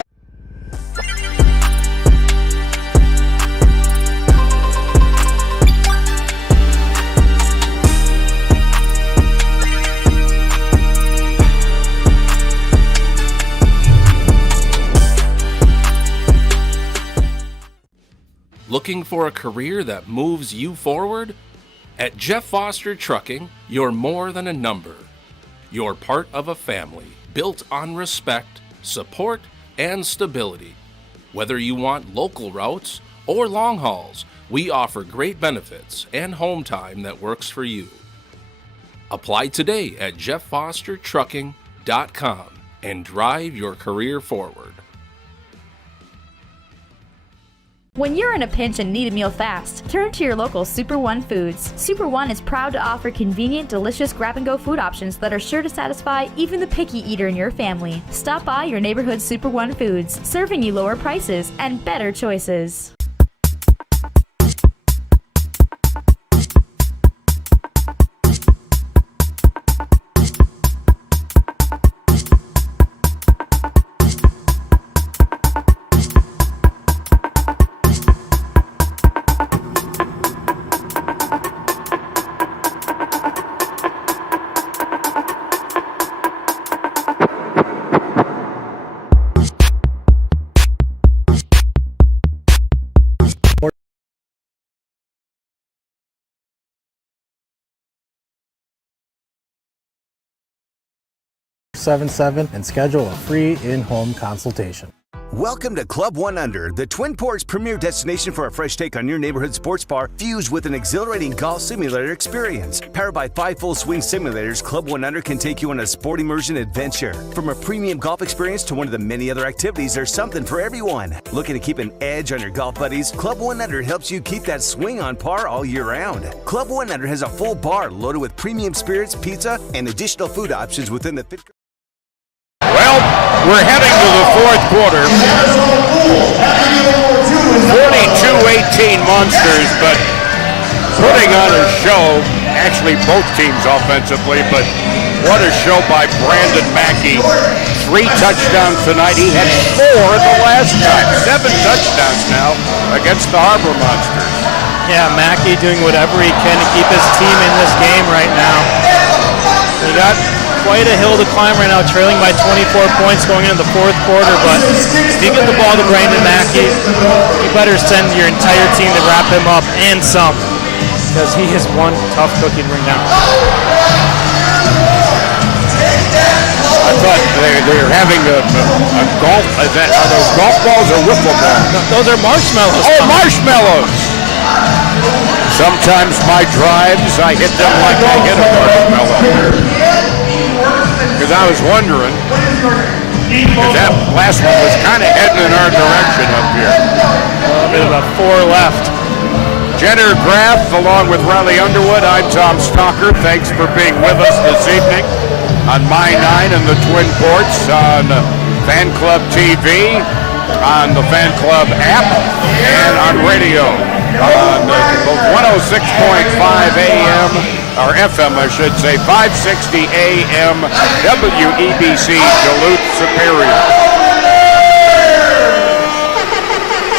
Looking for a career that moves you forward? At Jeff Foster Trucking, you're more than a number. You're part of a family built on respect, support, and stability. Whether you want local routes or long hauls, we offer great benefits and home time that works for you. Apply today at jefffostertrucking.com and drive your career forward. When you're in a pinch and need a meal fast, turn to your local Super One Foods. Super One is proud to offer convenient, delicious grab-and-go food options that are sure to satisfy even the picky eater in your family. Stop by your neighborhood Super One Foods, serving you lower prices and better choices. and schedule a free in-home consultation. Welcome to Club 1 Under, the Twin Ports' premier destination for a fresh take on your neighborhood sports bar, fused with an exhilarating golf simulator experience. Powered by 5 full swing simulators, Club 1 Under can take you on a sport immersion adventure. From a premium golf experience to one of the many other activities, there's something for everyone. Looking to keep an edge on your golf buddies? Club 1 Under helps you keep that swing on par all year round. Club 1 Under has a full bar loaded with premium spirits, pizza, and additional food options within the fit. Well, we're heading to the 4th quarter. 42-18 Monsters, but putting on a show. Actually, both teams offensively, but what a show by Brandon Mackey. 3 touchdowns tonight. He had 4 the last time. 7 touchdowns now against the Harbor Monsters. Yeah, Mackey doing whatever he can to keep his team in this game right now. They got quite a hill to climb right now, trailing by 24 points going into the 4th quarter, but if you get the ball to Brandon Mackey, you better send your entire team to wrap him up and some, because he is one tough cookie to bring down. I thought they were having a golf, are those golf balls or wiffle balls? No, those are marshmallows. Oh, marshmallows! Sometimes my drives, I hit them like I hit a marshmallow. Because I was wondering, because that last one was kind of heading in our direction up here. A bit of a 4 left. Jenner Graff along with Riley Underwood. I'm Tom Stalker. Thanks for being with us this evening on My 9 and the Twin Ports, on Fan Club TV, on the Fan Club app, and on radio on 106.5 AM, or FM I should say, 560 AM WEBC Duluth Superior.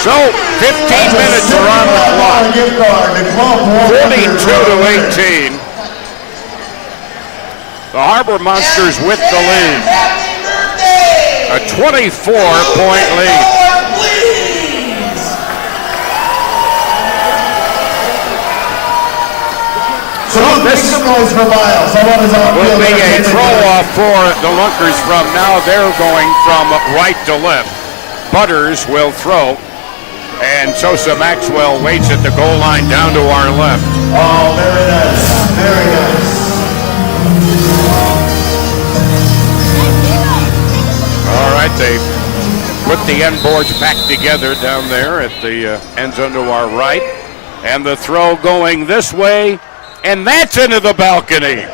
So 15 minutes are on the clock, 42 to 18. The Harbor Monsters with the lead, a 24-point lead. So this will be a throw-off for the Lunkers from now. They're going from right to left. Butters will throw, and Sosa Maxwell waits at the goal line down to our left. Oh, very nice, very nice. All right, they put the end boards back together down there at the end zone to our right, and the throw going this way. And that's into the balcony.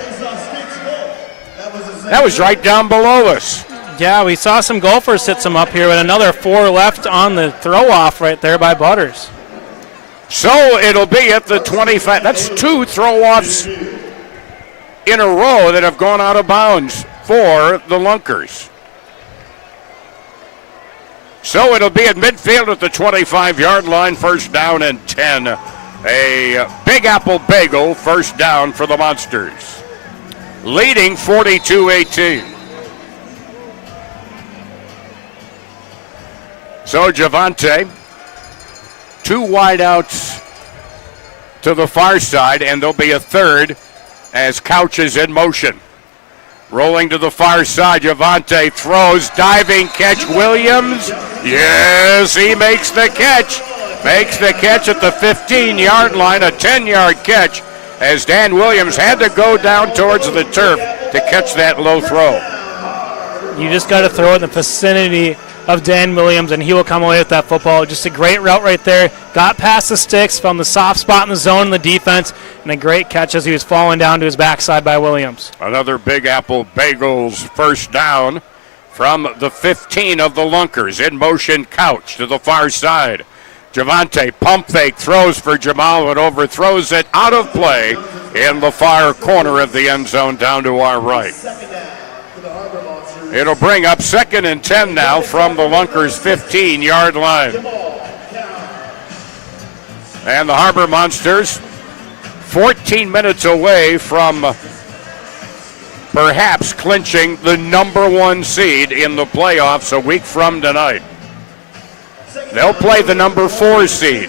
That was right down below us. Yeah, we saw some golfers hit some up here with another 4 left on the throw-off right there by Butters. So it'll be at the 25. That's 2 throw-offs in a row that have gone out of bounds for the Lunkers. So it'll be at midfield at the 25-yard line, first down and 10. A Big Apple Bagel first down for the Monsters, leading 42-18. So Javante, 2 wideouts to the far side, and there'll be a third as Couch is in motion. Rolling to the far side, Javante throws, diving catch, Williams. Yes, he makes the catch. Makes the catch at the 15-yard line, a 10-yard catch, as Dan Williams had to go down towards the turf to catch that low throw. You just got to throw it in the vicinity of Dan Williams, and he will come away with that football. Just a great route right there. Got past the sticks, found the soft spot in the zone in the defense, and a great catch as he was falling down to his backside by Williams. Another Big Apple Bagels first down from the 15 of the Lunkers. In motion, Couch to the far side. Javante pump fake, throws for Jamal, and overthrows it out of play in the far corner of the end zone down to our right. It'll bring up 2nd and 10 now from the Lunkers' 15-yard line. And the Harbor Monsters 14 minutes away from perhaps clinching the number 1 seed in the playoffs a week from tonight. They'll play the number 4 seed.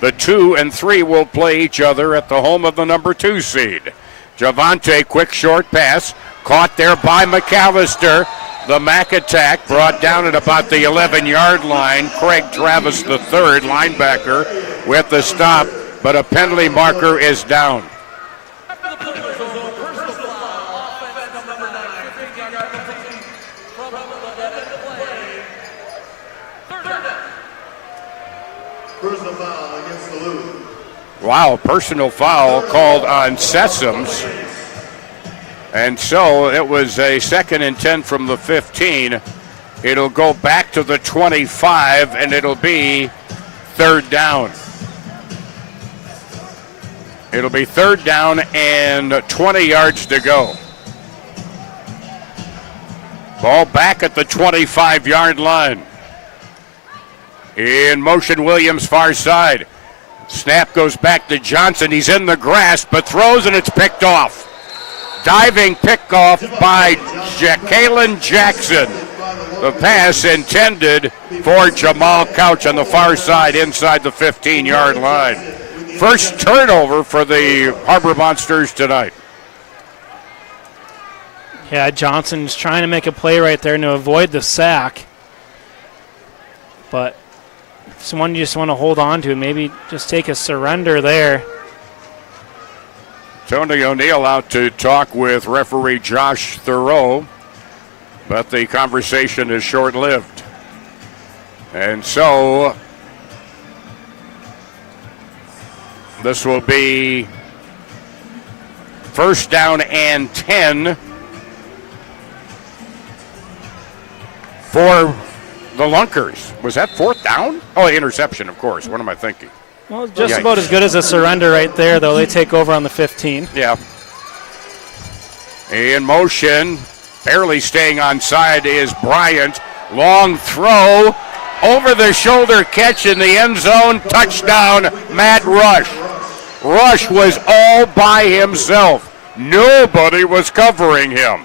The 2 and 3 will play each other at the home of the number 2 seed. Javante, quick short pass, caught there by McAllister. The Mac attack brought down at about the 11-yard line. Craig Travis, the third linebacker, with the stop, but a penalty marker is down. Personal foul against Duluth. Wow, personal foul called on Sessoms. And so it was a 2nd and 10 from the 15. It'll go back to the 25, and it'll be 3rd down. It'll be 3rd down and 20 yards to go. Ball back at the 25-yard line. In motion, Williams, far side. Snap goes back to Johnson. He's in the grass, but throws, and it's picked off. Diving pickoff by Kalen Jackson. The pass intended for Jamal Couch on the far side inside the 15-yard line. First turnover for the Harbor Monsters tonight. Yeah, Johnson's trying to make a play right there to avoid the sack. But someone you just want to hold on to, maybe just take a surrender there. Tony O'Neill out to talk with referee Josh Thoreau, but the conversation is short-lived. And so this will be first down and 10 for the Lunkers. Was that fourth down? Oh, interception, of course. What am I thinking? Well, just about as good as a surrender right there, though. They take over on the 15. Yeah. In motion, barely staying on side is Bryant. Long throw, over the shoulder catch in the end zone. Touchdown, Matt Rush. Rush was all by himself. Nobody was covering him.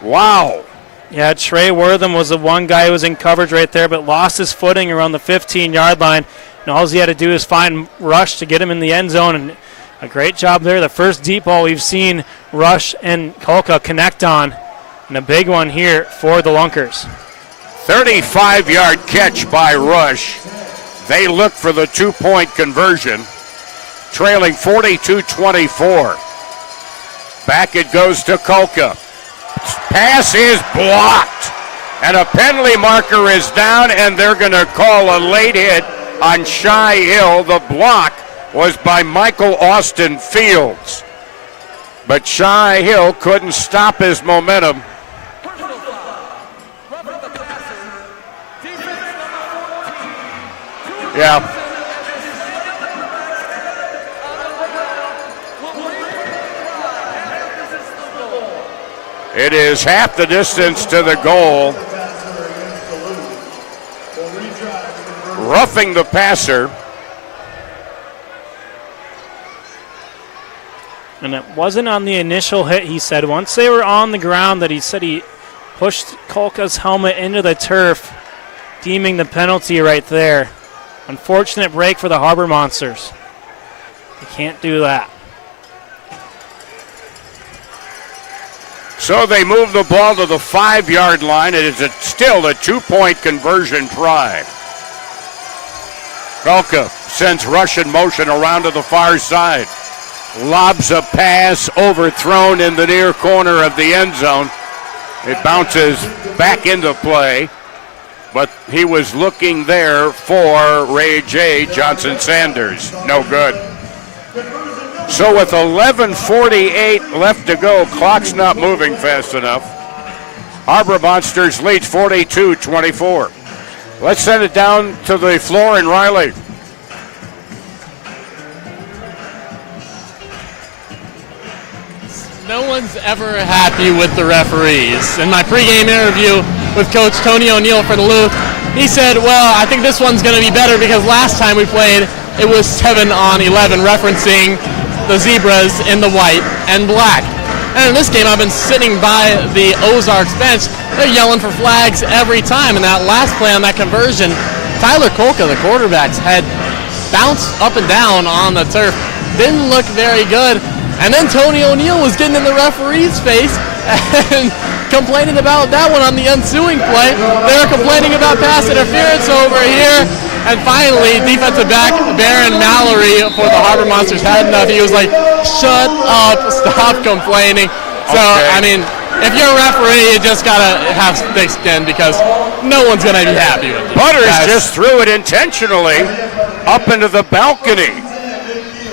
Wow. Yeah, Trey Wortham was the one guy who was in coverage right there, but lost his footing around the 15-yard line. And all he had to do is find Rush to get him in the end zone, and a great job there. The first deep ball we've seen Rush and Kolka connect on, and a big one here for the Lunkers. 35-yard catch by Rush. They look for the two-point conversion, trailing 42-24. Back it goes to Kolka. Pass is blocked, and a penalty marker is down, and they're going to call a late hit on Shy Hill. The block was by Michael Austin Fields, but Shy Hill couldn't stop his momentum. Yeah. It is half the distance to the goal. Roughing the passer. And it wasn't on the initial hit, he said. Once they were on the ground, that he said he pushed Kolka's helmet into the turf, deeming the penalty right there. Unfortunate break for the Harbor Monsters. They can't do that. So they move the ball to the 5-yard line. It is still a two-point conversion try. Kolka sends Rush in motion around to the far side. Lobs a pass, overthrown in the near corner of the end zone. It bounces back into play, but he was looking there for Ray J. Johnson Sanders. No good. So with 11:48 left to go, clock's not moving fast enough. Harbor Monsters lead 42-24. Let's send it down to the floor in Riley. No one's ever happy with the referees. In my pregame interview with Coach Tony O'Neill for Duluth, he said, well, I think this one's going to be better because last time we played, it was 7-on-11, referencing the zebras in the white and black. And in this game, I've been sitting by the Ozarks bench. They're yelling for flags every time. And that last play on that conversion, Tyler Kolka, the quarterback's head, bounced up and down on the turf. Didn't look very good. And then Tony O'Neill was getting in the referee's face and complaining about that one on the ensuing play. They were complaining about pass interference over here. And finally, defensive back Baron Mallory for the Harbor Monsters had enough. He was like, shut up, stop complaining. So, okay. I mean, if you're a referee, you just got to have thick skin because no one's going to be happy with you. Butters just threw it intentionally up into the balcony.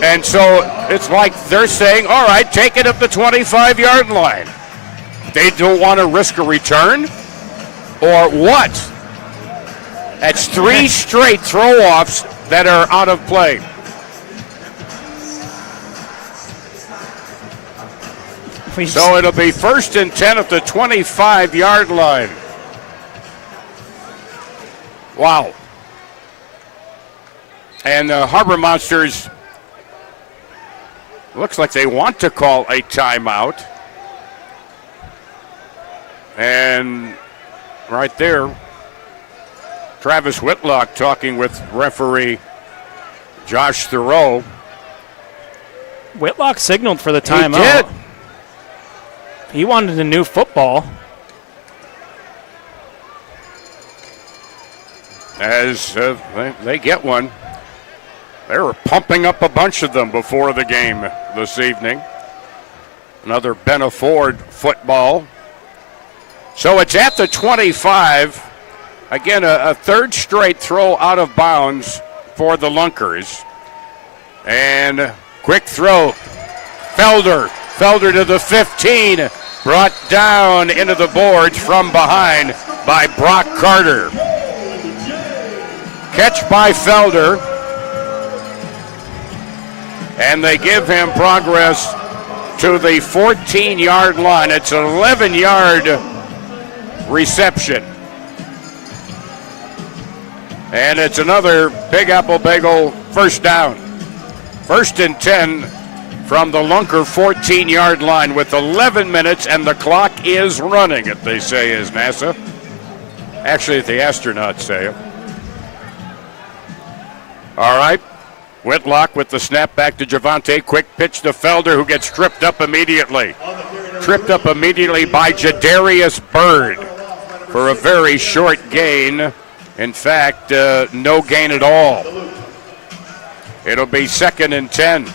And so it's like they're saying, all right, take it up the 25-yard line. They don't want to risk a return? Or what? That's 3 straight throw-offs that are out of play. So it'll be 1st and 10 at the 25-yard line. Wow. And the Harbor Monsters, looks like they want to call a timeout. And right there, Travis Whitlock talking with referee Josh Thoreau. Whitlock signaled for the timeout. He did. He wanted a new football. As they get one. They were pumping up a bunch of them before the game this evening. Another Benaford football. So it's at the 25. Again, a third straight throw out of bounds for the Lunkers. And quick throw. Felder to the 15. Brought down into the boards from behind by Brock Carter. Catch by Felder. And they give him progress to the 14-yard line. It's an 11-yard reception. And it's another Big Apple Bagel first down. 1st and 10 from the Lunker 14-yard line with 11 minutes, and the clock is running, if they say, as NASA. Actually, the astronauts say it. All right. Whitlock with the snap back to Javante. Quick pitch to Felder, who gets tripped up immediately. Tripped up immediately by Jadarius Bird for a very short gain. In fact, no gain at all. It'll be 2nd and 10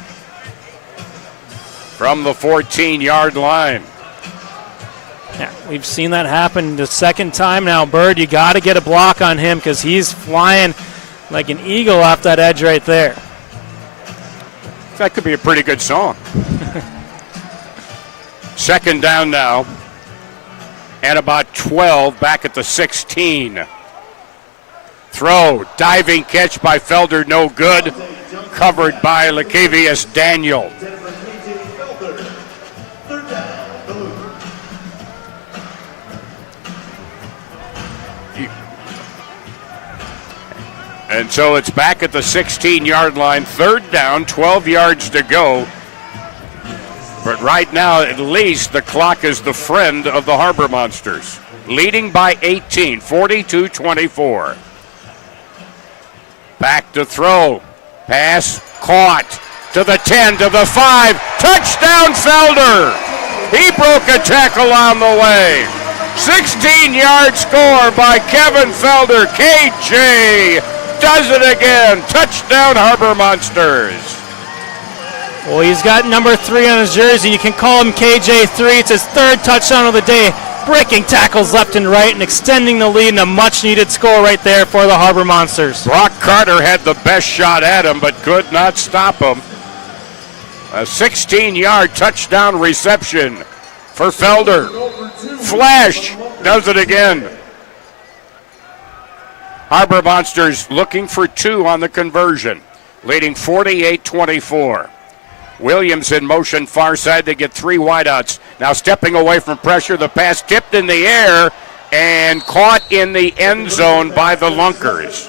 from the 14-yard line. Yeah, we've seen that happen the second time now. Bird, you got to get a block on him because he's flying like an eagle off that edge right there. That could be a pretty good song. 2nd down now. And about 12 back at the 16. Throw, diving catch by Felder, no good. Covered by Lacavius Daniel. And so it's back at the 16-yard line, 3rd down, 12 yards to go. But right now, at least, the clock is the friend of the Harbor Monsters, leading by 18, 42-24. Back to throw. Pass caught to the 10, to the 5. Touchdown, Felder! He broke a tackle on the way. 16-yard score by Kevin Felder. KJ does it again. Touchdown, Harbor Monsters. Well, he's got number 3 on his jersey. You can call him KJ3. It's his 3rd touchdown of the day. Breaking tackles left and right and extending the lead, and a much-needed score right there for the Harbor Monsters. Brock Carter had the best shot at him, but could not stop him. A 16-yard touchdown reception for Felder. Flash does it again. Harbor Monsters looking for 2 on the conversion, leading 48-24. Williams in motion far side. They get 3 wideouts. Now stepping away from pressure. The pass tipped in the air and caught in the end zone by the Lunkers.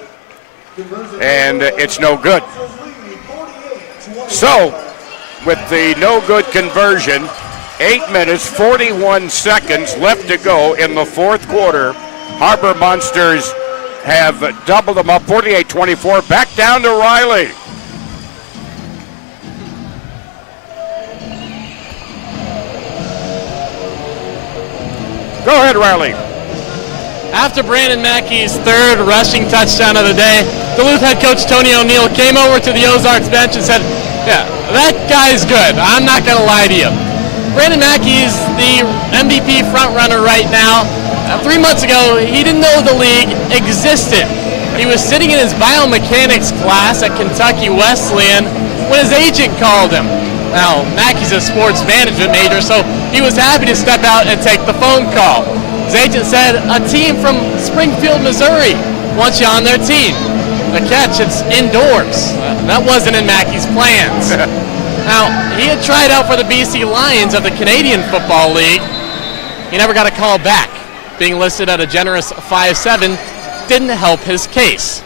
And it's no good. So, with the no good conversion, 8 minutes, 41 seconds left to go in the 4th quarter. Harbor Monsters have doubled them up, 48-24. Back down to Riley. Go ahead, Riley. After Brandon Mackey's 3rd rushing touchdown of the day, Duluth head coach Tony O'Neill came over to the Ozarks bench and said, yeah, that guy's good. I'm not going to lie to you. Brandon Mackey's the MVP frontrunner right now. 3 months ago, he didn't know the league existed. He was sitting in his biomechanics class at Kentucky Wesleyan when his agent called him. Now, Mackey's a sports management major, so he was happy to step out and take the phone call. His agent said, a team from Springfield, Missouri wants you on their team. The catch, it's indoors. That wasn't in Mackey's plans. Now, he had tried out for the BC Lions of the Canadian Football League. He never got a call back. Being listed at a generous 5'7" didn't help his case.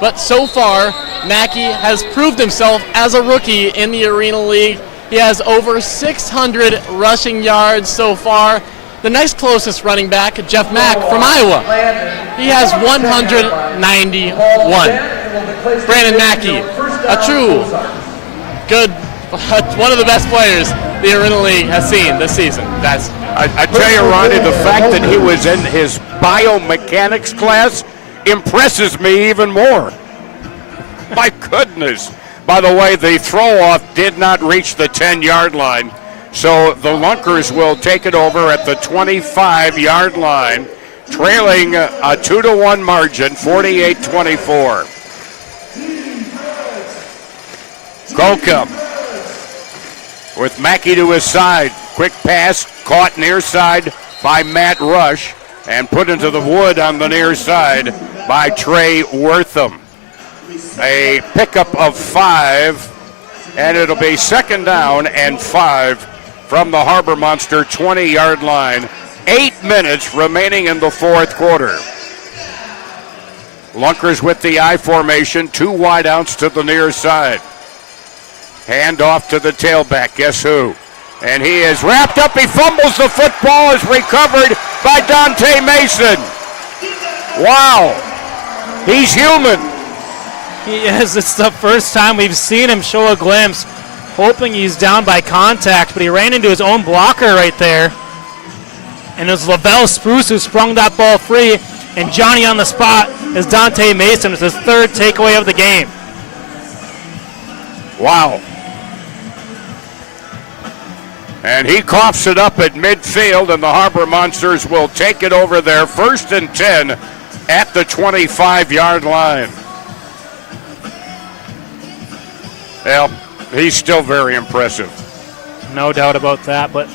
But so far, Mackey has proved himself as a rookie in the Arena League. He has over 600 rushing yards so far. The next closest running back, Jeff Mack from Iowa, he has 191. Brandon Mackey, a true good, one of the best players the Arena League has seen this season. I tell you, Ronnie, the fact that he was in his biomechanics class impresses me even more. My goodness. By the way, the throw-off did not reach the 10-yard line, so the Lunkers will take it over at the 25-yard line, trailing a 2-1 margin, 48-24. Golka with Mackey to his side. Quick pass caught near side by Matt Rush and put into the wood on the near side by Trey Wortham. A pickup of 5, and it'll be 2nd down and 5 from the Harbor Monster 20-yard line. 8 minutes remaining in the 4th quarter. Lunkers with the I formation, 2 wideouts to the near side. Hand off to the tailback, guess who? And he is wrapped up, he fumbles, the football is recovered by Dante Mason. Wow, he's human. He is. It's the first time we've seen him show a glimpse, hoping he's down by contact, but he ran into his own blocker right there. And it was Lavelle Spruce who sprung that ball free, and Johnny on the spot is Dante Mason. It's his 3rd takeaway of the game. Wow. And he coughs it up at midfield, and the Harbor Monsters will take it over there, 1st and 10 at the 25-yard line. Well, he's still very impressive. No doubt about that, but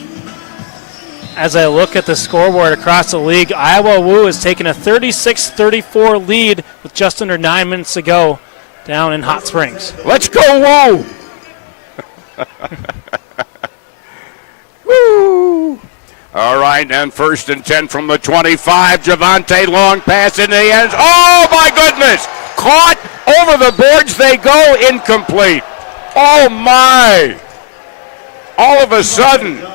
as I look at the scoreboard across the league, Iowa Woo has taken a 36-34 lead with just under 9 minutes to go down in Hot Springs. Let's go, Woo! Woo! All right, and 1st and 10 from the 25. Javante, long pass in the end. Oh, my goodness! Caught over the boards they go, incomplete. Oh, my! All of a sudden,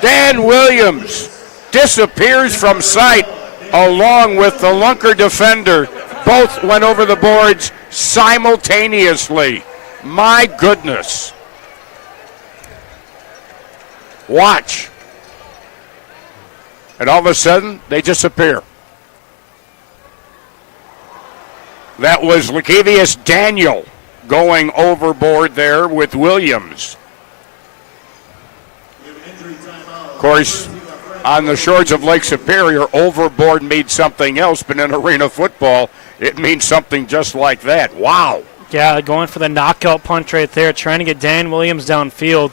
Dan Williams disappears from sight along with the Lunker defender. Both went over the boards simultaneously. My goodness. Watch. And all of a sudden, they disappear. That was Lakevius Daniel going overboard there with Williams. Of course, on the shores of Lake Superior, overboard means something else, but in arena football, it means something just like that. Wow. Yeah, going for the knockout punch right there, trying to get Dan Williams downfield.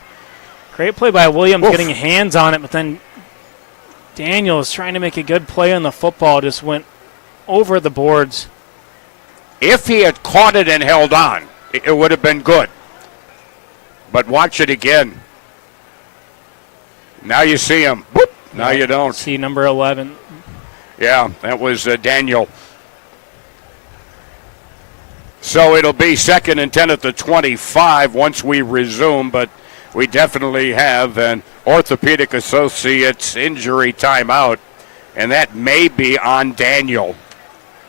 Great play by Williams, getting hands on it, but then Daniel is trying to make a good play on the football, just went over the boards. If he had caught it and held on, it would have been good. But watch it again. Now you see him. Whoop. Now you don't. See number 11. Yeah, that was Daniel. So it'll be 2nd and 10 at the 25 once we resume, but we definitely have an Orthopedic Associates injury timeout, and that may be on Daniel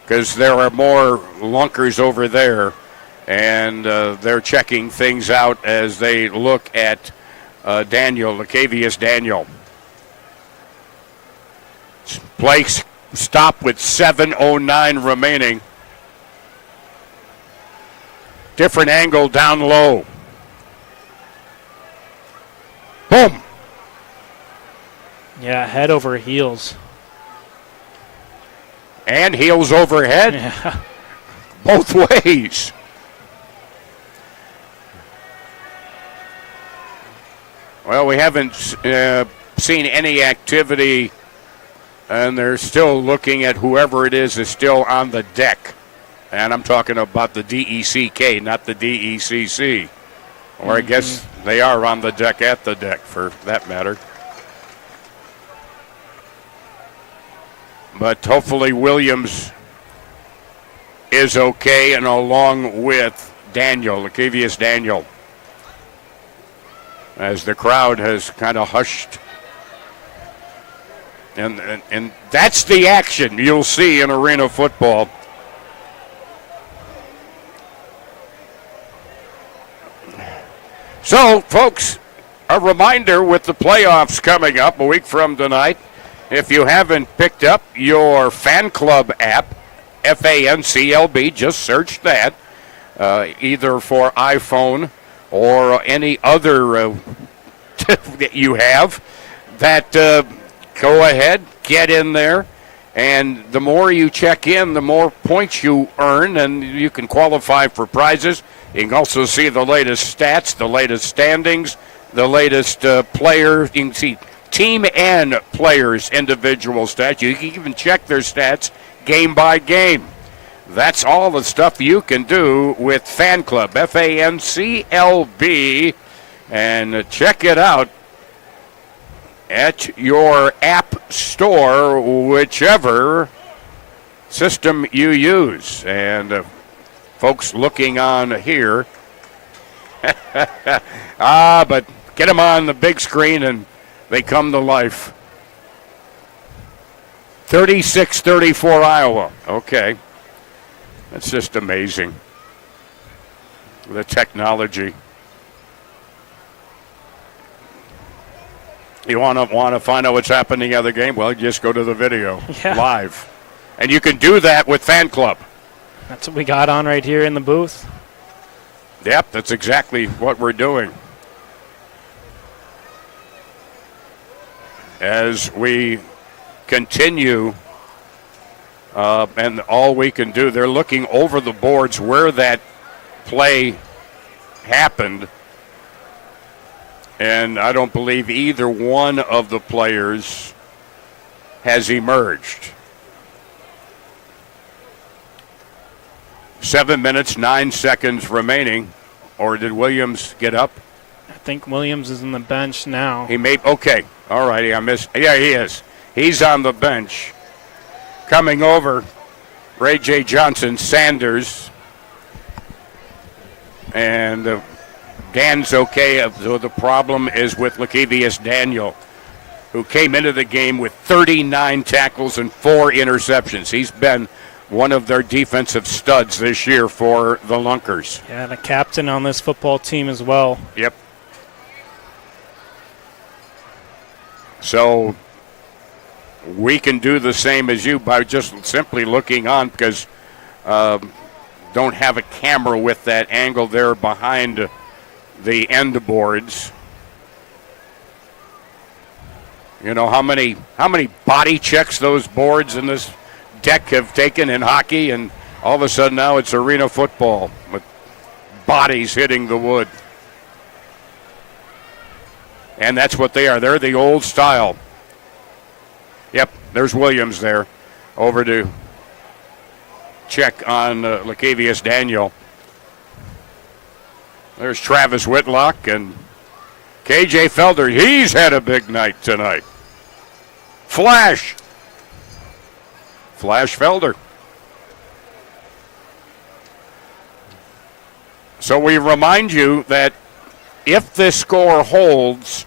because there are more Lunkers over there, and they're checking things out as they look at Daniel, Lakevius Daniel. Play stop with 7:09 remaining. Different angle down low. Boom. Yeah, head over heels. And heels overhead. Yeah. Both ways. Well, we haven't seen any activity, and they're still looking at whoever it is still on the deck. And I'm talking about the DECK, not the DECC. Or I guess they are on the deck at the deck, for that matter. But hopefully Williams is okay, and along with Daniel, Lakevius Daniel, as the crowd has kind of hushed. And that's the action you'll see in arena football. So, folks, a reminder with the playoffs coming up a week from tonight, if you haven't picked up your fan club app, FANCLB, just search that. either for iPhone or any other that you have, that go ahead, get in there. And the more you check in, the more points you earn, and you can qualify for prizes. You can also see the latest stats, the latest standings, the latest players. You can see team and players' individual stats. You can even check their stats game by game. That's all the stuff you can do with Fan Club, FANCLB, and check it out at your app store, whichever system you use. And folks looking on here, but get them on the big screen and they come to life. 36-34 Iowa. Okay. That's just amazing. The technology. You want to find out what's happening in the other game? Well, just go to the video live. And you can do that with Fan Club. That's what we got on right here in the booth. Yep, that's exactly what we're doing. As we continue, and all we can do, they're looking over the boards where that play happened. And I don't believe either one of the players has emerged. 7 minutes, 9 seconds remaining. Or did Williams get up? I think Williams is on the bench now. He may. Okay. All righty. I missed. Yeah, he is. He's on the bench. Coming over, Ray J. Johnson, Sanders. And Dan's okay. So the problem is with Lakevius Daniel, who came into the game with 39 tackles and 4 interceptions. He's been one of their defensive studs this year for the Lunkers. Yeah, the captain on this football team as well. Yep. So we can do the same as you by just simply looking on, because don't have a camera with that angle there behind the end boards. You know how many body checks those boards in this deck have taken in hockey, and all of a sudden now it's arena football with bodies hitting the wood. And that's what they are. They're the old style. Yep, there's Williams there. Over to check on Lakevius Daniel. There's Travis Whitlock and KJ Felder. He's had a big night tonight. Flash Felder. So we remind you that if this score holds,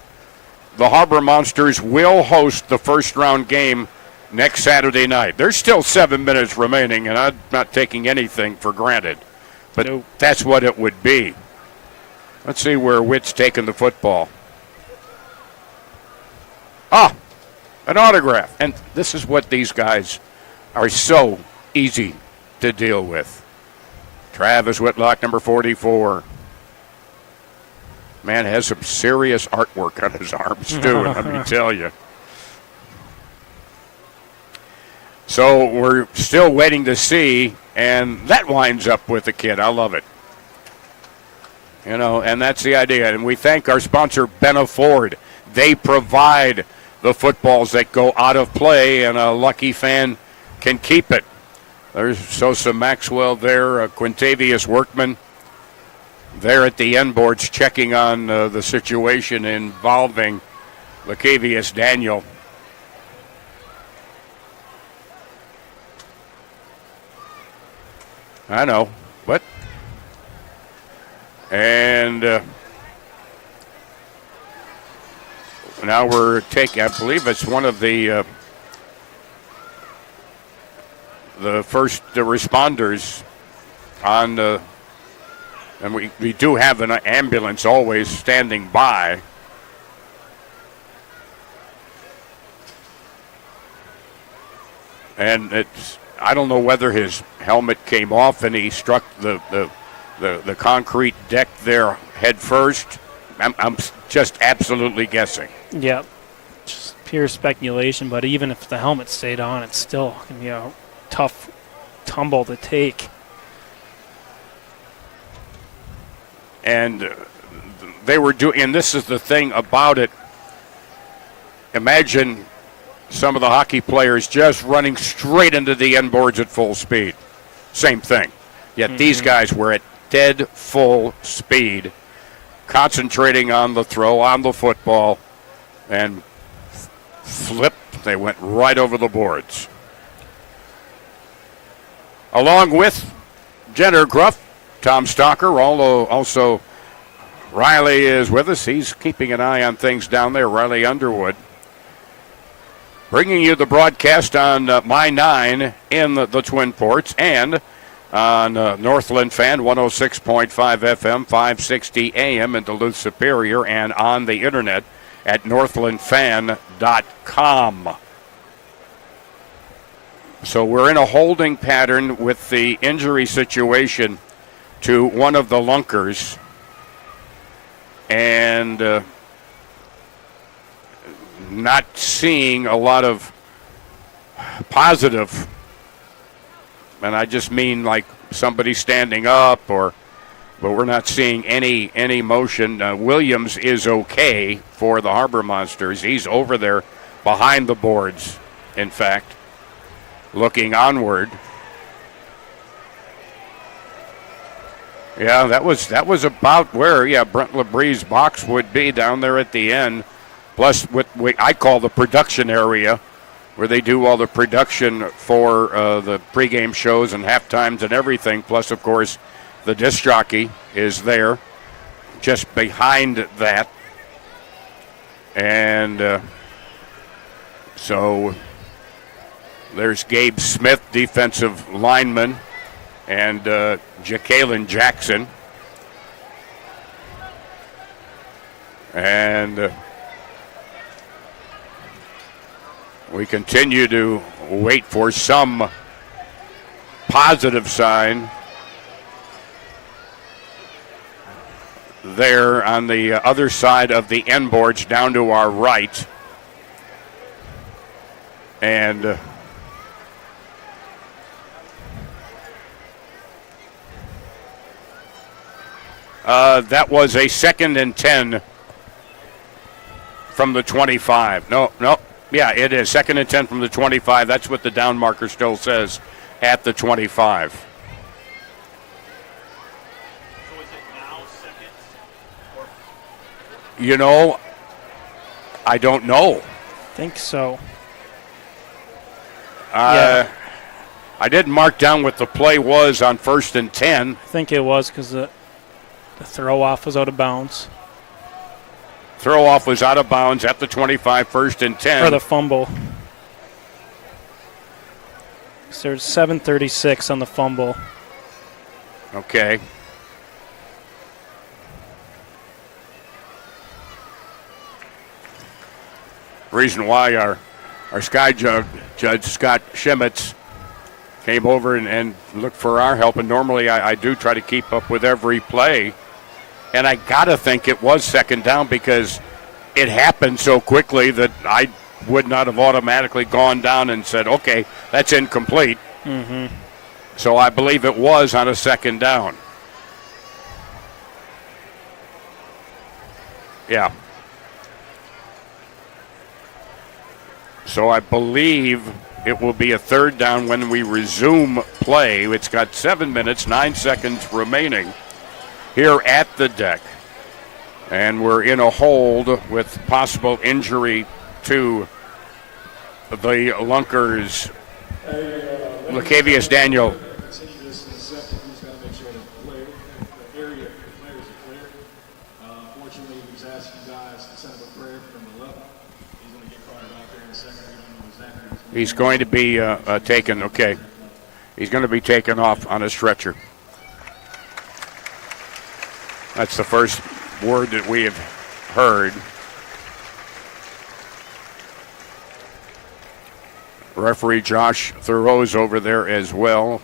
the Harbor Monsters will host the first round game next Saturday night. There's still 7 minutes remaining, and I'm not taking anything for granted. But that's what it would be. Let's see where Witt's taking the football. Ah, an autograph. And this is what these guys are so easy to deal with. Travis Whitlock, number 44. Man has some serious artwork on his arms, too, let me tell you. So we're still waiting to see, and that winds up with the kid. I love it. You know, and that's the idea. And we thank our sponsor, Benna Ford. They provide the footballs that go out of play, and a lucky fan can keep it. There's Sosa Maxwell there, Quintavious Workman there at the end boards checking on the situation involving Lakevius Daniel. I know, but and now we're taking, I believe it's one of the first responders on and we do have an ambulance always standing by. And I don't know whether his helmet came off and he struck the the concrete deck there head first. I'm just absolutely guessing. Yeah, just pure speculation, but even if the helmet stayed on, it's still going to be a tough tumble to take. And they were doing, and this is the thing about it. Imagine some of the hockey players just running straight into the end boards at full speed. Same thing. Yet these guys were at dead full speed, concentrating on the throw, on the football, and flip, they went right over the boards. Along with Jenner Gruff, Tom Stalker, also Riley is with us. He's keeping an eye on things down there, Riley Underwood. Bringing you the broadcast on My 9 in the Twin Ports and on Northland Fan 106.5 FM, 560 AM in Duluth Superior, and on the internet at northlandfan.com. So we're in a holding pattern with the injury situation to one of the Lunkers. And not seeing a lot of positive, and I just mean like somebody standing up, but we're not seeing any motion. Williams is okay for the Harbor Monsters. He's over there behind the boards, in fact, looking onward. Yeah, that was about where, Brent LeBree's box would be down there at the end, plus what I call the production area, where they do all the production for the pregame shows and halftimes and everything, plus, of course, the disc jockey is there just behind that. And so there's Gabe Smith, defensive lineman, and Ja'Kalen Jackson. And we continue to wait for some positive sign there on the other side of the end boards down to our right. And that was a 2nd and 10 from the 25. No. Yeah, it is. 2nd and 10 from the 25. That's what the down marker still says at the 25. So is it now second? I don't know. I think so. I didn't mark down what the play was on 1st and 10. I think it was because the throw-off was out of bounds. Throw-off was out of bounds at the 25, 1st and 10. Or the fumble. So there's 7:36 on the fumble. Okay. Reason why our sky judge, Scott Shimitz, came over and looked for our help, and normally I do try to keep up with every play. And I got to think it was 2nd down because it happened so quickly that I would not have automatically gone down and said, okay, that's incomplete. Mm-hmm. So I believe it was on a 2nd down. Yeah. So I believe it will be a 3rd down when we resume play. It's got 7 minutes, 9 seconds remaining here at the deck. And we're in a hold with possible injury to the Lunkers. Lacavius Daniel. He's going to be taken, okay. He's going to be taken off on a stretcher. That's the first word that we have heard. Referee Josh Thoreau's over there as well.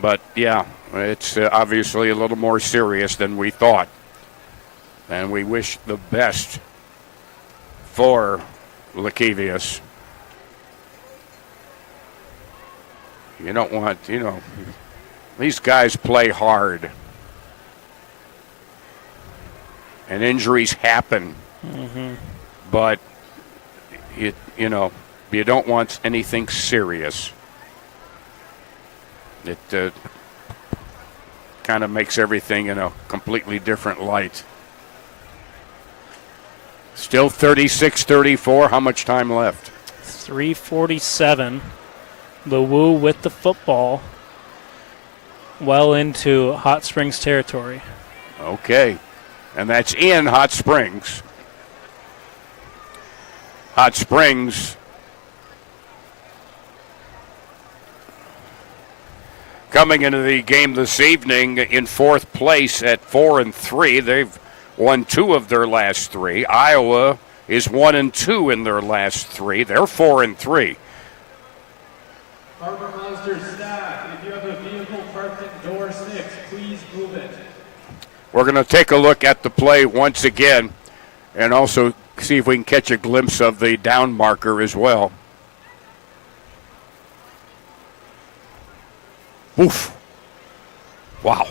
But, yeah, it's obviously a little more serious than we thought. And we wish the best for Lakevius. You don't want, these guys play hard. And injuries happen. Mm-hmm. But, you don't want anything serious. It kind of makes everything in a completely different light. Still 36-34. How much time left? 3:47. The Woo with the football. Well into Hot Springs territory. Okay. And that's in Hot Springs. Hot Springs coming into the game this evening in fourth place at 4-3. They've won 2 of their last 3. Iowa is 1-2 in their last 3. They're 4-3. Harbor Monsters staff, if you have a vehicle parked at door 6, please move it. We're going to take a look at the play once again and also see if we can catch a glimpse of the down marker as well. Oof. Wow.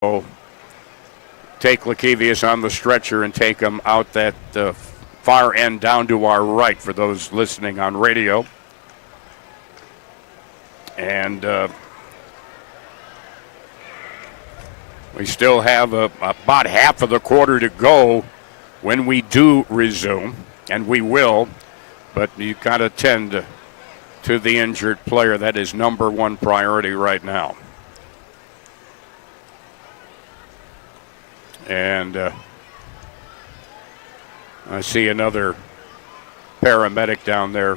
So take Lakevius on the stretcher and take him out that far end down to our right for those listening on radio. And we still have about half of the quarter to go when we do resume, and we will, but you got to tend to the injured player. That is number one priority right now. And I see another paramedic down there.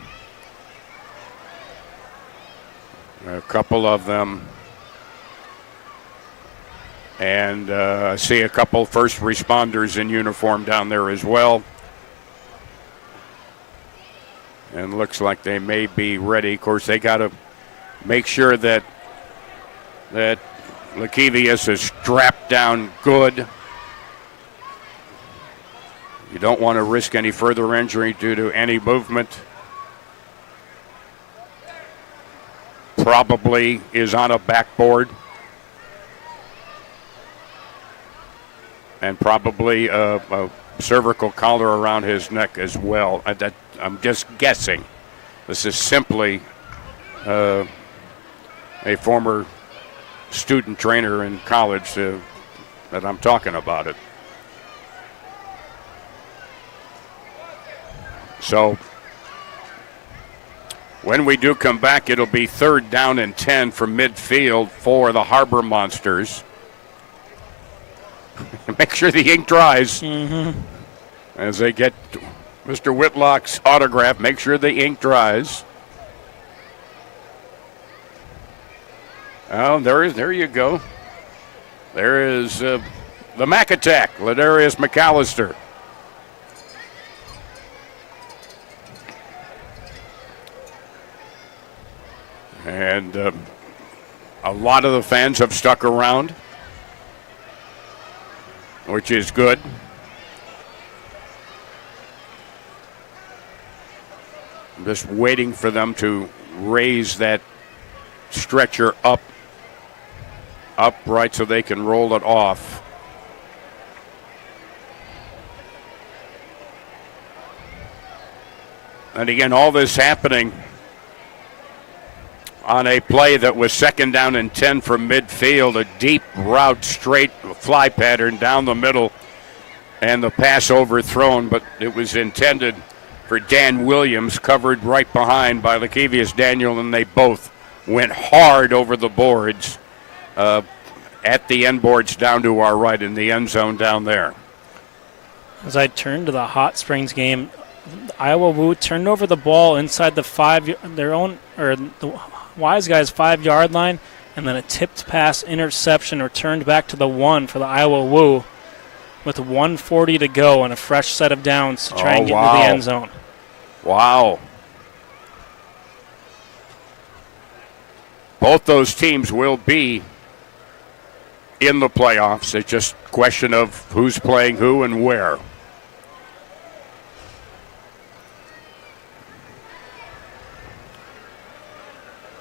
A couple of them. And I see a couple first responders in uniform down there as well. And looks like they may be ready. Of course, they got to make sure that Lakevius is strapped down good. You don't want to risk any further injury due to any movement. Probably is on a backboard. And probably a cervical collar around his neck as well. I'm just guessing. This is simply a former student trainer in college that I'm talking about it. So when we do come back, it'll be 3rd down and 10 from midfield for the Harbor Monsters. Make sure the ink dries. As they get Mr. Whitlock's autograph, make sure the ink dries. Oh, there you go. There is the Mac Attack, Ladarius McAllister. And a lot of the fans have stuck around, which is good. I'm just waiting for them to raise that stretcher upright so they can roll it off. And again, all this happening on a play that was 2nd down and 10 from midfield, a deep route, straight fly pattern down the middle, and the pass overthrown, but it was intended for Dan Williams, covered right behind by Lakevius Daniel, and they both went hard over the boards at the end boards down to our right in the end zone down there. As I turn to the Hot Springs game, Iowa Wu turned over the ball inside the the Wise Guys 5-yard line, and then a tipped pass interception returned back to the 1 for the Iowa Wu with 1:40 to go and a fresh set of downs to try and get into the end zone. Wow. Both those teams will be in the playoffs. It's just a question of who's playing who and where.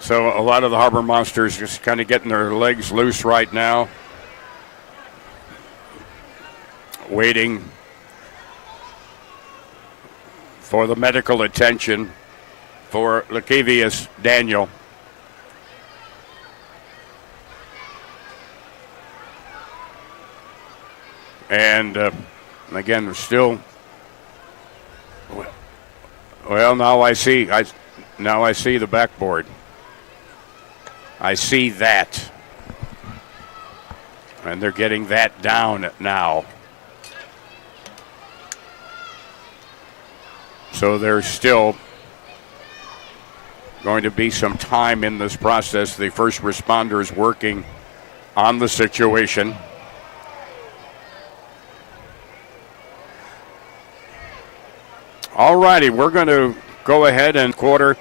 So a lot of the Harbor Monsters just kind of getting their legs loose right now, waiting for the medical attention for Lakevius Daniel. And again, we're still. Well, now I see the backboard. I see that. And they're getting that down now. So there's still going to be some time in this process. The first responders working on the situation. All righty, we're going to go ahead and quarter.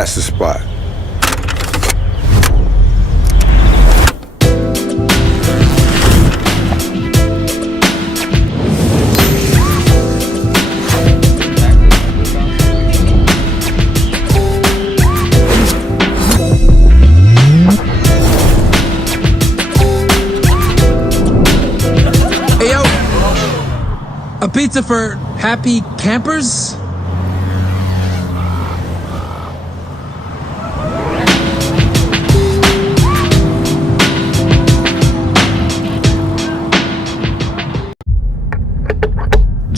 That's the spot. Hey, yo. A pizza for happy campers?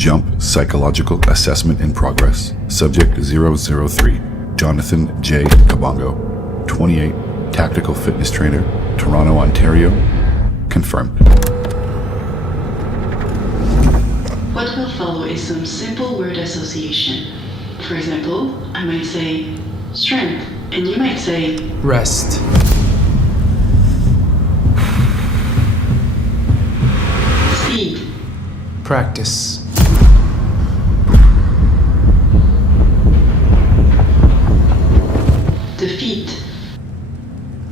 Jump psychological assessment in progress. Subject 003, Jonathan J. Kabongo, 28, tactical fitness trainer, Toronto, Ontario. Confirmed. What will follow is some simple word association. For example, I might say strength, and you might say Rest. speed, Practice. defeat.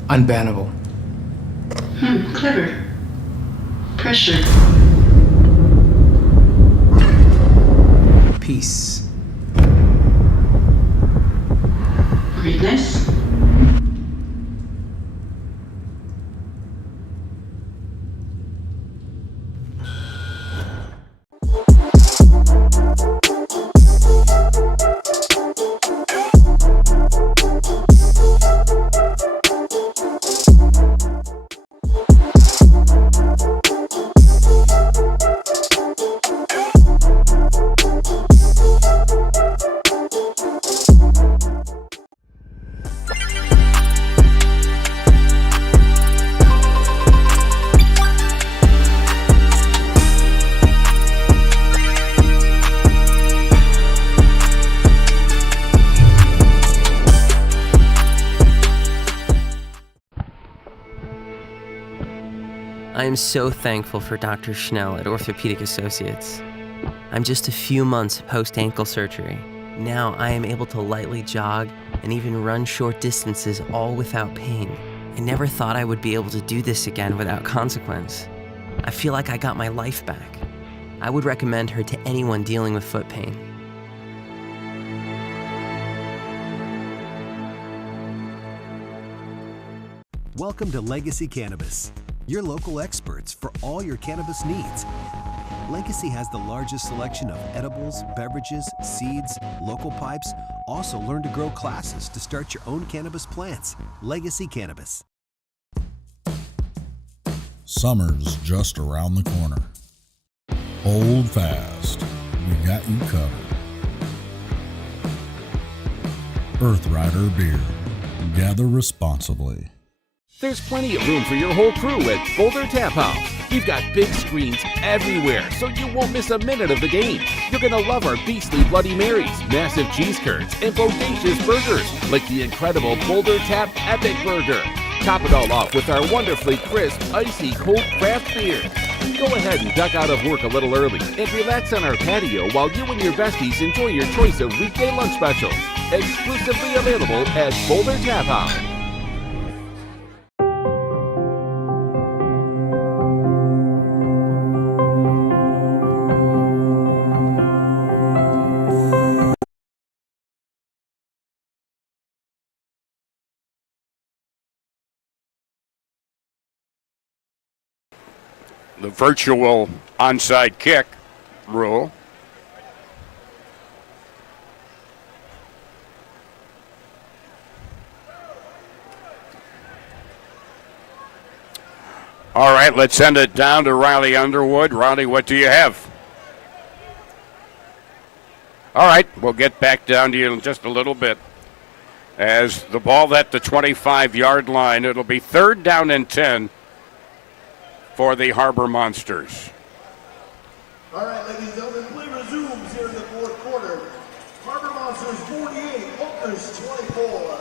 Unbannable. Clever. Pressure. Peace. Greatness. I am so thankful for Dr. Schnell at Orthopedic Associates. I'm just a few months post-ankle surgery. Now I am able to lightly jog and even run short distances all without pain. I never thought I would be able to do this again without consequence. I feel like I got my life back. I would recommend her to anyone dealing with foot pain. Welcome to Legacy Cannabis, your local experts for all your cannabis needs. Legacy has the largest selection of edibles, beverages, seeds, local pipes. Also learn to grow classes to start your own cannabis plants. Legacy Cannabis. Summer's just around the corner. Hold fast, we got you covered. Earth Rider Beer. Gather responsibly. There's plenty of room for your whole crew at Felder Tap House. We've got big screens everywhere, so you won't miss a minute of the game. You're gonna love our beastly Bloody Marys, massive cheese curds, and bodacious burgers, like the incredible Felder Tap Epic Burger. Top it all off with our wonderfully crisp, icy cold craft beer. Go ahead and duck out of work a little early and relax on our patio while you and your besties enjoy your choice of weekday lunch specials. Exclusively available at Felder Tap House. The virtual onside kick rule. All right, let's send it down to Riley Underwood. Riley, what do you have? All right, we'll get back down to you in just a little bit. As the ball at the 25-yard line, it'll be 3rd down and 10 for the Harbor Monsters. All right, ladies and gentlemen, play resumes here in the fourth quarter. Harbor Monsters 48, Lunkers 24.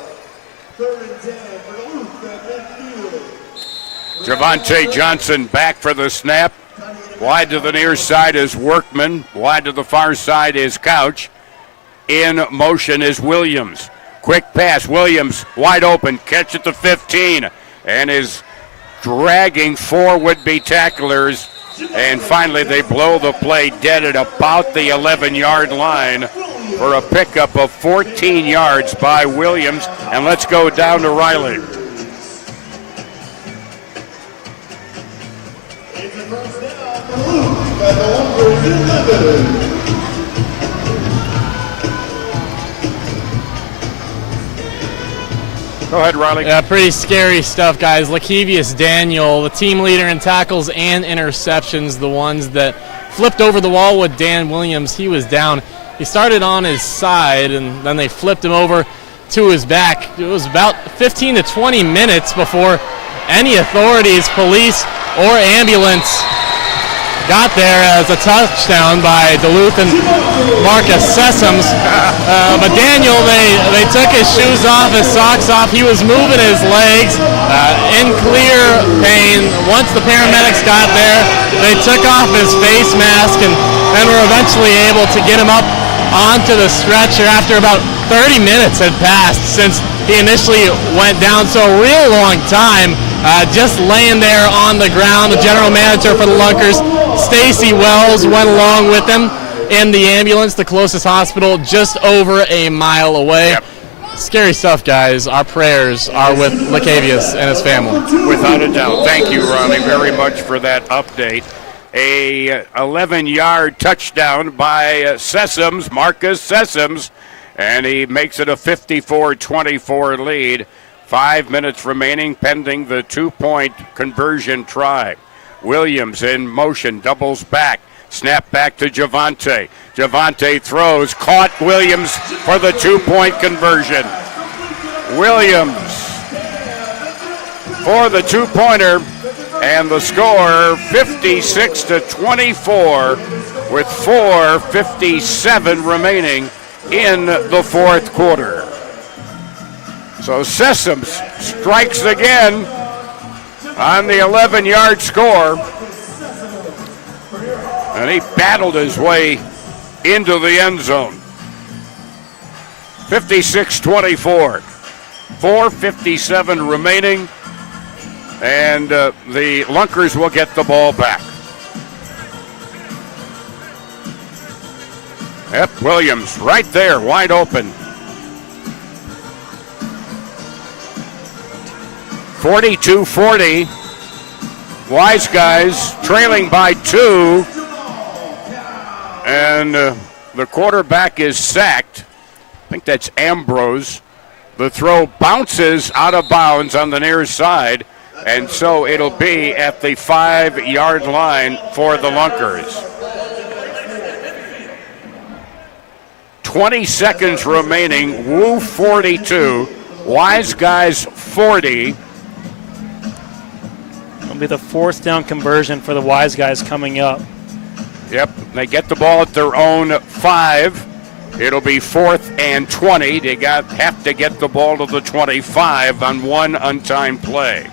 3rd and 10 for Duluth at midfield. Javante Johnson back for the snap. Wide to the near side is Workman. Wide to the far side is Couch. In motion is Williams. Quick pass. Williams wide open. Catch at the 15 and is dragging four would-be tacklers. And finally they blow the play dead at about the 11-yard line for a pickup of 14 yards by Williams. And let's go down to Riley. Go ahead, Riley. Yeah, pretty scary stuff, guys. Lakevius Daniel, the team leader in tackles and interceptions, the ones that flipped over the wall with Dan Williams. He was down. He started on his side, and then they flipped him over to his back. It was about 15 to 20 minutes before any authorities, police, or ambulance got there as a touchdown by Duluth and Marcus Sessoms. But Daniel, they took his shoes off, his socks off. He was moving his legs in clear pain. Once the paramedics got there, they took off his face mask and were eventually able to get him up onto the stretcher after about 30 minutes had passed since he initially went down. So a real long time just laying there on the ground. The general manager for the Lunkers, Stacy Wells, went along with him in the ambulance, the closest hospital just over a mile away. Yep. Scary stuff, guys. Our prayers are with Lakevius and his family. Without a doubt. Thank you, Ronnie, very much for that update. A 11-yard touchdown by Sessoms, Marcus Sessoms, and he makes it a 54-24 lead. 5 minutes remaining pending the 2-point conversion try. Williams in motion, doubles back, snap back to Javante. Javante throws, caught Williams for the 2-point conversion. Williams for the 2-pointer, and the score 56-24 with 4:57 remaining in the fourth quarter. So Sessoms strikes again on the 11-yard score, and he battled his way into the end zone. 56-24, 4:57 remaining, and the Lunkers will get the ball back. Yep, Williams right there, wide open. 42-40. Wise Guys trailing by 2. And the quarterback is sacked. I think that's Ambrose. The throw bounces out of bounds on the near side, and so it'll be at the 5-yard line for the Lunkers. 20 seconds remaining. Woo 42. Wise Guys 40. It'll be the fourth down conversion for the Wise Guys coming up. Yep, they get the ball at their own 5. It'll be 4th and 20. They have to get the ball to the 25 on one untimed play.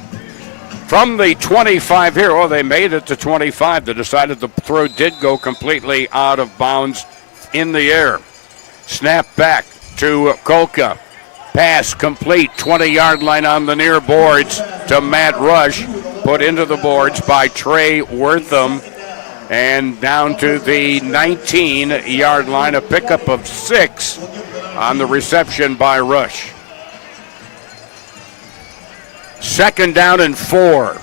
From the 25 here, they made it to 25. They decided the throw did go completely out of bounds in the air. Snap back to Kolka. Pass complete, 20-yard line on the near boards to Matt Rush. Put into the boards by Trey Wortham. And down to the 19-yard line, a pickup of 6 on the reception by Rush. 2nd down and 4.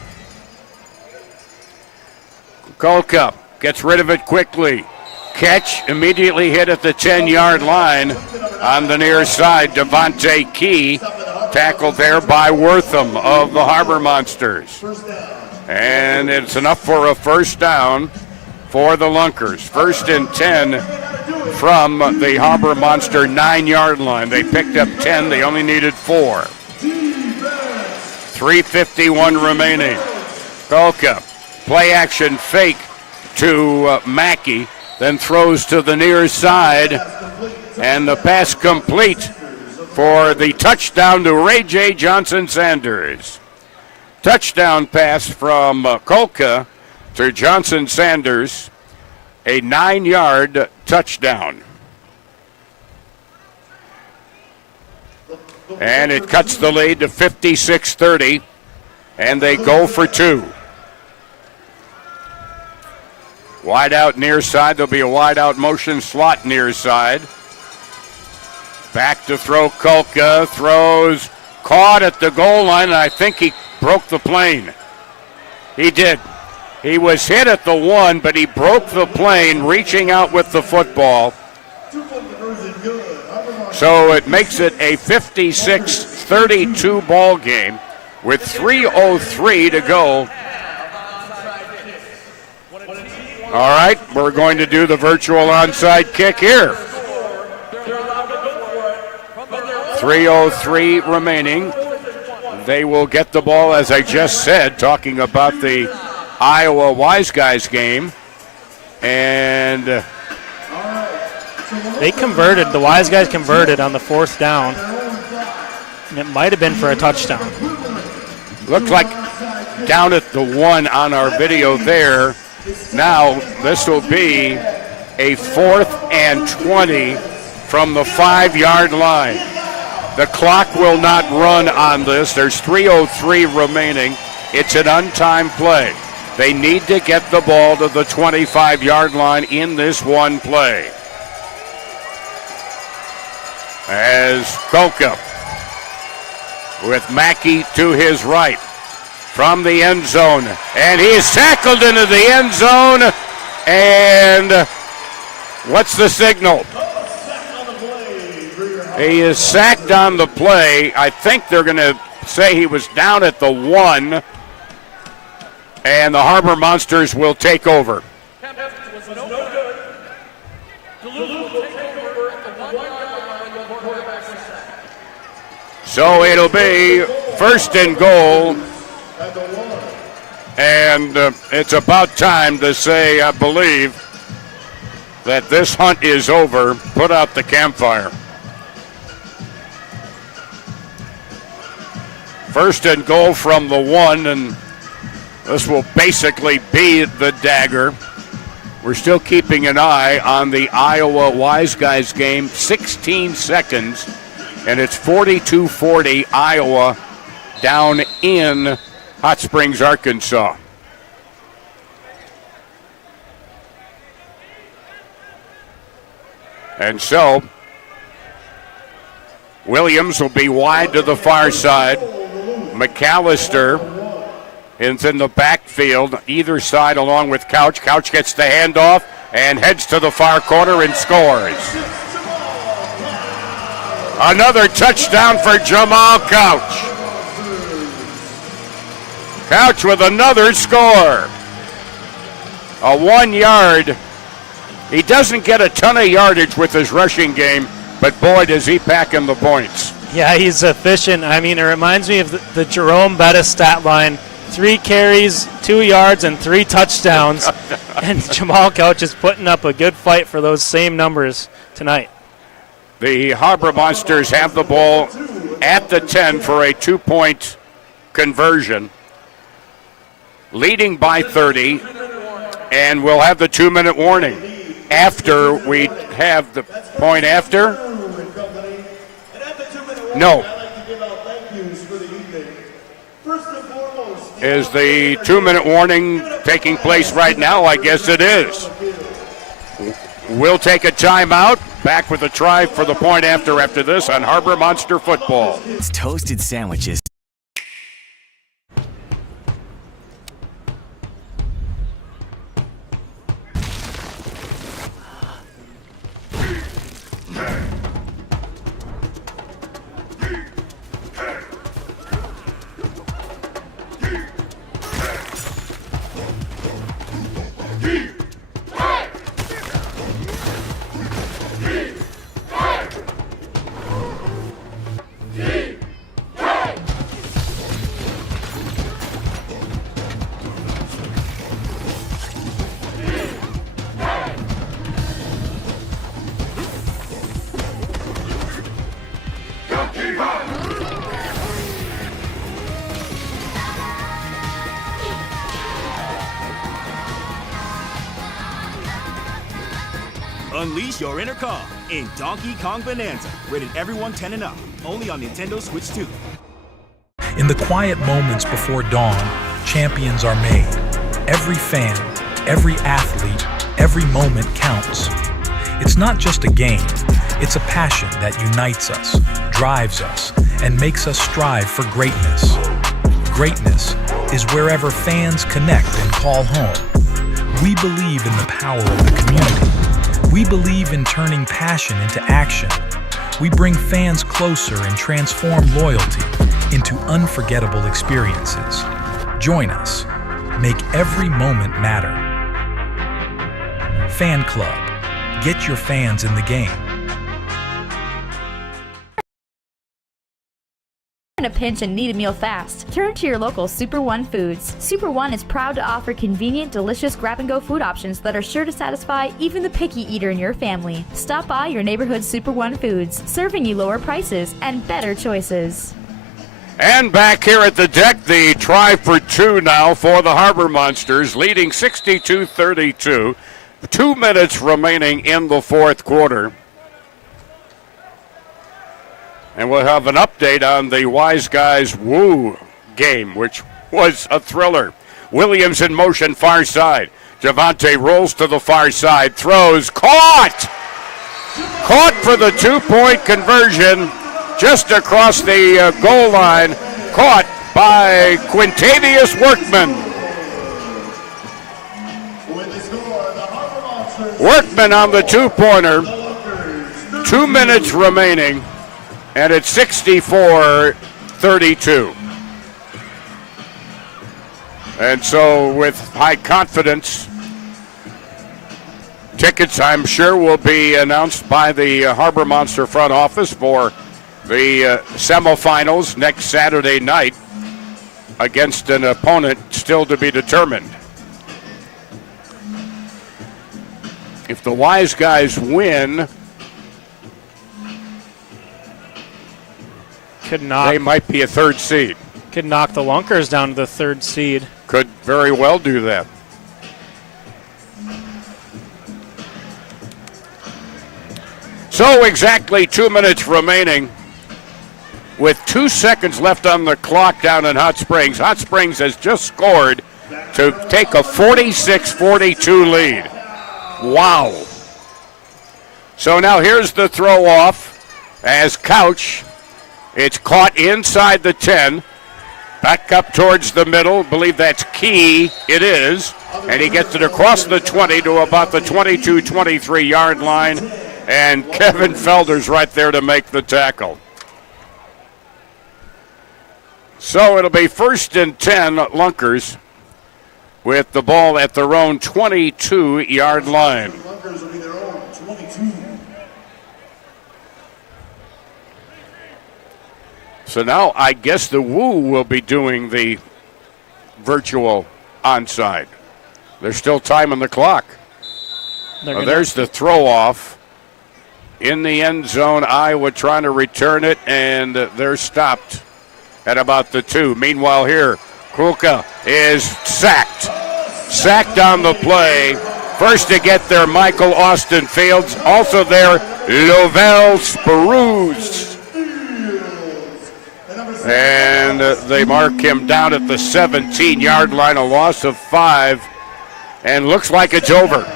Kolka gets rid of it quickly. Catch immediately hit at the 10-yard line on the near side. Devontae Key tackled there by Wortham of the Harbor Monsters. And it's enough for a first down for the Lunkers. 1st and 10 from the Harbor Monster 9-yard line. They picked up 10. They only needed 4. 3:51 remaining. Kolka, play action fake to Mackey, then throws to the near side, and the pass complete for the touchdown to Ray J. Johnson-Sanders. Touchdown pass from Kolka to Johnson-Sanders, a 9-yard touchdown. And it cuts the lead to 56-30, and they go for two. Wide out near side. There'll be a wide out motion slot near side. Back to throw. Kulka throws, caught at the goal line, and I think he broke the plane. He did. He was hit at the one, but he broke the plane reaching out with the football. So it makes it a 56-32 ball game with 3:03 to go. All right, we're going to do the virtual onside kick here. 3:03 remaining. They will get the ball, as I just said, talking about the Iowa Wise Guys game. And they converted, the Wise Guys converted on the fourth down. And it might have been for a touchdown. Looked like down at the one on our video there. Now this will be a 4th and 20 from the 5-yard line. The clock will not run on this. There's 3:03 remaining. It's an untimed play. They need to get the ball to the 25-yard line in this one play. As Kulka with Mackey to his right from the end zone. And he is tackled into the end zone. And what's the signal? He is sacked on the play. I think they're going to say he was down at the 1. And the Harbor Monsters will take over. So it'll be 1st and goal. And it's about time to say, I believe, that this hunt is over. Put out the campfire. 1st and goal from the 1, and this will basically be the dagger. We're still keeping an eye on the Iowa Wise Guys game. 16 seconds, and it's 42-40 Iowa down in Hot Springs, Arkansas. And so, Williams will be wide to the far side. McAllister is in the backfield, either side, along with Couch. Couch gets the handoff and heads to the far corner and scores. Another touchdown for Jamal Couch. Couch with another score. A 1 yard. He doesn't get a ton of yardage with his rushing game, but boy, does he pack in the points. Yeah, he's efficient. I mean, it reminds me of the Jerome Bettis stat line. 3 carries, 2 yards, and 3 touchdowns. And Jamal Couch is putting up a good fight for those same numbers tonight. The Harbor Monsters have the ball at the 10 for a 2-point conversion. Leading by 30, and we'll have the 2-minute warning after we have the point after. No. Is the 2-minute warning taking place right now? I guess it is. We'll take a timeout. Back with a try for the point after this on Harbor Monster Football. It's toasted sandwiches. Unleash your inner calm in Donkey Kong Bonanza. Rated everyone 10 and up. Only on Nintendo Switch 2. In the quiet moments before dawn, champions are made. Every fan, every athlete, every moment counts. It's not just a game, it's a passion that unites us, drives us, and makes us strive for greatness. Greatness is wherever fans connect and call home. We believe in the power of the community. We believe in turning passion into action. We bring fans closer and transform loyalty into unforgettable experiences. Join us. Make every moment matter. Fan Club. Get your fans in the game. In a pinch and need a meal fast, turn to your local Super One Foods. Super One is proud to offer convenient, delicious grab-and-go food options that are sure to satisfy even the picky eater in your family. Stop by your neighborhood Super One Foods, serving you lower prices and better choices. And back here at the deck, the try for two now for the Harbor Monsters, leading 62-32. 2 minutes remaining in the fourth quarter. And we'll have an update on the Wise Guys Woo game, which was a thriller. Williams in motion, far side. Javante rolls to the far side, throws, caught! Caught for the two-point conversion just across the goal line. Caught by Quintavious Workman. Workman on the two-pointer. 2 minutes remaining. And it's 64-32. And so with high confidence, tickets I'm sure will be announced by the Harbor Monster front office for the semifinals next Saturday night against an opponent still to be determined. If the Wise Guys win, they might be a third seed. Could knock the Lunkers down to the third seed. Could very well do that. So exactly 2 minutes remaining with 2 seconds left on the clock down in Hot Springs. Hot Springs has just scored to take a 46-42 lead. Wow. So now here's the throw off as Couch. It's caught inside the 10. Back up towards the middle. Believe that's Key. It is. And he gets it across the 20 to about the 22-23 yard line. And Kevin Felder's right there to make the tackle. So it'll be 1st and 10 Lunkers with the ball at their own 22-yard line. Lunkers will be their own 22. So now I guess the Woo will be doing the virtual onside. There's still time on the clock. There's the throw off. In the end zone, Iowa trying to return it, and they're stopped at about the 2. Meanwhile here, Kulka is sacked. Sacked on the play. First to get there, Michael Austin Fields. Also there, Lovell Spruce. And they mark him down at the 17-yard line, a loss of 5. And looks like it's over.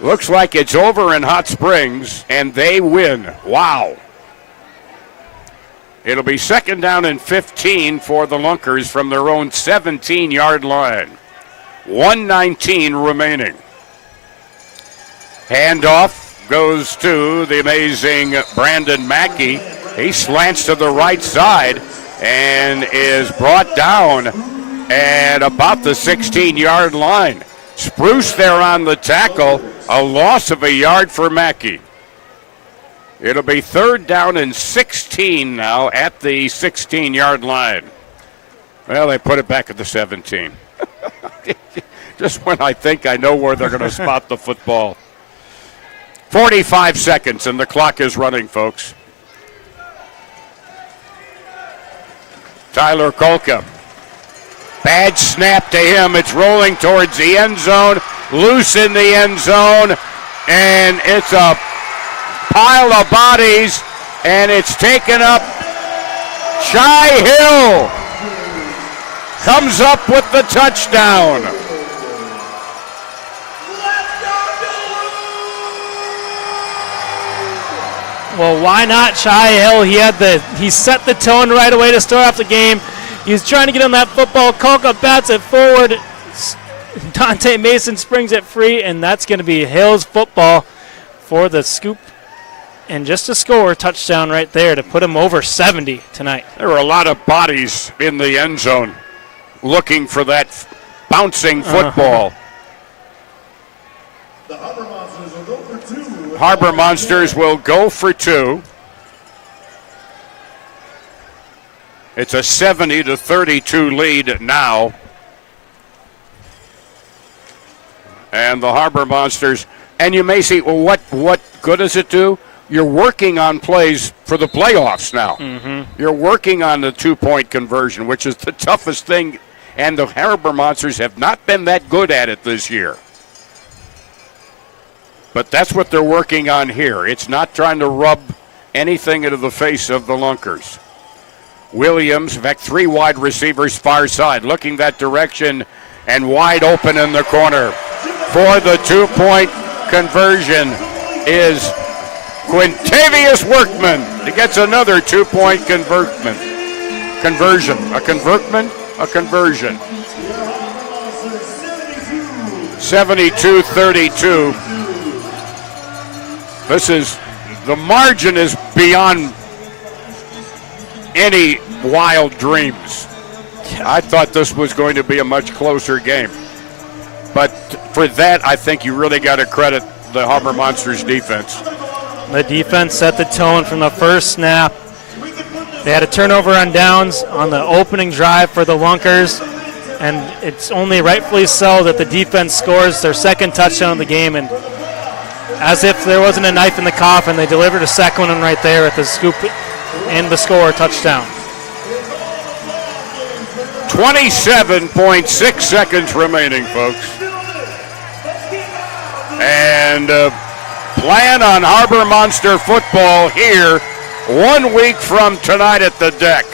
Looks like it's over in Hot Springs, and they win. Wow. It'll be 2nd down and 15 for the Lunkers from their own 17-yard line. 1:19 remaining. Handoff goes to the amazing Brandon Mackey. He slants to the right side and is brought down at about the 16-yard line. Spruce there on the tackle, a loss of a yard for Mackey. It'll be 3rd down and 16 now at the 16-yard line. Well, they put it back at the 17. Just when I think I know where they're going to spot the football. 45 seconds, and the clock is running, folks. Tyler Kolka. Bad snap to him. It's rolling towards the end zone. Loose in the end zone. And it's a pile of bodies, and it's taken up. Shy Hill comes up with the touchdown. Well, why not Shy Hill? He set the tone right away to start off the game. He was trying to get on that football. Kolka bats it forward. Dante Mason springs it free, and that's going to be Hill's football for the scoop. And just a score touchdown right there to put him over 70 tonight. There were a lot of bodies in the end zone looking for that bouncing football. The Harbor Monsters will go for 2. Harbor Monsters will go for 2. It's a 70-32 lead now. And the Harbor Monsters, and you may say, well, what good does it do? You're working on plays for the playoffs now. Mm-hmm. You're working on the 2-point conversion, which is the toughest thing, and the Harbor Monsters have not been that good at it this year. But that's what they're working on here. It's not trying to rub anything into the face of the Lunkers. Williams, in fact, 3 wide receivers far side, looking that direction and wide open in the corner. For the 2-point conversion is Quintavious Workman. He gets another 2-point conversion. A conversion. 72-32. The margin is beyond any wild dreams. I thought this was going to be a much closer game. But for that, I think you really got to credit the Harbor Monsters defense. The defense set the tone from the first snap. They had a turnover on downs on the opening drive for the Lunkers, and it's only rightfully so that the defense scores their second touchdown of the game. And as if there wasn't a knife in the coffin, they delivered a second one right there at the scoop and the score touchdown. 27.6 seconds remaining, folks. And plan on Harbor Monster football here 1 week from tonight at the deck.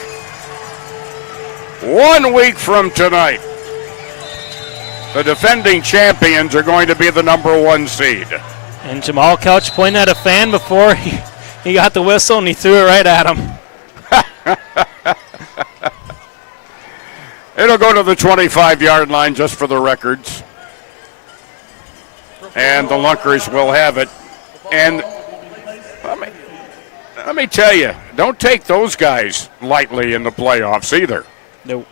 1 week from tonight. The defending champions are going to be the number 1 seed. And Jamal Couch pointed at a fan before he got the whistle, and he threw it right at him. It'll go to the 25-yard line just for the records. And the Lunkers will have it. And let me tell you, don't take those guys lightly in the playoffs either. Nope.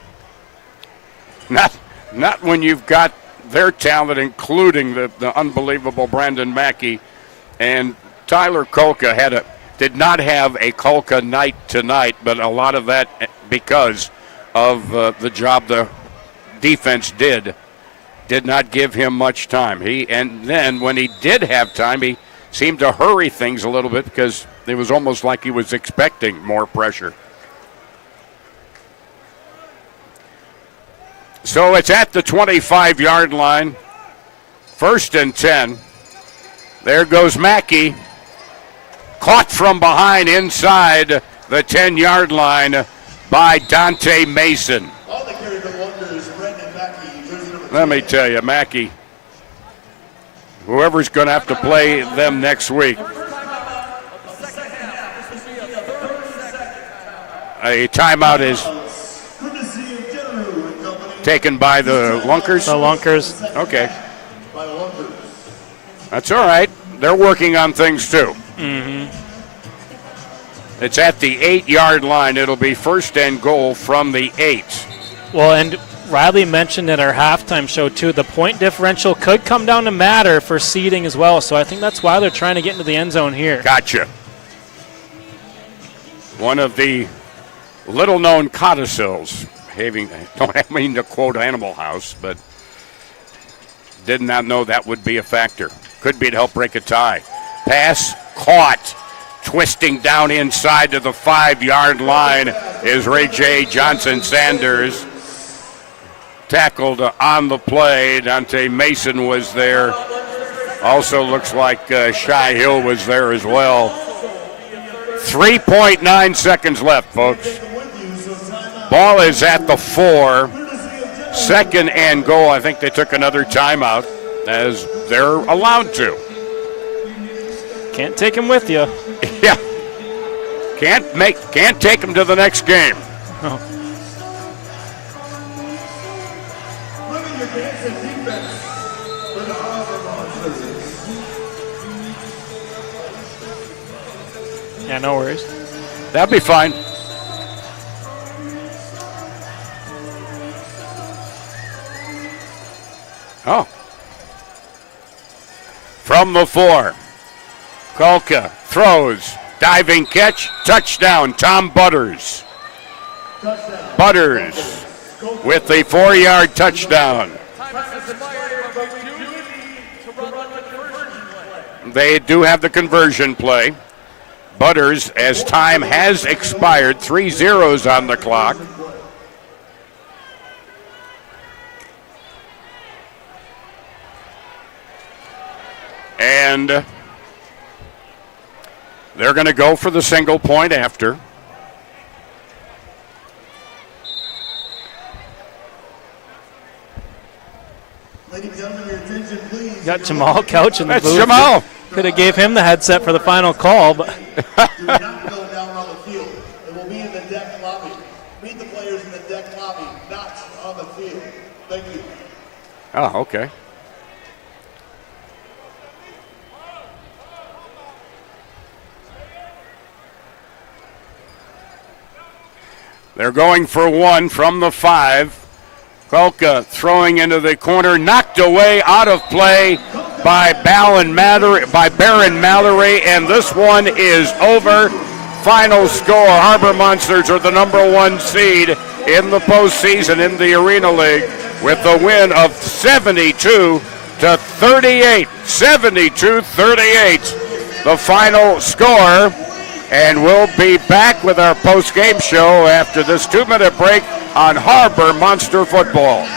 Not when you've got their talent, including the unbelievable Brandon Mackey. And Tyler Kolka did not have a Kolka night tonight, but a lot of that because of the job the defense did not give him much time. And then when he did have time, he seemed to hurry things a little bit because it was almost like he was expecting more pressure. So it's at the 25-yard line. 1st and 10. There goes Mackey. Caught from behind inside the 10-yard line by Dante Mason. Let me tell you, Mackey, whoever's going to have to play them next week. A timeout is taken by the Lunkers? The Lunkers. Okay. That's all right. They're working on things too. Mm-hmm. It's at the 8-yard line. It'll be 1st and goal from the 8. Well, and Riley mentioned at our halftime show too, the point differential could come down to matter for seeding as well. So I think that's why they're trying to get into the end zone here. Gotcha. One of the little-known codicils. Don't mean to quote Animal House, but did not know that would be a factor. Could be to help break a tie. Pass caught. Twisting down inside to the 5-yard line is Ray J. Johnson-Sanders. Tackled on the play. Dante Mason was there. Also looks like Shy Hill was there as well. 3.9 seconds left, folks. Ball is at the 4. Second and goal. I think they took another timeout, as they're allowed to. Can't take him with you. Yeah. Can't take him to the next game. Oh. Yeah, no worries. That'd be fine. Oh. From the 4. Kolka throws. Diving catch. Touchdown. Tom Butters. Butters with the 4-yard touchdown. They do have the conversion play. Butters, as time has expired, 3 zeros on the clock. And they're going to go for the single point after. Ladies and gentlemen, your attention, please. Got Jamal Couch in the That's booth. Jamal. Could have gave him the headset for the final call, but Do not go down around the field. It will be in the deck lobby. Meet the players in the deck lobby, not on the field. Thank you. Oh, okay. They're going for 1 from the 5. Kolka throwing into the corner, knocked away, out of play by Baron Mallory, and this one is over. Final score, Harbor Monsters are the number 1 seed in the postseason in the Arena League with the win of 72-38. 72-38, the final score. And we'll be back with our post-game show after this 2-minute break on Harbor Monster Football.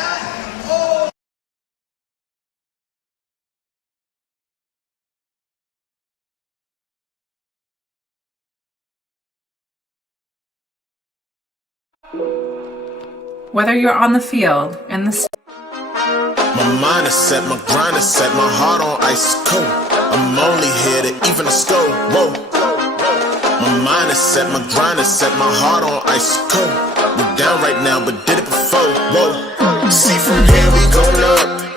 Whether you're on the field, in the my mind is set, my grind is set, my heart on ice cold. I'm only here to even the score. Whoa. My mind is set, my grind is set, my heart on ice cold. We down right now, but did it before. Whoa. See from here we going up.